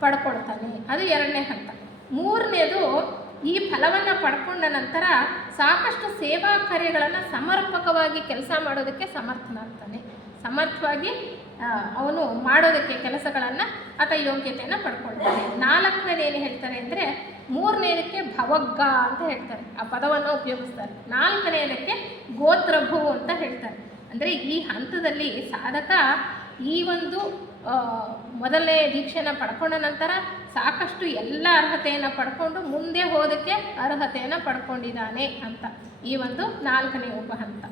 ಪಡ್ಕೊಳ್ತಾನೆ, ಅದು 2ನೇ ಹಂತ. 3ನೇದು, ಈ ಫಲವನ್ನು ಪಡ್ಕೊಂಡ ನಂತರ ಸಾಕಷ್ಟು ಸೇವಾ ಕಾರ್ಯಗಳನ್ನು ಸಮರ್ಪಕವಾಗಿ ಕೆಲಸ ಮಾಡೋದಕ್ಕೆ ಸಮರ್ಥನಾಗ್ತಾನೆ. ಸಮರ್ಥವಾಗಿ ಅವನು ಮಾಡೋದಕ್ಕೆ ಕೆಲಸಗಳನ್ನು ಆತ ಯೋಗ್ಯತೆಯನ್ನು ಪಡ್ಕೊಳ್ತಾನೆ. 4ನೇದು ಏನು ಹೇಳ್ತಾರೆ ಅಂದರೆ, ಮೂರನೇದಕ್ಕೆ ಭವಗ್ಗ ಅಂತ ಹೇಳ್ತಾರೆ, ಆ ಪದವನ್ನು ಉಪಯೋಗಿಸ್ತಾರೆ. ನಾಲ್ಕನೆಯದಕ್ಕೆ ಗೋತ್ರಭು ಅಂತ ಹೇಳ್ತಾರೆ. ಅಂದರೆ ಈ ಹಂತದಲ್ಲಿ ಸಾಧಕ ಈ ಒಂದು ಮೊದಲನೇ ದೀಕ್ಷೆನ ಪಡ್ಕೊಂಡ ನಂತರ ಸಾಕಷ್ಟು ಎಲ್ಲ ಅರ್ಹತೆಯನ್ನು ಪಡ್ಕೊಂಡು ಮುಂದೆ ಹೋದಕ್ಕೆ ಅರ್ಹತೆಯನ್ನು ಪಡ್ಕೊಂಡಿದ್ದಾನೆ ಅಂತ ಈ ಒಂದು ನಾಲ್ಕನೇ ಉಪಹಂತ.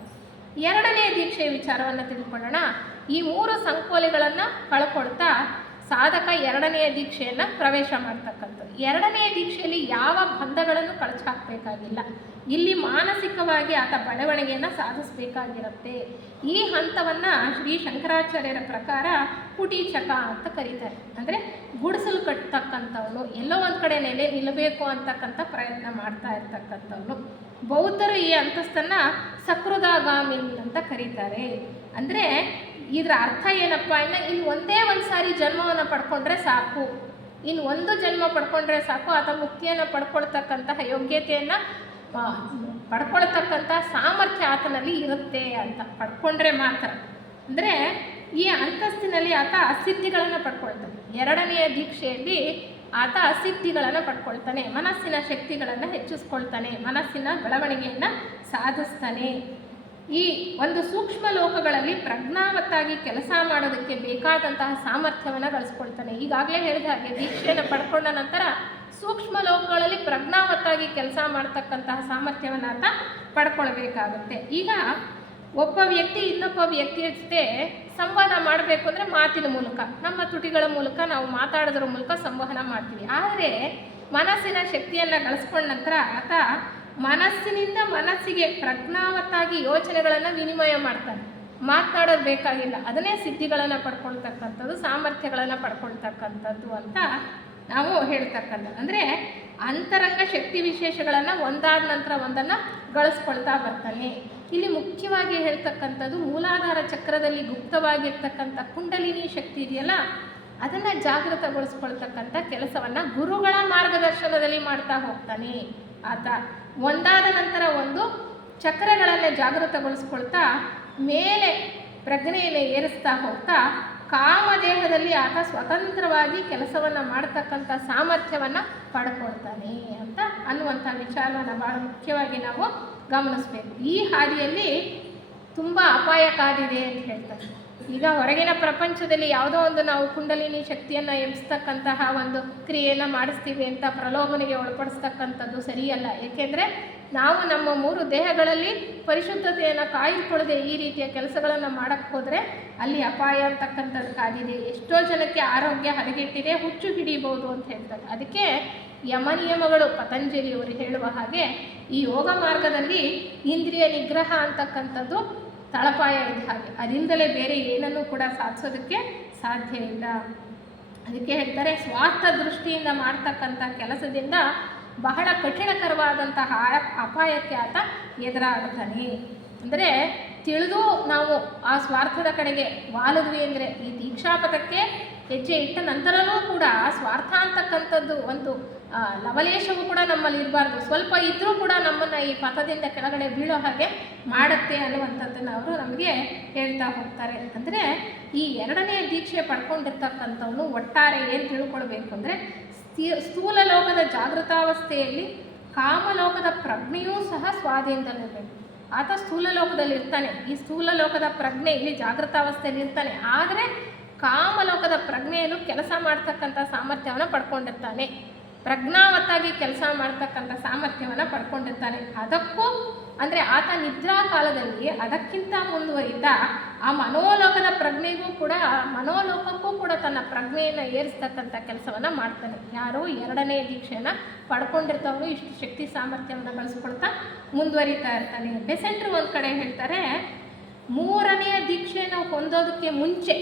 ಎರಡನೇ ದೀಕ್ಷೆಯ ವಿಚಾರವನ್ನು ತಿಳ್ಕೊಳ್ಳೋಣ. ಈ 3 ಸಂಕೋಲೆಗಳನ್ನು ಕಳ್ಕೊಳ್ತಾ ಸಾಧಕ ಎರಡನೆಯ ದೀಕ್ಷೆಯನ್ನು ಪ್ರವೇಶ ಮಾಡ್ತಕ್ಕಂಥದ್ದು. ಎರಡನೆಯ ದೀಕ್ಷೆಯಲ್ಲಿ ಯಾವ ಬಂಧಗಳನ್ನು ಕಳಚಾಕಬೇಕಾಗಿಲ್ಲ. ಇಲ್ಲಿ ಮಾನಸಿಕವಾಗಿ ಆತ ಬೆಳವಣಿಗೆಯನ್ನು ಸಾಧಿಸಬೇಕಾಗಿರುತ್ತೆ. ಈ ಹಂತವನ್ನು ಶ್ರೀ ಶಂಕರಾಚಾರ್ಯರ ಪ್ರಕಾರ ಕುಟೀಚಕ ಅಂತ ಕರೀತಾರೆ. ಅಂದರೆ ಗುಡಿಸಲು ಕಟ್ಟತಕ್ಕಂಥವನು, ಎಲ್ಲೋ ಒಂದು ಕಡೆ ನೆಲೆ ನಿಲ್ಲಬೇಕು ಅಂತಕ್ಕಂಥ ಪ್ರಯತ್ನ ಮಾಡ್ತಾ ಇರ್ತಕ್ಕಂಥವನು. ಬೌದ್ಧರು ಈ ಅಂತಸ್ತನ್ನು ಸಕೃದಾಗಾಮಿ ಅಂತ ಕರೀತಾರೆ. ಅಂದರೆ ಇದರ ಅರ್ಥ ಏನಪ್ಪ, ಇನ್ನು ಒಂದೇ ಒಂದು ಸಾರಿ ಜನ್ಮವನ್ನು ಪಡ್ಕೊಂಡ್ರೆ ಸಾಕು, ಇನ್ನು ಒಂದು ಜನ್ಮ ಪಡ್ಕೊಂಡ್ರೆ ಸಾಕು, ಆತ ಮುಕ್ತಿಯನ್ನು ಪಡ್ಕೊಳ್ತಕ್ಕಂತಹ ಯೋಗ್ಯತೆಯನ್ನು ಪಡ್ಕೊಳ್ತಕ್ಕಂಥ ಸಾಮರ್ಥ್ಯ ಆತನಲ್ಲಿ ಇರುತ್ತೆ ಅಂತ ಪಡ್ಕೊಂಡ್ರೆ ಮಾತ್ರ. ಅಂದರೆ ಈ ಅಂತಸ್ತಿನಲ್ಲಿ ಆತ ಸಿದ್ಧಿಗಳನ್ನು ಪಡ್ಕೊಳ್ತಾನೆ. ಎರಡನೆಯ ದೀಕ್ಷೆಯಲ್ಲಿ ಆತ ಸಿದ್ಧಿಗಳನ್ನು ಪಡ್ಕೊಳ್ತಾನೆ, ಮನಸ್ಸಿನ ಶಕ್ತಿಗಳನ್ನು ಹೆಚ್ಚಿಸ್ಕೊಳ್ತಾನೆ, ಮನಸ್ಸಿನ ಬೆಳವಣಿಗೆಯನ್ನು ಸಾಧಿಸ್ತಾನೆ. ಈ ಒಂದು ಸೂಕ್ಷ್ಮ ಲೋಕಗಳಲ್ಲಿ ಪ್ರಜ್ಞಾವತ್ತಾಗಿ ಕೆಲಸ ಮಾಡೋದಕ್ಕೆ ಬೇಕಾದಂತಹ ಸಾಮರ್ಥ್ಯವನ್ನು ಗಳಿಸ್ಕೊಳ್ತಾನೆ. ಈಗಾಗಲೇ ಹೇಳಿದ ಹಾಗೆ ದೀಕ್ಷೆಯನ್ನು ಪಡ್ಕೊಂಡ ನಂತರ ಸೂಕ್ಷ್ಮ ಲೋಕಗಳಲ್ಲಿ ಪ್ರಜ್ಞಾವತ್ತಾಗಿ ಕೆಲಸ ಮಾಡ್ತಕ್ಕಂತಹ ಸಾಮರ್ಥ್ಯವನ್ನು ಆತ ಪಡ್ಕೊಳ್ಬೇಕಾಗುತ್ತೆ. ಈಗ ಒಬ್ಬ ವ್ಯಕ್ತಿ ಇನ್ನೊಬ್ಬ ವ್ಯಕ್ತಿಯ ಜೊತೆ ಸಂವಾದ ಮಾಡಬೇಕು ಅಂದರೆ ಮಾತಿನ ಮೂಲಕ, ನಮ್ಮ ತುಟಿಗಳ ಮೂಲಕ, ನಾವು ಮಾತಾಡೋದ್ರ ಮೂಲಕ ಸಂವಹನ ಮಾಡ್ತೀವಿ. ಆದರೆ ಮನಸ್ಸಿನ ಶಕ್ತಿಯನ್ನು ಗಳಿಸ್ಕೊಂಡ ನಂತರ ಆತ ಮನಸ್ಸಿನಿಂದ ಮನಸ್ಸಿಗೆ ಪ್ರಜ್ಞಾವತ್ತಾಗಿ ಯೋಚನೆಗಳನ್ನು ವಿನಿಮಯ ಮಾಡ್ತಾನೆ. ಮಾತನಾಡೋದು ಬೇಕಾಗಿಲ್ಲ, ಅದನ್ನೇ ಸಿದ್ಧಿಗಳನ್ನು ಪಡ್ಕೊಳ್ತಕ್ಕಂಥದ್ದು, ಸಾಮರ್ಥ್ಯಗಳನ್ನು ಪಡ್ಕೊಳ್ತಕ್ಕಂಥದ್ದು ಅಂತ ನಾವು ಹೇಳ್ತಕ್ಕಂಥದ್ದು. ಅಂದರೆ ಅಂತರಂಗ ಶಕ್ತಿ ವಿಶೇಷಗಳನ್ನು ಒಂದಾದ ನಂತರ ಒಂದನ್ನು ಗಳಿಸ್ಕೊಳ್ತಾ ಬರ್ತಾನೆ. ಇಲ್ಲಿ ಮುಖ್ಯವಾಗಿ ಹೇಳ್ತಕ್ಕಂಥದ್ದು ಮೂಲಾಧಾರ ಚಕ್ರದಲ್ಲಿ ಗುಪ್ತವಾಗಿರ್ತಕ್ಕಂಥ ಕುಂಡಲಿನಿ ಶಕ್ತಿ ಇದೆಯಲ್ಲ, ಅದನ್ನು ಜಾಗೃತಗೊಳಿಸ್ಕೊಳ್ತಕ್ಕಂಥ ಕೆಲಸವನ್ನು ಗುರುಗಳ ಮಾರ್ಗದರ್ಶನದಲ್ಲಿ ಮಾಡ್ತಾ ಹೋಗ್ತಾನೆ ಆತ. ಒಂದಾದ ನಂತರ ಒಂದು ಚಕ್ರಗಳನ್ನು ಜಾಗೃತಗೊಳಿಸ್ಕೊಳ್ತಾ ಮೇಲೆ ಪ್ರಜ್ಞೆಯನ್ನು ಏರಿಸ್ತಾ ಹೋಗ್ತಾ ಕಾಮದೇಹದಲ್ಲಿ ಆತ ಸ್ವತಂತ್ರವಾಗಿ ಕೆಲಸವನ್ನು ಮಾಡ್ತಕ್ಕಂಥ ಸಾಮರ್ಥ್ಯವನ್ನು ಪಡ್ಕೊಳ್ತಾನೆ ಅಂತ ಅನ್ನುವಂಥ ವಿಚಾರವನ್ನು ಭಾಳ ಮುಖ್ಯವಾಗಿ ನಾವು ಗಮನಿಸಬೇಕು. ಈ ಹಾದಿಯಲ್ಲಿ ತುಂಬ ಅಪಾಯ ಕಾದಿದೆ ಅಂತ ಹೇಳ್ತಾರೆ. ಈಗ ಹೊರಗಿನ ಪ್ರಪಂಚದಲ್ಲಿ ಯಾವುದೋ ಒಂದು ನಾವು ಕುಂಡಲಿನಿ ಶಕ್ತಿಯನ್ನು ಎಬ್ಬಿಸ್ತಕ್ಕಂತಹ ಒಂದು ಕ್ರಿಯೆಯನ್ನು ಮಾಡಿಸ್ತೀವಿ ಅಂತ ಪ್ರಲೋಭನೆಗೆ ಒಳಪಡಿಸ್ತಕ್ಕಂಥದ್ದು ಸರಿಯಲ್ಲ. ಏಕೆಂದರೆ ನಾವು ನಮ್ಮ 3 ದೇಹಗಳಲ್ಲಿ ಪರಿಶುದ್ಧತೆಯನ್ನು ಕಾಯ್ದುಕೊಳ್ಳದೆ ಈ ರೀತಿಯ ಕೆಲಸಗಳನ್ನು ಮಾಡೋಕ್ಕೆ ಹೋದರೆ ಅಲ್ಲಿ ಅಪಾಯ ಅಂತಕ್ಕಂಥದ್ದು ಕಾದಿದೆ. ಎಷ್ಟೋ ಜನಕ್ಕೆ ಆರೋಗ್ಯ ಹದಗೆಟ್ಟಿದೆ, ಹುಚ್ಚು ಹಿಡಿಬೋದು ಅಂತ ಹೇಳ್ತಾರೆ. ಅದಕ್ಕೆ ಯಮನಿಯಮಗಳು ಪತಂಜಲಿಯವರು ಹೇಳುವ ಹಾಗೆ ಈ ಯೋಗ ಮಾರ್ಗದಲ್ಲಿ ಇಂದ್ರಿಯ ನಿಗ್ರಹ ಅಂತಕ್ಕಂಥದ್ದು ತಳಪಾಯ ಇದ್ದ ಹಾಗೆ, ಅದರಿಂದಲೇ ಬೇರೆ ಏನನ್ನೂ ಕೂಡ ಸಾಧಿಸೋದಕ್ಕೆ ಸಾಧ್ಯ ಇಲ್ಲ. ಅದಕ್ಕೆ ಹೇಳ್ತಾರೆ, ಸ್ವಾರ್ಥ ದೃಷ್ಟಿಯಿಂದ ಮಾಡ್ತಕ್ಕಂಥ ಕೆಲಸದಿಂದ ಬಹಳ ಕಠಿಣಕರವಾದಂತಹ ಅಪಾಯಕ್ಕೆ ಆತ ಎದುರಾಗುತ್ತಾನೆ. ಅಂದರೆ ತಿಳಿದು ನಾವು ಆ ಸ್ವಾರ್ಥದ ಕಡೆಗೆ ವಾಲಿದ್ವಿ ಅಂದರೆ, ಈ ದೀಕ್ಷಾಪಥಕ್ಕೆ ಹೆಜ್ಜೆ ಇಟ್ಟ ನಂತರವೂ ಕೂಡ ಸ್ವಾರ್ಥ ಅಂತಕ್ಕಂಥದ್ದು ಒಂದು ಲವಲೇಶವೂ ಕೂಡ ನಮ್ಮಲ್ಲಿ ಇರಬಾರ್ದು. ಸ್ವಲ್ಪ ಇದ್ದರೂ ಕೂಡ ನಮ್ಮನ್ನು ಈ ಪಥದಿಂದ ಕೆಳಗಡೆ ಬೀಳೋ ಹಾಗೆ ಮಾಡುತ್ತೆ ಅನ್ನುವಂಥದ್ದನ್ನು ಅವರು ನಮಗೆ ಹೇಳ್ತಾ ಹೋಗ್ತಾರೆ. ಅಂದರೆ ಈ ಎರಡನೇ ದೀಕ್ಷೆ ಪಡ್ಕೊಂಡಿರ್ತಕ್ಕಂಥವನು ಒಟ್ಟಾರೆ ಏನು ತಿಳ್ಕೊಳ್ಬೇಕು ಅಂದರೆ, ಸ್ಥೂಲ ಲೋಕದ ಜಾಗೃತಾವಸ್ಥೆಯಲ್ಲಿ ಕಾಮಲೋಕದ ಪ್ರಜ್ಞೆಯೂ ಸಹ ಸ್ವಾಧೀನದಲ್ಲಿರಬೇಕು. ಆತ ಸ್ಥೂಲ ಲೋಕದಲ್ಲಿ ಇರ್ತಾನೆ, ಈ ಸ್ಥೂಲ ಲೋಕದ ಪ್ರಜ್ಞೆ ಇಲ್ಲಿ ಜಾಗೃತಾವಸ್ಥೆಯಲ್ಲಿ ಇರ್ತಾನೆ. ಆದರೆ ಕಾಮಲೋಕದ ಪ್ರಜ್ಞೆಯನ್ನು ಕೆಲಸ ಮಾಡ್ತಕ್ಕಂಥ ಸಾಮರ್ಥ್ಯವನ್ನು ಪಡ್ಕೊಂಡಿರ್ತಾನೆ, ಪ್ರಜ್ಞಾವತ್ತಾಗಿ ಕೆಲಸ ಮಾಡ್ತಕ್ಕಂಥ ಸಾಮರ್ಥ್ಯವನ್ನು ಪಡ್ಕೊಂಡಿರ್ತಾನೆ. ಅದಕ್ಕೂ ಅಂದರೆ ಆತ ನಿದ್ರಾ ಕಾಲದಲ್ಲಿ ಅದಕ್ಕಿಂತ ಮುಂದುವರಿದ ಆ ಮನೋಲೋಕದ ಪ್ರಜ್ಞೆಗೂ ಕೂಡ, ಮನೋಲೋಕಕ್ಕೂ ಕೂಡ ತನ್ನ ಪ್ರಜ್ಞೆಯನ್ನು ಏರಿಸ್ತಕ್ಕಂಥ ಕೆಲಸವನ್ನು ಮಾಡ್ತಾನೆ. ಯಾರು ಎರಡನೇ ದೀಕ್ಷೆಯನ್ನು ಪಡ್ಕೊಂಡಿರ್ತಾವನು ಇಷ್ಟು ಶಕ್ತಿ ಸಾಮರ್ಥ್ಯವನ್ನು ಬಳಸ್ಕೊಳ್ತಾ ಮುಂದುವರಿತಾ ಇರ್ತಾನೆ. ಬೆಸೆಂಟ್ರು ಒಂದು ಕಡೆ ಹೇಳ್ತಾರೆ, ಮೂರನೆಯ ದೀಕ್ಷೆಯನ್ನು ಹೊಂದೋದಕ್ಕೆ ಮುಂಚೆ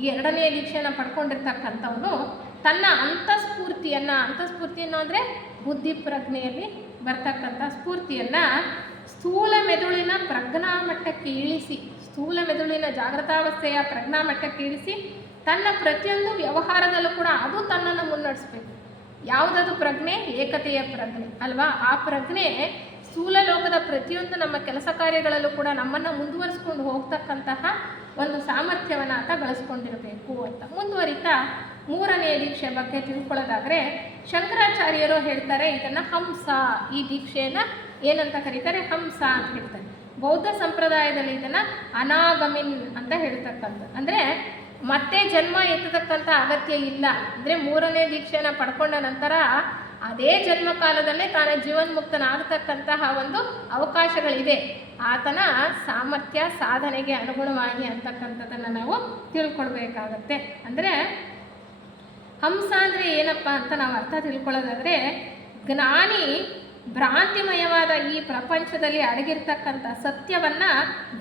ಈ ಎರಡನೇ ದೀಕ್ಷೆಯನ್ನು ಪಡ್ಕೊಂಡಿರ್ತಕ್ಕಂಥವನು ತನ್ನ ಅಂತಸ್ಫೂರ್ತಿಯನ್ನು ಅಂದರೆ ಬುದ್ಧಿ ಪ್ರಜ್ಞೆಯಲ್ಲಿ ಬರ್ತಕ್ಕಂಥ ಸ್ಫೂರ್ತಿಯನ್ನು ಸ್ಥೂಲ ಮೆದುಳಿನ ಪ್ರಜ್ಞಾಮಟ್ಟಕ್ಕೆ ಇಳಿಸಿ, ಸ್ಥೂಲ ಮೆದುಳಿನ ಜಾಗೃತಾವಸ್ಥೆಯ ಪ್ರಜ್ಞಾಮಟ್ಟಕ್ಕೆ ಇಳಿಸಿ ತನ್ನ ಪ್ರತಿಯೊಂದು ವ್ಯವಹಾರದಲ್ಲೂ ಕೂಡ ಅದು ತನ್ನನ್ನು ಮುನ್ನಡೆಸಬೇಕು. ಯಾವುದದು ಪ್ರಜ್ಞೆ? ಏಕತೆಯ ಪ್ರಜ್ಞೆ ಅಲ್ವಾ? ಆ ಪ್ರಜ್ಞೆ ಸ್ಥೂಲ ಲೋಕದ ಪ್ರತಿಯೊಂದು ನಮ್ಮ ಕೆಲಸ ಕಾರ್ಯಗಳಲ್ಲೂ ಕೂಡ ನಮ್ಮನ್ನು ಮುಂದುವರಿಸ್ಕೊಂಡು ಹೋಗ್ತಕ್ಕಂತಹ ಒಂದು ಸಾಮರ್ಥ್ಯವನ್ನು ಆತ ಗಳಿಸ್ಕೊಂಡಿರಬೇಕು ಅಂತ ಮುಂದುವರಿತಾ ಮೂರನೇ ದೀಕ್ಷೆ ಬಗ್ಗೆ ತಿಳ್ಕೊಳ್ಳೋದಾದರೆ ಶಂಕರಾಚಾರ್ಯರು ಹೇಳ್ತಾರೆ ಇದನ್ನು ಹಂಸ, ಈ ದೀಕ್ಷೆಯನ್ನು ಏನಂತ ಕರೀತಾರೆ? ಹಂಸ ಅಂತ ಹೇಳ್ತಾರೆ. ಬೌದ್ಧ ಸಂಪ್ರದಾಯದಲ್ಲಿ ಇದನ್ನು ಅನಾಗಮಿನ್ ಅಂತ ಹೇಳ್ತಕ್ಕಂಥ, ಅಂದರೆ ಮತ್ತೆ ಜನ್ಮ ಎತ್ತತಕ್ಕಂಥ ಅಗತ್ಯ ಇಲ್ಲ. ಅಂದರೆ ಮೂರನೇ ದೀಕ್ಷೆಯನ್ನು ಪಡ್ಕೊಂಡ ನಂತರ ಅದೇ ಜನ್ಮ ಕಾಲದಲ್ಲೇ ತಾನು ಜೀವನ್ಮುಕ್ತನಾಗತಕ್ಕಂತಹ ಒಂದು ಅವಕಾಶಗಳಿದೆ. ಆತನ ಸಾಮರ್ಥ್ಯ ಸಾಧನೆಗೆ ಅನುಗುಣವಾಗಿ ಅಂತಕ್ಕಂಥದ್ದನ್ನು ನಾವು ತಿಳ್ಕೊಳ್ಬೇಕಾಗತ್ತೆ. ಅಂದರೆ ಹಂಸ ಅಂದರೆ ಏನಪ್ಪ ಅಂತ ನಾವು ಅರ್ಥ ತಿಳ್ಕೊಳ್ಳೋದಾದರೆ, ಜ್ಞಾನಿ ಭ್ರಾಂತಿಮಯವಾದ ಈ ಪ್ರಪಂಚದಲ್ಲಿ ಅಡಗಿರ್ತಕ್ಕಂಥ ಸತ್ಯವನ್ನು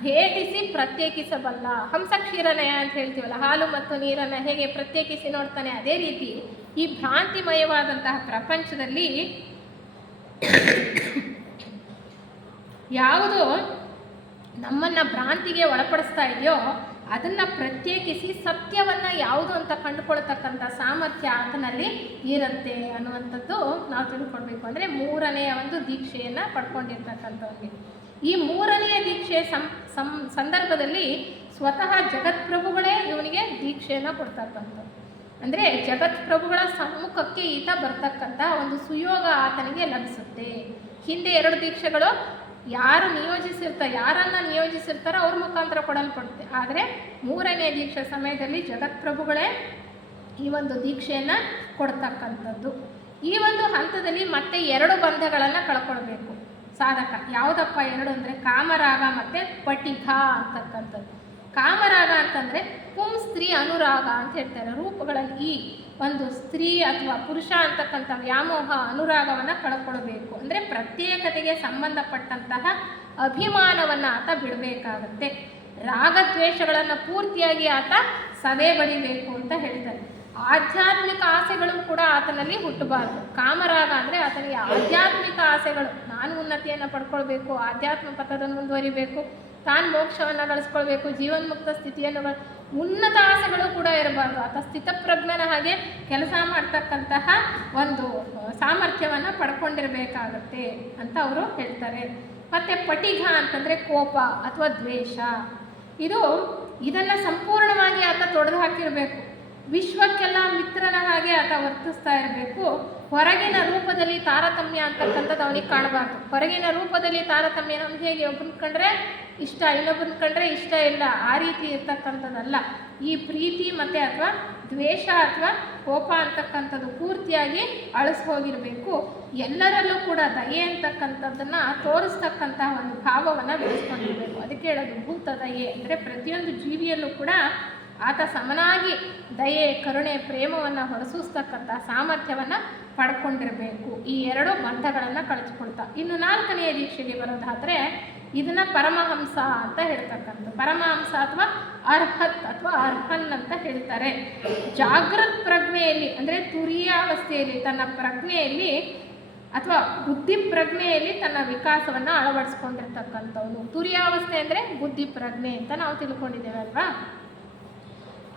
ಭೇದಿಸಿ ಪ್ರತ್ಯೇಕಿಸಬಲ್ಲ. ಹಂಸ ಕ್ಷೀರನಯ ಅಂತ ಹೇಳ್ತೀವಲ್ಲ, ಹಾಲು ಮತ್ತು ನೀರನ್ನು ಹೇಗೆ ಪ್ರತ್ಯೇಕಿಸಿ ನೋಡ್ತಾನೆ, ಅದೇ ರೀತಿ ಈ ಭ್ರಾಂತಿಮಯವಾದಂತಹ ಪ್ರಪಂಚದಲ್ಲಿ ಯಾವುದು ನಮ್ಮನ್ನು ಭ್ರಾಂತಿಗೆ ಒಳಪಡಿಸ್ತಾ ಇದೆಯೋ ಅದನ್ನು ಪ್ರತ್ಯೇಕಿಸಿ ಸತ್ಯವನ್ನು ಯಾವುದು ಅಂತ ಕಂಡುಕೊಳ್ತಕ್ಕಂಥ ಸಾಮರ್ಥ್ಯ ಆತನಲ್ಲಿ ಇರುತ್ತೆ ಅನ್ನುವಂಥದ್ದು ನಾವು ತಿಳ್ಕೊಳ್ಬೇಕು. ಅಂದರೆ ಮೂರನೆಯ ಒಂದು ದೀಕ್ಷೆಯನ್ನು ಪಡ್ಕೊಂಡಿರ್ತಕ್ಕಂಥವ್ರಿಗೆ ಈ ಮೂರನೆಯ ದೀಕ್ಷೆಯ ಸಂದರ್ಭದಲ್ಲಿ ಸ್ವತಃ ಜಗತ್ಪ್ರಭುಗಳೇ ಇವನಿಗೆ ದೀಕ್ಷೆಯನ್ನು ಕೊಡ್ತಕ್ಕಂಥದ್ದು. ಅಂದರೆ ಜಗತ್ಪ್ರಭುಗಳ ಸಮ್ಮುಖಕ್ಕೆ ಈತ ಬರ್ತಕ್ಕಂಥ ಒಂದು ಸುಯೋಗ ಆತನಿಗೆ ಲಭಿಸುತ್ತೆ. ಹಿಂದೆ 2 ದೀಕ್ಷೆಗಳು ಯಾರನ್ನು ನಿಯೋಜಿಸಿರ್ತಾರೋ ಅವ್ರ ಮುಖಾಂತರ ಕೊಡಲ್ಪಡುತ್ತೆ. ಆದರೆ ಮೂರನೇ ದೀಕ್ಷೆ ಸಮಯದಲ್ಲಿ ಜಗತ್ಪ್ರಭುಗಳೇ ಈ ಒಂದು ದೀಕ್ಷೆಯನ್ನು ಕೊಡ್ತಕ್ಕಂಥದ್ದು. ಈ ಒಂದು ಹಂತದಲ್ಲಿ ಮತ್ತೆ 2 ಬಂಧಗಳನ್ನು ಕಳ್ಕೊಳ್ಬೇಕು ಸಾಧಕ. ಯಾವುದಪ್ಪ 2 ಅಂದರೆ ಕಾಮರಾಗ ಮತ್ತು ಪಟಿಘ ಅಂತಕ್ಕಂಥದ್ದು. ಕಾಮರಾಗ ಅಂತಂದರೆ ಸ್ತ್ರೀ ಅನುರಾಗ ಅಂತ ಹೇಳ್ತಾರೆ. ರೂಪಗಳಲ್ಲಿ ಈ ಒಂದು ಸ್ತ್ರೀ ಅಥವಾ ಪುರುಷ ಅಂತಕ್ಕಂಥ ವ್ಯಾಮೋಹ ಅನುರಾಗವನ್ನು ಕಳ್ಕೊಳ್ಬೇಕು. ಅಂದರೆ ಪ್ರತ್ಯೇಕತೆಗೆ ಸಂಬಂಧಪಟ್ಟಂತಹ ಅಭಿಮಾನವನ್ನು ಆತ ಬಿಡಬೇಕಾಗತ್ತೆ. ರಾಗದ್ವೇಷಗಳನ್ನು ಪೂರ್ತಿಯಾಗಿ ಆತ ಸದೆ ಬಡಿಬೇಕು ಅಂತ ಹೇಳ್ತಾರೆ. ಆಧ್ಯಾತ್ಮಿಕ ಆಸೆಗಳು ಕೂಡ ಆತನಲ್ಲಿ ಹುಟ್ಟಬಾರ್ದು. ಕಾಮರಾಗ ಅಂದರೆ ಆತನಿಗೆ ಆಧ್ಯಾತ್ಮಿಕ ಆಸೆಗಳು, ನಾನು ಉನ್ನತಿಯನ್ನು ಪಡ್ಕೊಳ್ಬೇಕು, ಆಧ್ಯಾತ್ಮ ಪಥದಲ್ಲಿ ಮುಂದುವರಿಬೇಕು, ತಾನು ಮೋಕ್ಷವನ್ನು ಗಳಿಸ್ಕೊಳ್ಬೇಕು, ಜೀವನ್ಮುಕ್ತ ಸ್ಥಿತಿಯನ್ನು, ಉನ್ನತ ಆಸೆಗಳು ಕೂಡ ಇರಬಾರ್ದು. ಆತ ಸ್ಥಿತಪ್ರಜ್ಞನ ಹಾಗೆ ಕೆಲಸ ಮಾಡ್ತಕ್ಕಂತಹ ಒಂದು ಸಾಮರ್ಥ್ಯವನ್ನು ಪಡ್ಕೊಂಡಿರಬೇಕಾಗತ್ತೆ ಅಂತ ಅವರು ಹೇಳ್ತಾರೆ. ಮತ್ತು ಪಟಿಘ ಅಂತಂದರೆ ಕೋಪ ಅಥವಾ ದ್ವೇಷ, ಇದನ್ನು ಸಂಪೂರ್ಣವಾಗಿ ಆತ ತೊಡೆದು ಹಾಕಿರಬೇಕು. ವಿಶ್ವಕ್ಕೆಲ್ಲ ಮಿತ್ರನ ಹಾಗೆ ಆತ ವರ್ತಿಸ್ತಾ ಇರಬೇಕು. ಹೊರಗಿನ ರೂಪದಲ್ಲಿ ತಾರತಮ್ಯ ಅಂತಕ್ಕಂಥದ್ದು ಅವನಿಗೆ ಕಾಣಬಾರ್ದು. ಹೊರಗಿನ ರೂಪದಲ್ಲಿ ತಾರತಮ್ಯ ನಮ್ಗೆ ಹೇಗೆ ಒಬ್ಬನ ಕಂಡ್ರೆ ಇಷ್ಟ, ಇನ್ನೊಬ್ಬನ ಕಂಡ್ರೆ ಇಷ್ಟ ಇಲ್ಲ, ಆ ರೀತಿ ಇರ್ತಕ್ಕಂಥದ್ದಲ್ಲ. ಈ ಪ್ರೀತಿ ಮತ್ತು ಅಥವಾ ದ್ವೇಷ ಅಥವಾ ಕೋಪ ಅಂತಕ್ಕಂಥದ್ದು ಪೂರ್ತಿಯಾಗಿ ಅಳಿಸಿ ಹೋಗಿರಬೇಕು. ಎಲ್ಲರಲ್ಲೂ ಕೂಡ ದಯೆ ಅಂತಕ್ಕಂಥದ್ದನ್ನು ತೋರಿಸ್ತಕ್ಕಂಥ ಒಂದು ಭಾವವನ್ನು ಬೆಳೆಸ್ಕೊಂಡಿರಬೇಕು. ಅದಕ್ಕೆ ಹೇಳೋದು ಭೂತ ದಯೆ ಅಂದರೆ ಪ್ರತಿಯೊಂದು ಜೀವಿಯಲ್ಲೂ ಕೂಡ ಆತ ಸಮನಾಗಿ ದಯೆ, ಕರುಣೆ, ಪ್ರೇಮವನ್ನು ಹೊರಸೂಸ್ತಕ್ಕಂಥ ಸಾಮರ್ಥ್ಯವನ್ನು ಪಡ್ಕೊಂಡಿರಬೇಕು. ಈ 2 ಬಂಧಗಳನ್ನು ಕಳಿಸ್ಕೊಳ್ತಾ ಇನ್ನು 4ನೆಯ ದೀಕ್ಷೆಗೆ ಬರೋದಾದರೆ ಇದನ್ನು ಪರಮಹಂಸ ಅಂತ ಹೇಳ್ತಕ್ಕಂಥ. ಪರಮಹಂಸ ಅಥವಾ ಅರ್ಹತ್ ಅಥವಾ ಅರ್ಹನ್ ಅಂತ ಹೇಳ್ತಾರೆ. ಜಾಗೃತ್ ಪ್ರಜ್ಞೆಯಲ್ಲಿ ಅಂದರೆ ತುರಿಯಾವಸ್ಥೆಯಲ್ಲಿ ತನ್ನ ಪ್ರಜ್ಞೆಯಲ್ಲಿ ಅಥವಾ ಬುದ್ಧಿ ಪ್ರಜ್ಞೆಯಲ್ಲಿ ತನ್ನ ವಿಕಾಸವನ್ನು ಅಳವಡಿಸ್ಕೊಂಡಿರ್ತಕ್ಕಂಥವನು. ತುರಿಯಾವಸ್ಥೆ ಅಂದರೆ ಬುದ್ಧಿ ಪ್ರಜ್ಞೆ ಅಂತ ನಾವು ತಿಳ್ಕೊಂಡಿದ್ದೇವೆ ಅಲ್ವಾ.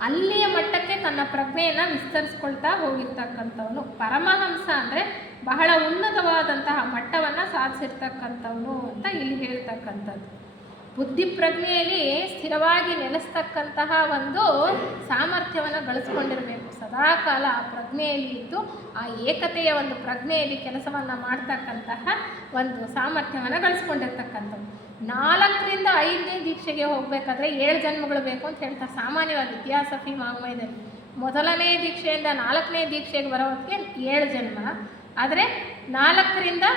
ಅಲ್ಲಿಯ ಮಟ್ಟಕ್ಕೆ ತನ್ನ ಪ್ರಜ್ಞೆಯನ್ನು ವಿಸ್ತರಿಸ್ಕೊಳ್ತಾ ಹೋಗಿರ್ತಕ್ಕಂಥವನು. ಪರಮಹಂಸ ಅಂದರೆ ಬಹಳ ಉನ್ನತವಾದಂತಹ ಮಟ್ಟವನ್ನು ಸಾಧಿಸಿರ್ತಕ್ಕಂಥವನು ಅಂತ ಇಲ್ಲಿ ಹೇಳ್ತಕ್ಕಂಥದ್ದು. ಬುದ್ಧಿ ಪ್ರಜ್ಞೆಯಲ್ಲಿ ಸ್ಥಿರವಾಗಿ ನೆಲೆಸ್ತಕ್ಕಂತಹ ಒಂದು ಸಾಮರ್ಥ್ಯವನ್ನು ಗಳಿಸ್ಕೊಂಡಿರಬೇಕು. ಸದಾಕಾಲ ಆ ಪ್ರಜ್ಞೆಯಲ್ಲಿ ಇದ್ದು ಆ ಏಕತೆಯ ಒಂದು ಪ್ರಜ್ಞೆಯಲ್ಲಿ ಕೆಲಸವನ್ನು ಮಾಡ್ತಕ್ಕಂತಹ ಒಂದು ಸಾಮರ್ಥ್ಯವನ್ನು ಗಳಿಸ್ಕೊಂಡಿರ್ತಕ್ಕಂಥದ್ದು. 4ರಿಂದ 5ನೇ ದೀಕ್ಷೆಗೆ ಹೋಗಬೇಕಾದ್ರೆ 7 ಜನ್ಮಗಳು ಬೇಕು ಅಂತ ಹೇಳ್ತಾರೆ ಸಾಮಾನ್ಯವಾಗಿ ಥಿಯಾಸಫಿ ವಾಂಗ್ಮಯದಲ್ಲಿ. ಮೊದಲನೇ ದೀಕ್ಷೆಯಿಂದ 4ನೇ ದೀಕ್ಷೆಗೆ ಬರೋದಕ್ಕೆ 7 ಜನ್ಮ, ಆದರೆ 4ರಿಂದ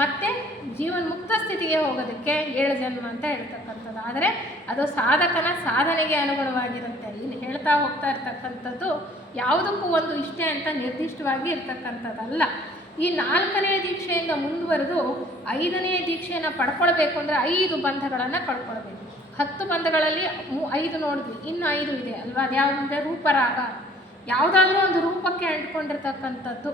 ಮತ್ತೆ ಜೀವನ್ಮುಕ್ತ ಸ್ಥಿತಿಗೆ ಹೋಗೋದಕ್ಕೆ 7 ಜನ್ಮ ಅಂತ ಹೇಳ್ತಕ್ಕಂಥದ್ದು. ಆದರೆ ಅದು ಸಾಧಕನ ಸಾಧನೆಗೆ ಅನುಗುಣವಾಗಿರುತ್ತೆ. ಇಲ್ಲಿ ಹೇಳ್ತಾ ಹೋಗ್ತಾ ಇರ್ತಕ್ಕಂಥದ್ದು ಯಾವುದಕ್ಕೂ ಒಂದು ಇಷ್ಟೇ ಅಂತ ನಿರ್ದಿಷ್ಟವಾಗಿ ಇರ್ತಕ್ಕಂಥದ್ದಲ್ಲ. ಈ 4ನೇ ದೀಕ್ಷೆಯಿಂದ ಮುಂದುವರೆದು 5ನೇ ದೀಕ್ಷೆಯನ್ನು ಪಡ್ಕೊಳ್ಬೇಕು ಅಂದರೆ 5 ಬಂಧಗಳನ್ನು ಕಳ್ಕೊಳ್ಬೇಕು. 10 ಬಂಧಗಳಲ್ಲಿ 5 ನೋಡಿದ್ವಿ, ಇನ್ನು 5 ಇದೆ ಅಲ್ವಾ. ಅದು ಯಾವುದಂದರೆ ರೂಪರಾಗ, ಯಾವುದಾದ್ರೂ ಒಂದು ರೂಪಕ್ಕೆ ಅಂಟ್ಕೊಂಡಿರ್ತಕ್ಕಂಥದ್ದು.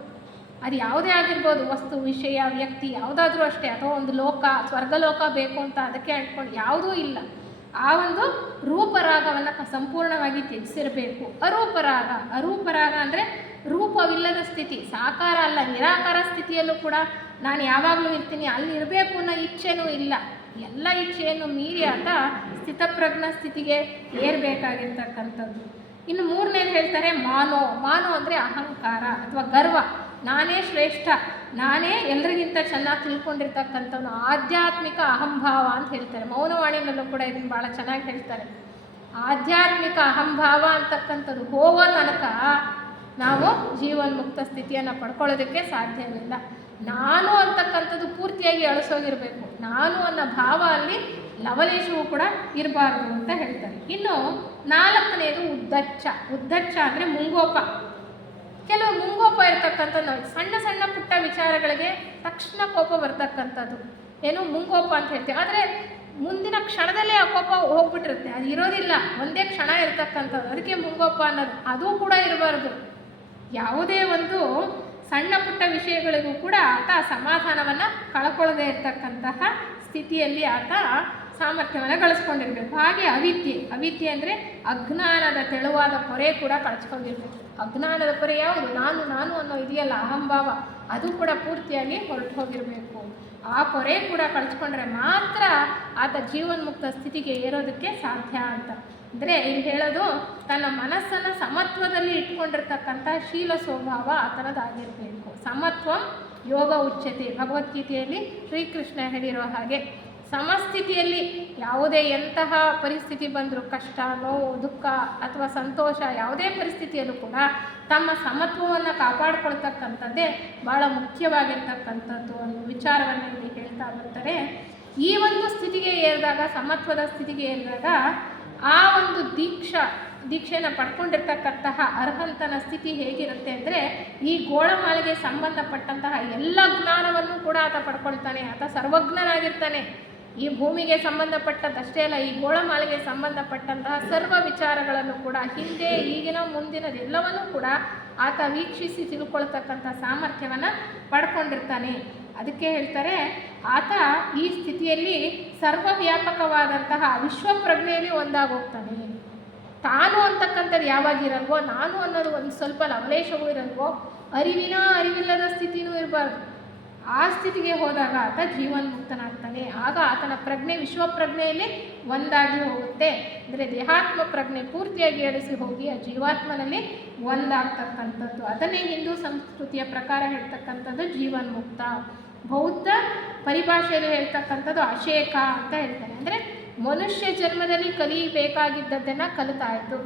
ಅದು ಯಾವುದೇ ಆಗಿರ್ಬೋದು, ವಸ್ತು, ವಿಷಯ, ವ್ಯಕ್ತಿ ಯಾವುದಾದ್ರೂ ಅಷ್ಟೇ. ಅಥವಾ ಒಂದು ಲೋಕ, ಸ್ವರ್ಗಲೋಕ ಬೇಕು ಅಂತ ಅದಕ್ಕೆ ಅಂಟ್ಕೊಂಡು ಯಾವುದೂ ಇಲ್ಲ. ಆ ಒಂದು ರೂಪರಾಗವನ್ನು ಸಂಪೂರ್ಣವಾಗಿ ತ್ಯಜಿಸಿರಬೇಕು. ಅರೂಪರಾಗ ಅಂದರೆ ರೂಪವಿಲ್ಲದ ಸ್ಥಿತಿ, ಸಾಕಾರ ಅಲ್ಲ, ನಿರಾಕಾರ ಸ್ಥಿತಿಯಲ್ಲೂ ಕೂಡ ನಾನು ಯಾವಾಗಲೂ ಇರ್ತೀನಿ, ಅಲ್ಲಿ ಇರಬೇಕು ಅನ್ನೋ ಇಚ್ಛೆನೂ ಇಲ್ಲ. ಎಲ್ಲ ಇಚ್ಛೆಯನ್ನು ಮೀರಿ ಆತ ಸ್ಥಿತಪ್ರಜ್ಞ ಸ್ಥಿತಿಗೆ ಏರಬೇಕಾಗಿರ್ತಕ್ಕಂಥದ್ದು. ಇನ್ನು ಮೂರನೇದು ಹೇಳ್ತಾರೆ ಮಾನೋ. ಮಾನೋ ಅಂದರೆ ಅಹಂಕಾರ ಅಥವಾ ಗರ್ವ, ನಾನೇ ಶ್ರೇಷ್ಠ, ನಾನೇ ಎಲ್ರಿಗಿಂತ ಚೆನ್ನಾಗಿ ತಿಳ್ಕೊಂಡಿರ್ತಕ್ಕಂಥವನು, ಆಧ್ಯಾತ್ಮಿಕ ಅಹಂಭಾವ ಅಂತ ಹೇಳ್ತಾರೆ. ಮೌನವಾಣಿನಲ್ಲೂ ಕೂಡ ಇದನ್ನು ಭಾಳ ಚೆನ್ನಾಗಿ ಹೇಳ್ತಾರೆ. ಆಧ್ಯಾತ್ಮಿಕ ಅಹಂಭಾವ ಅಂತಕ್ಕಂಥದ್ದು ಹೋಗೋ ತನಕ ನಾವು ಜೀವನ್ಮುಕ್ತ ಸ್ಥಿತಿಯನ್ನು ಪಡ್ಕೊಳ್ಳೋದಕ್ಕೆ ಸಾಧ್ಯವಿಲ್ಲ. ನಾನು ಅಂತಕ್ಕಂಥದ್ದು ಪೂರ್ತಿಯಾಗಿ ಅಳಿಸೋಗಿರಬೇಕು. ನಾನು ಅನ್ನೋ ಭಾವ ಅಲ್ಲಿ ಲವಲೇಶವೂ ಕೂಡ ಇರಬಾರ್ದು ಅಂತ ಹೇಳ್ತಾರೆ. ಇನ್ನು ನಾಲ್ಕನೇದು ಉದ್ದಚ್ಚ. ಉದ್ದಚ್ಚ ಅಂದರೆ ಮುಂಗೋಪ. ಕೆಲವು ಮುಂಗೋಪ ಇರ್ತಕ್ಕಂಥದ್ದು, ಸಣ್ಣ ಸಣ್ಣ ಪುಟ್ಟ ವಿಚಾರಗಳಿಗೆ ತಕ್ಷಣ ಕೋಪ ಬರ್ತಕ್ಕಂಥದ್ದು ಏನು ಮುಂಗೋಪ ಅಂತ ಹೇಳ್ತೀವಿ. ಆದರೆ ಮುಂದಿನ ಕ್ಷಣದಲ್ಲೇ ಆ ಕೋಪ ಹೋಗ್ಬಿಟ್ಟಿರುತ್ತೆ, ಅದು ಇರೋದಿಲ್ಲ, ಒಂದೇ ಕ್ಷಣ ಇರ್ತಕ್ಕಂಥದ್ದು, ಅದಕ್ಕೆ ಮುಂಗೋಪ ಅನ್ನೋದು. ಅದು ಕೂಡ ಇರಬಾರ್ದು. ಯಾವುದೇ ಒಂದು ಸಣ್ಣ ಪುಟ್ಟ ವಿಷಯಗಳಿಗೂ ಕೂಡ ಆತ ಸಮಾಧಾನವನ್ನು ಕಳ್ಕೊಳ್ಳದೆ ಇರ್ತಕ್ಕಂತಹ ಸ್ಥಿತಿಯಲ್ಲಿ ಆತ ಸಾಮರ್ಥ್ಯವನ್ನು ಗಳಿಸ್ಕೊಂಡಿರ್ಬೇಕು. ಹಾಗೆ ಅವಿದ್ಯೆ. ಅವಿದ್ಯೆ ಅಂದರೆ ಅಜ್ಞಾನದ ತೆಳುವಾದ ಪೊರೆ ಕೂಡ ಕಳ್ಸ್ಕೊಂಡಿರ್ಬೇಕು. ಅಜ್ಞಾನದ ಪೊರೆ ಯಾವುದು? ನಾನು ನಾನು ಅನ್ನೋ ಇದೆಯಲ್ಲ ಅಹಂಭಾವ, ಅದು ಕೂಡ ಪೂರ್ತಿಯಾಗಿ ಹೊರಟು ಹೋಗಿರಬೇಕು. ಆ ಪೊರೆ ಕೂಡ ಕಳ್ಸ್ಕೊಂಡ್ರೆ ಮಾತ್ರ ಆತ ಜೀವನ್ಮುಕ್ತ ಸ್ಥಿತಿಗೆ ಏರೋದಕ್ಕೆ ಸಾಧ್ಯ ಅಂತ. ಅಂದರೆ ಇಲ್ಲಿ ಹೇಳೋದು ತನ್ನ ಮನಸ್ಸನ್ನು ಸಮತ್ವದಲ್ಲಿ ಇಟ್ಕೊಂಡಿರ್ತಕ್ಕಂಥ ಶೀಲ ಸ್ವಭಾವ ಆತನದಾಗಿರಬೇಕು. ಸಮತ್ವಂ ಯೋಗ ಉಚ್ಯತೆ. ಭಗವದ್ಗೀತೆಯಲ್ಲಿ ಶ್ರೀಕೃಷ್ಣ ಹೇಳಿರೋ ಹಾಗೆ ಸಮಸ್ಥಿತಿಯಲ್ಲಿ ಯಾವುದೇ ಎಂತಹ ಪರಿಸ್ಥಿತಿ ಬಂದರೂ, ಕಷ್ಟ, ನೋವು, ದುಃಖ ಅಥವಾ ಸಂತೋಷ, ಯಾವುದೇ ಪರಿಸ್ಥಿತಿಯಲ್ಲೂ ಕೂಡ ತಮ್ಮ ಸಮತ್ವವನ್ನು ಕಾಪಾಡಿಕೊಳ್ತಕ್ಕಂಥದ್ದೇ ಭಾಳ ಮುಖ್ಯವಾಗಿರ್ತಕ್ಕಂಥದ್ದು ಅನ್ನೋ ವಿಚಾರವನ್ನು ಇಲ್ಲಿ ಹೇಳ್ತಾ ಬರ್ತಾರೆ. ಈ ಒಂದು ಸ್ಥಿತಿಗೆ ಏರಿದಾಗ, ಸಮತ್ವದ ಸ್ಥಿತಿಗೆ ಏರಿದಾಗ ಆ ಒಂದು ದೀಕ್ಷೆಯನ್ನು ಪಡ್ಕೊಂಡಿರ್ತಕ್ಕಂತಹ ಅರ್ಹಂತನ ಸ್ಥಿತಿ ಹೇಗಿರುತ್ತೆ ಅಂದರೆ, ಈ ಗೋಳಮಾಲೆಗೆ ಸಂಬಂಧಪಟ್ಟಂತಹ ಎಲ್ಲ ಜ್ಞಾನವನ್ನು ಕೂಡ ಆತ ಪಡ್ಕೊಳ್ತಾನೆ. ಆತ ಸರ್ವಜ್ಞನಾಗಿರ್ತಾನೆ. ಈ ಭೂಮಿಗೆ ಸಂಬಂಧಪಟ್ಟದ್ದಷ್ಟೇ ಅಲ್ಲ, ಈ ಗೋಳಮಾಲೆಗೆ ಸಂಬಂಧಪಟ್ಟಂತಹ ಸರ್ವ ವಿಚಾರಗಳನ್ನು ಕೂಡ, ಹಿಂದೆ ಈಗಿನ ಮುಂದಿನದೆಲ್ಲವನ್ನೂ ಕೂಡ ಆತ ವೀಕ್ಷಿಸಿ ತಿಳ್ಕೊಳ್ತಕ್ಕಂಥ ಸಾಮರ್ಥ್ಯವನ್ನು ಪಡ್ಕೊಂಡಿರ್ತಾನೆ. ಅದಕ್ಕೆ ಹೇಳ್ತಾರೆ ಆತ ಈ ಸ್ಥಿತಿಯಲ್ಲಿ ಸರ್ವವ್ಯಾಪಕವಾದಂತಹ ವಿಶ್ವಪ್ರಜ್ಞೆಯಲ್ಲಿ ಒಂದಾಗೋಗ್ತಾನೆ. ತಾನು ಅಂತಕ್ಕಂಥದ್ದು ಯಾವಾಗಿರಲ್ವೋ, ನಾನು ಅನ್ನೋದು ಒಂದು ಸ್ವಲ್ಪ ಲವಲೇಶವೂ ಇರಲ್ವೋ, ಅರಿವಿಲ್ಲದ ಸ್ಥಿತಿನೂ ಇರಬಾರ್ದು. ಆ ಸ್ಥಿತಿಗೆ ಹೋದಾಗ ಆತ ಜೀವನ್ಮುಕ್ತನಾಗ್ತಾನೆ. ಆಗ ಆತನ ಪ್ರಜ್ಞೆ ವಿಶ್ವಪ್ರಜ್ಞೆಯಲ್ಲಿ ಒಂದಾಗಿ ಹೋಗುತ್ತೆ. ಅಂದರೆ ದೇಹಾತ್ಮ ಪ್ರಜ್ಞೆ ಪೂರ್ತಿಯಾಗಿ ಎಳಿಸಿ ಹೋಗಿ ಆ ಜೀವಾತ್ಮನಲ್ಲಿ ಒಂದಾಗ್ತಕ್ಕಂಥದ್ದು. ಅದನ್ನೇ ಹಿಂದೂ ಸಂಸ್ಕೃತಿಯ ಪ್ರಕಾರ ಹೇಳ್ತಕ್ಕಂಥದ್ದು ಜೀವನ್ಮುಕ್ತ. ಬೌದ್ಧ ಪರಿಭಾಷೆಯಲ್ಲಿ ಹೇಳ್ತಕ್ಕಂಥದ್ದು ಅಶೇಖ ಅಂತ ಹೇಳ್ತಾರೆ. ಅಂದರೆ ಮನುಷ್ಯ ಜನ್ಮದಲ್ಲಿ ಕಲಿಯಬೇಕಾಗಿದ್ದದ್ದನ್ನು ಕಲಿತಾಯಿತು,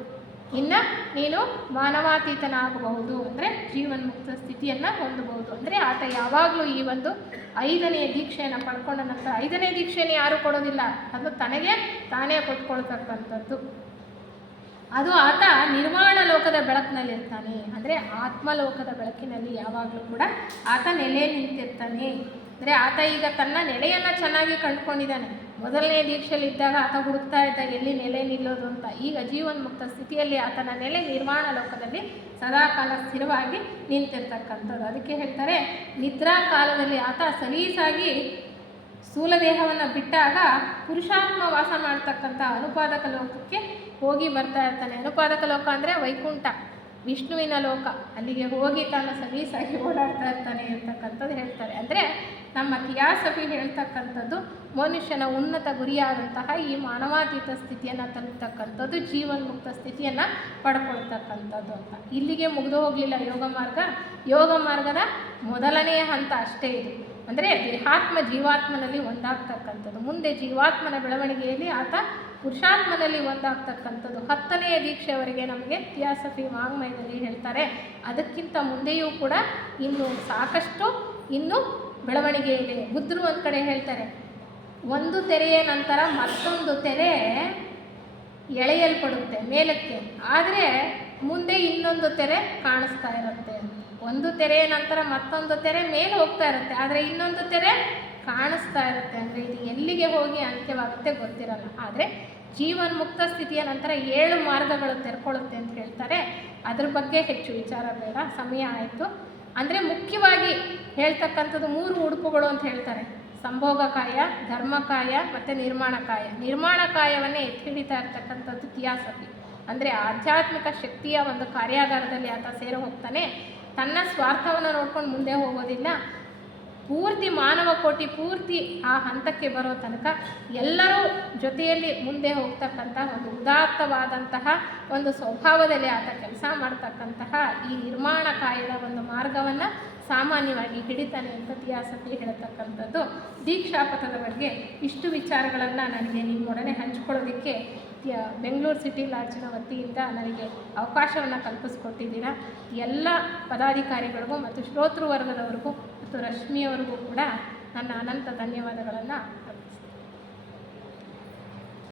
ಇನ್ನು ನೀನು ಮಾನವಾತೀತನಾಗಬಹುದು, ಅಂದರೆ ಜೀವನ್ಮುಕ್ತ ಸ್ಥಿತಿಯನ್ನು ಹೊಂದಬಹುದು. ಅಂದರೆ ಆತ ಯಾವಾಗಲೂ ಈ ಒಂದು 5ನೇ ದೀಕ್ಷೆಯನ್ನು ಪಡ್ಕೊಂಡ ನಂತರ, 5ನೇ ದೀಕ್ಷೆಯನ್ನು ಯಾರೂ ಕೊಡೋದಿಲ್ಲ, ಅದು ತನಗೆ ತಾನೇ ಕೊಟ್ಕೊಳ್ತಕ್ಕಂಥದ್ದು. ಅದು ಆತ ನಿರ್ವಾಣ ಲೋಕದ ಬೆಳಕಿನಲ್ಲಿರ್ತಾನೆ. ಅಂದರೆ ಆತ್ಮಲೋಕದ ಬೆಳಕಿನಲ್ಲಿ ಯಾವಾಗಲೂ ಕೂಡ ಆತ ನೆಲೆ ನಿಂತಿರ್ತಾನೆ. ಅಂದರೆ ಆತ ಈಗ ತನ್ನ ನೆಲೆಯನ್ನು ಚೆನ್ನಾಗಿ ಕಂಡುಕೊಂಡಿದ್ದಾನೆ. ಮೊದಲನೇ ದೀಕ್ಷೆಯಲ್ಲಿದ್ದಾಗ ಆತ ಹುಡುಕ್ತಾ ಇದ್ದ ಎಲ್ಲಿ ನೆಲೆ ನಿಲ್ಲೋದು ಅಂತ. ಈಗ ಜೀವನ್ಮುಕ್ತ ಸ್ಥಿತಿಯಲ್ಲಿ ಆತನ ನೆಲೆ ನಿರ್ವಾಣ ಲೋಕದಲ್ಲಿ ಸದಾಕಾಲ ಸ್ಥಿರವಾಗಿ ನಿಂತಿರ್ತಕ್ಕಂಥದ್ದು. ಅದಕ್ಕೆ ಹೇಳ್ತಾರೆ ನಿದ್ರಾ ಕಾಲದಲ್ಲಿ ಆತ ಸಲೀಸಾಗಿ ಸ್ಥೂಲ ದೇಹವನ್ನು ಬಿಟ್ಟಾಗ ಪುರುಷಾತ್ಮ ವಾಸ ಮಾಡ್ತಕ್ಕಂಥ ಅನುಪಾದಕ ಲೋಕಕ್ಕೆ ಹೋಗಿ ಬರ್ತಾ ಇರ್ತಾನೆ. ಅನುಪಾದಕ ಲೋಕ ಅಂದರೆ ವೈಕುಂಠ, ವಿಷ್ಣುವಿನ ಲೋಕ. ಅಲ್ಲಿಗೆ ಹೋಗಿ ತಾನು ಸಲೀಸಾಗಿ ಓಡಾಡ್ತಾ ಇರ್ತಾನೆ ಅಂತಕ್ಕಂಥದ್ದು ಹೇಳ್ತಾರೆ. ಅಂದರೆ ನಮ್ಮ ಥಿಯಾಸಫಿ ಹೇಳ್ತಕ್ಕಂಥದ್ದು ಮನುಷ್ಯನ ಉನ್ನತ ಗುರಿಯಾದಂತಹ ಈ ಮಾನವಾತೀತ ಸ್ಥಿತಿಯನ್ನು ತಲುಪ್ತಕ್ಕಂಥದ್ದು, ಜೀವನ್ಮುಕ್ತ ಸ್ಥಿತಿಯನ್ನು ಪಡ್ಕೊಳ್ತಕ್ಕಂಥದ್ದು ಅಂತ. ಇಲ್ಲಿಗೆ ಮುಗಿದು ಹೋಗಲಿಲ್ಲ ಯೋಗ ಮಾರ್ಗ. ಯೋಗ ಮಾರ್ಗದ ಮೊದಲನೆಯ ಹಂತ ಅಷ್ಟೇ ಇದು. ಅಂದರೆ ದೇಹಾತ್ಮ ಜೀವಾತ್ಮನಲ್ಲಿ ಒಂದಾಗ್ತಕ್ಕಂಥದ್ದು. ಮುಂದೆ ಜೀವಾತ್ಮನ ಬೆಳವಣಿಗೆಯಲ್ಲಿ ಆತ ಪುರುಷಾತ್ಮನಲ್ಲಿ ಒಂದಾಗ್ತಕ್ಕಂಥದ್ದು 10ನೇ ದೀಕ್ಷೆಯವರೆಗೆ ನಮಗೆ ಥಿಯಾಸಫಿ ವಾಂಗ್ಮಯದಲ್ಲಿ ಹೇಳ್ತಾರೆ. ಅದಕ್ಕಿಂತ ಮುಂದೆಯೂ ಕೂಡ ಇನ್ನು ಸಾಕಷ್ಟು ಇನ್ನೂ ಬೆಳವಣಿಗೆ ಇದೆ. ಬುದ್ಧರು ಒಂದು ಕಡೆ ಹೇಳ್ತಾರೆ, ಒಂದು ತೆರೆಯ ನಂತರ ಮತ್ತೊಂದು ತೆರೆ ಎಳೆಯಲ್ಪಡುತ್ತೆ ಮೇಲಕ್ಕೆ, ಆದರೆ ಮುಂದೆ ಇನ್ನೊಂದು ತೆರೆ ಕಾಣಿಸ್ತಾ ಇರುತ್ತೆ. ಒಂದು ತೆರೆಯ ನಂತರ ಮತ್ತೊಂದು ತೆರೆ ಮೇಲೆ ಹೋಗ್ತಾ ಇರುತ್ತೆ, ಆದರೆ ಇನ್ನೊಂದು ತೆರೆ ಕಾಣಿಸ್ತಾ ಇರುತ್ತೆ. ಅಂದರೆ ಇದು ಎಲ್ಲಿಗೆ ಹೋಗಿ ಅಂತ್ಯವಾಗುತ್ತೆ ಗೊತ್ತಿರಲ್ಲ. ಆದರೆ ಜೀವನ್ಮುಕ್ತ ಸ್ಥಿತಿಯ ನಂತರ 7 ಮಾರ್ಗಗಳು ತೆರ್ಕೊಳ್ಳುತ್ತೆ ಅಂತ ಹೇಳ್ತಾರೆ. ಅದ್ರ ಬಗ್ಗೆ ಹೆಚ್ಚು ವಿಚಾರ ಬೇಡ, ಸಮಯ ಆಯಿತು. ಅಂದರೆ ಮುಖ್ಯವಾಗಿ ಹೇಳ್ತಕ್ಕಂಥದ್ದು 3 ಉಡುಪುಗಳು ಅಂತ ಹೇಳ್ತಾರೆ. ಸಂಭೋಗಕಾಯ, ಧರ್ಮಕಾಯ ಮತ್ತು ನಿರ್ಮಾಣಕಾಯ. ನಿರ್ಮಾಣಕಾಯವನ್ನೇ ಎತ್ತಿ ಹಿಡಿತಾ ಇರ್ತಕ್ಕಂಥದ್ದು ಥಿಯಾಸಫಿ. ಅಂದರೆ ಆಧ್ಯಾತ್ಮಿಕ ಶಕ್ತಿಯ ಒಂದು ಕಾರ್ಯಾಗಾರದಲ್ಲಿ ಆತ ಸೇರಿ ಹೋಗ್ತಾನೆ. ತನ್ನ ಸ್ವಾರ್ಥವನ್ನು ನೋಡ್ಕೊಂಡು ಮುಂದೆ ಹೋಗೋದಿಲ್ಲ. ಪೂರ್ತಿ ಮಾನವ ಕೋಟಿ ಪೂರ್ತಿ ಆ ಹಂತಕ್ಕೆ ಬರೋ ತನಕ ಎಲ್ಲರೂ ಜೊತೆಯಲ್ಲಿ ಮುಂದೆ ಹೋಗ್ತಕ್ಕಂಥ ಒಂದು ಉದಾತ್ತವಾದಂತಹ ಒಂದು ಸ್ವಭಾವದಲ್ಲಿ ಆತ ಕೆಲಸ ಮಾಡ್ತಕ್ಕಂತಹ ಈ ನಿರ್ಮಾಣ ಕಾಯದ ಒಂದು ಮಾರ್ಗವನ್ನು ಸಾಮಾನ್ಯವಾಗಿ ಹಿಡಿತಾನೆ ಅಂತ ಟಿಯಾಸತಿ ಹೇಳ್ತಕ್ಕಂಥದ್ದು. ದೀಕ್ಷಾಪಥದ ಬಗ್ಗೆ ಇಷ್ಟು ವಿಚಾರಗಳನ್ನು ನನಗೆ ನಿಮ್ಮೊಡನೆ ಹಂಚ್ಕೊಳ್ಳೋದಕ್ಕೆ ಬೆಂಗಳೂರು ಸಿಟಿ ಲಾಡ್ಜಿನ ವತಿಯಿಂದ ನನಗೆ ಅವಕಾಶವನ್ನು ಕಲ್ಪಿಸ್ಕೊಟ್ಟಿದ್ದೀರಾ. ಎಲ್ಲ ಪದಾಧಿಕಾರಿಗಳಿಗೂ ಮತ್ತು ಶ್ರೋತೃವರ್ಗದವ್ರಿಗೂ ಮತ್ತು ರಶ್ಮಿಯವರಿಗೂ ಕೂಡ ನನ್ನ ಅನಂತ ಧನ್ಯವಾದಗಳನ್ನು